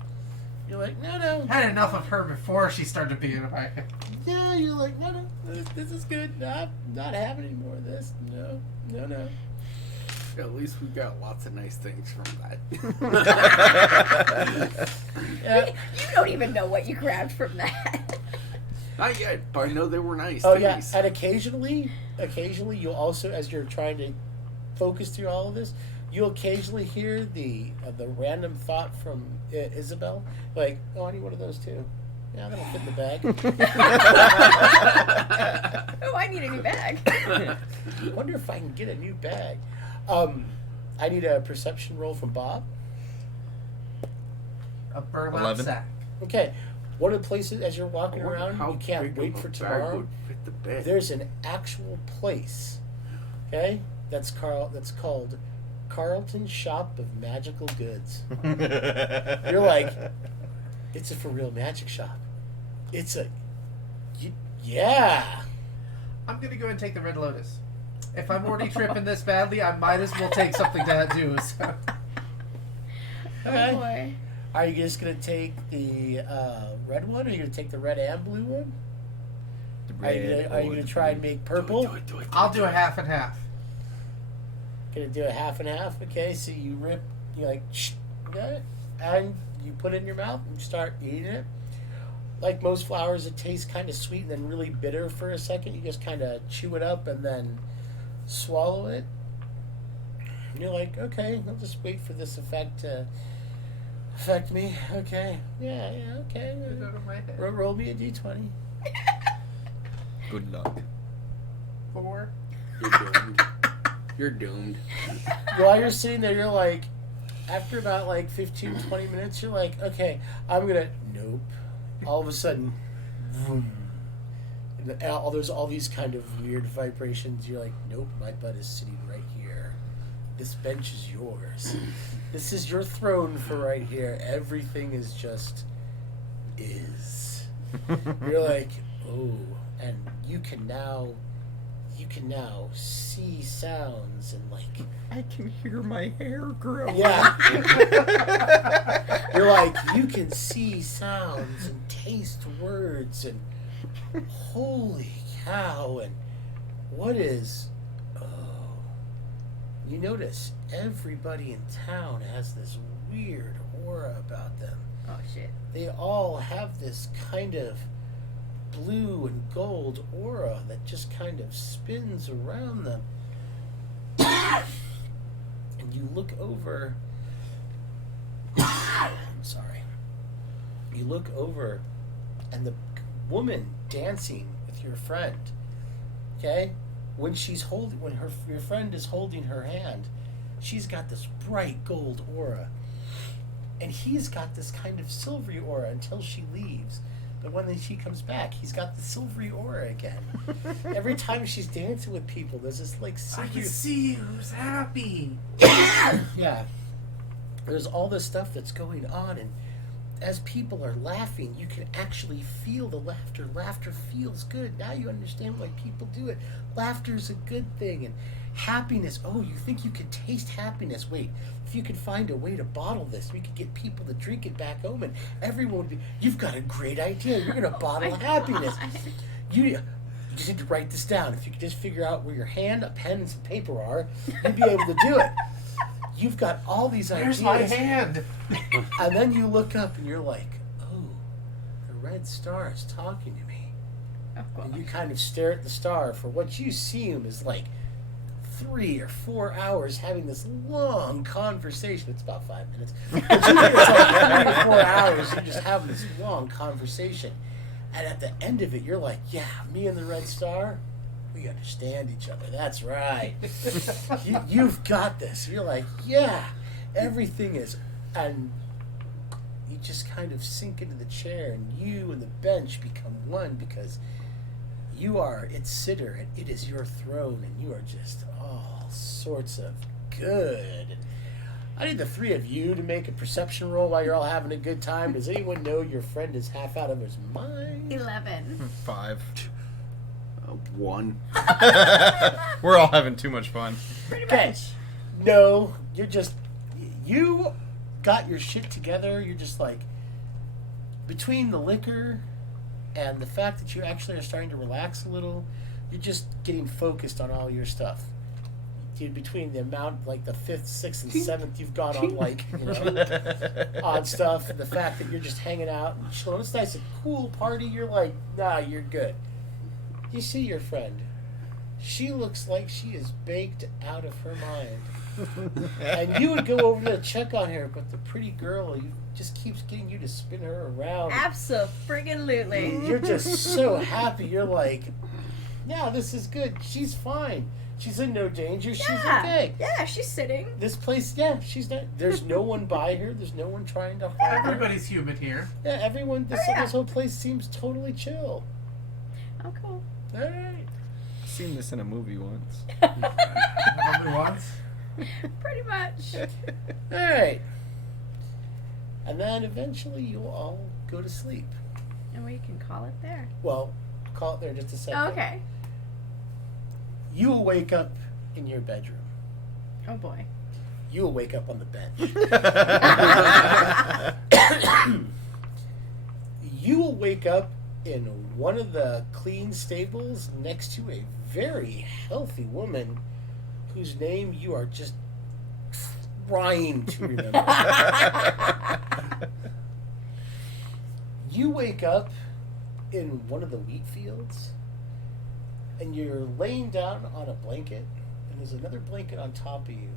You're like, no. Had enough of her before she started being a pirate. Yeah, you're like, no, this is good. Not having any more of this. No. At least we got lots of nice things from that. Yeah. You don't even know what you grabbed from that. Not yet, but I know they were nice. Oh yeah, things. and occasionally you'll also, as you're trying to focus through all of this, you'll occasionally hear the random thought from Isabel, like, "Oh, I need one of those too." Yeah, that'll fit in the bag. Oh, I need a new bag. I wonder if I can get a new bag. I need a perception roll from Bob. A burlap 11. sack. Okay, one of the places as you're I walking wonder around, how you can't big wait of a for bag tomorrow. would fit the bed. There's an actual place, okay? That's called Carlton Shop of Magical Goods. You're like, it's a for real magic shop. Yeah. I'm gonna go and take the Red Lotus. If I'm already tripping this badly, I might as well take something to do. So. Okay. Oh boy. Are you just gonna take the red one, or are you gonna take the red and blue one? Are you gonna try and make purple? Do it. I'll do a half and half. Gonna do a half and half. Okay, so you like, got it, and you put it in your mouth and you start eating it. Like most flowers, it tastes kind of sweet and then really bitter for a second. You just kind of chew it up and then swallow it. And you're like, okay, I'll just wait for this effect to affect me. Okay, yeah, okay. Get out of my head. Roll me a d20. Good luck. 4. You're doomed. You're doomed. While you're sitting there, you're like, after about like 15, 20 minutes, you're like, okay, I'm gonna, nope. All of a sudden, vroom. And there's all these kind of weird vibrations. You're like, nope, my butt is sitting right here. This bench is yours. This is your throne for right here. Everything is just is. You're like, oh, and you can now see sounds and like, I can hear my hair grow. yeah. You're like, you can see sounds and taste words and holy cow, and what is, oh, you notice everybody in town has this weird aura about them. Oh shit. They all have this kind of blue and gold aura that just kind of spins around them. And you look over. I'm sorry. You look over, and the woman dancing with your friend. Okay, when your friend is holding her hand, she's got this bright gold aura, and he's got this kind of silvery aura until she leaves. But when she comes back, he's got the silvery aura again. Every time she's dancing with people, there's this like I silvery. can see who's happy. Yeah. there's all this stuff that's going on, and as people are laughing, you can actually feel the laughter. Laughter feels good. Now you understand why people do it. Laughter is a good thing. And happiness, oh, you think you could taste happiness. Wait, if you could find a way to bottle this, we could get people to drink it back home, and everyone would be, you've got a great idea. You're going to bottle happiness. You just need to write this down. If you could just figure out where your hand, a pen, and some paper are, you'd be able to do it. You've got all these ideas. Where's my hand? And then you look up and you're like, oh, the red star is talking to me. And you kind of stare at the star for what you assume is like 3 or 4 hours having this long conversation. It's about 5 minutes. But it's like 3 or 4 hours. You're just having this long conversation. And at the end of it, you're like, yeah, me and the red star, we understand each other. That's right. You've got this. You're like, yeah, everything is. And you just kind of sink into the chair, and you and the bench become one because you are its sitter, and it is your throne, and you are just all sorts of good. I need the 3 of you to make a perception roll while you're all having a good time. Does anyone know your friend is half out of his mind? 11. 5. 1. We're all having too much fun. Pretty Okay. much. No, you're just, you got your shit together. You're just like, between the liquor and the fact that you actually are starting to relax a little, you're just getting focused on all your stuff. Dude, between the amount, like the 5th, 6th, and 7th you've got on, like, you know, on stuff, and the fact that you're just hanging out and chilling. It's nice, a cool party. You're like, nah, you're good. You see your friend. She looks like she is baked out of her mind. And you would go over to check on her, but the pretty girl just keeps getting you to spin her around. Absolutely. You're just so happy. You're like, yeah, this is good. She's fine. She's in no danger. She's okay. Yeah, she's sitting. This place, yeah, she's not. There's no one by her. There's no one trying to harm her. Everybody's human here. Yeah, everyone. This, Oh, yeah. this whole place seems totally chill. Oh, cool. All right. I've seen this in a movie once. Only once. Pretty much. All right. And then eventually you'll all go to sleep. And we can call it there. Well, call it there in just a second. Oh, okay. You will wake up in your bedroom. Oh, boy. You will wake up on the bench. You will wake up in one of the clean stables next to a very healthy woman whose name you are just trying to remember. You wake up in one of the wheat fields, and you're laying down on a blanket, and there's another blanket on top of you,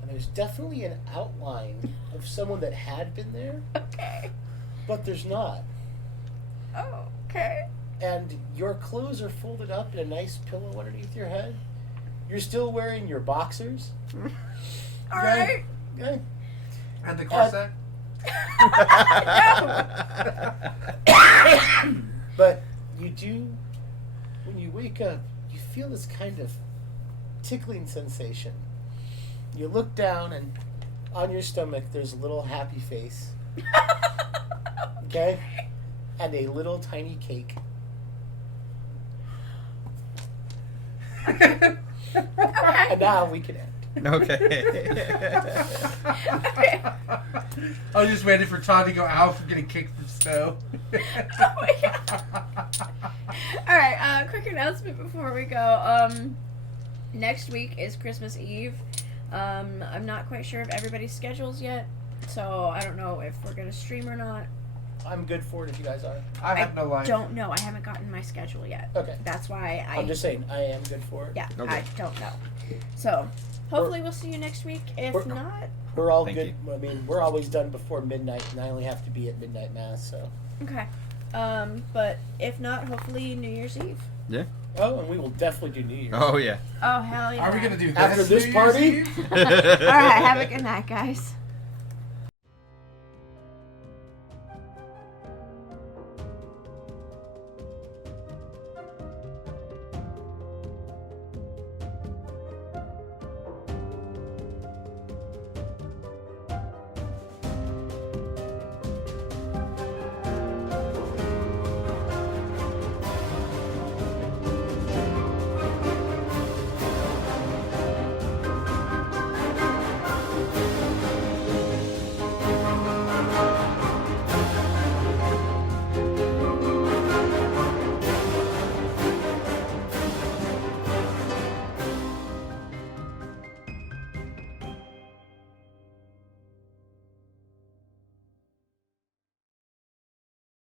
and there's definitely an outline of someone that had been there, Okay. but there's not. Oh, okay. And your clothes are folded up in a nice pillow underneath your head. You're still wearing your boxers. All right. Okay. And the corset? But you do, when you wake up, you feel this kind of tickling sensation. You look down, and on your stomach, there's a little happy face. Okay? And a little tiny cake. Okay. And now we can end. Okay. Okay. I was just waiting for Todd to go out from getting kicked from Stowe. Oh my God. All right. Quick announcement before we go. Next week is Christmas Eve. I'm not quite sure of everybody's schedules yet, so I don't know if we're gonna stream or not. I'm good for it if you guys are. I have no life. Don't know. I haven't gotten my schedule yet. Okay. That's why I'm just saying, I am good for it. Yeah, Okay. I don't know. So, hopefully we'll see you next week. If We're- not, We're all Thank good. I mean, we're always done before midnight, and I only have to be at midnight mass, so. okay. But if not, hopefully New Year's Eve. Oh, and we will definitely do New Year's. Oh yeah. Oh, hell yeah. Are we gonna do this After this New Year's party? Eve? All right, have a good night, guys.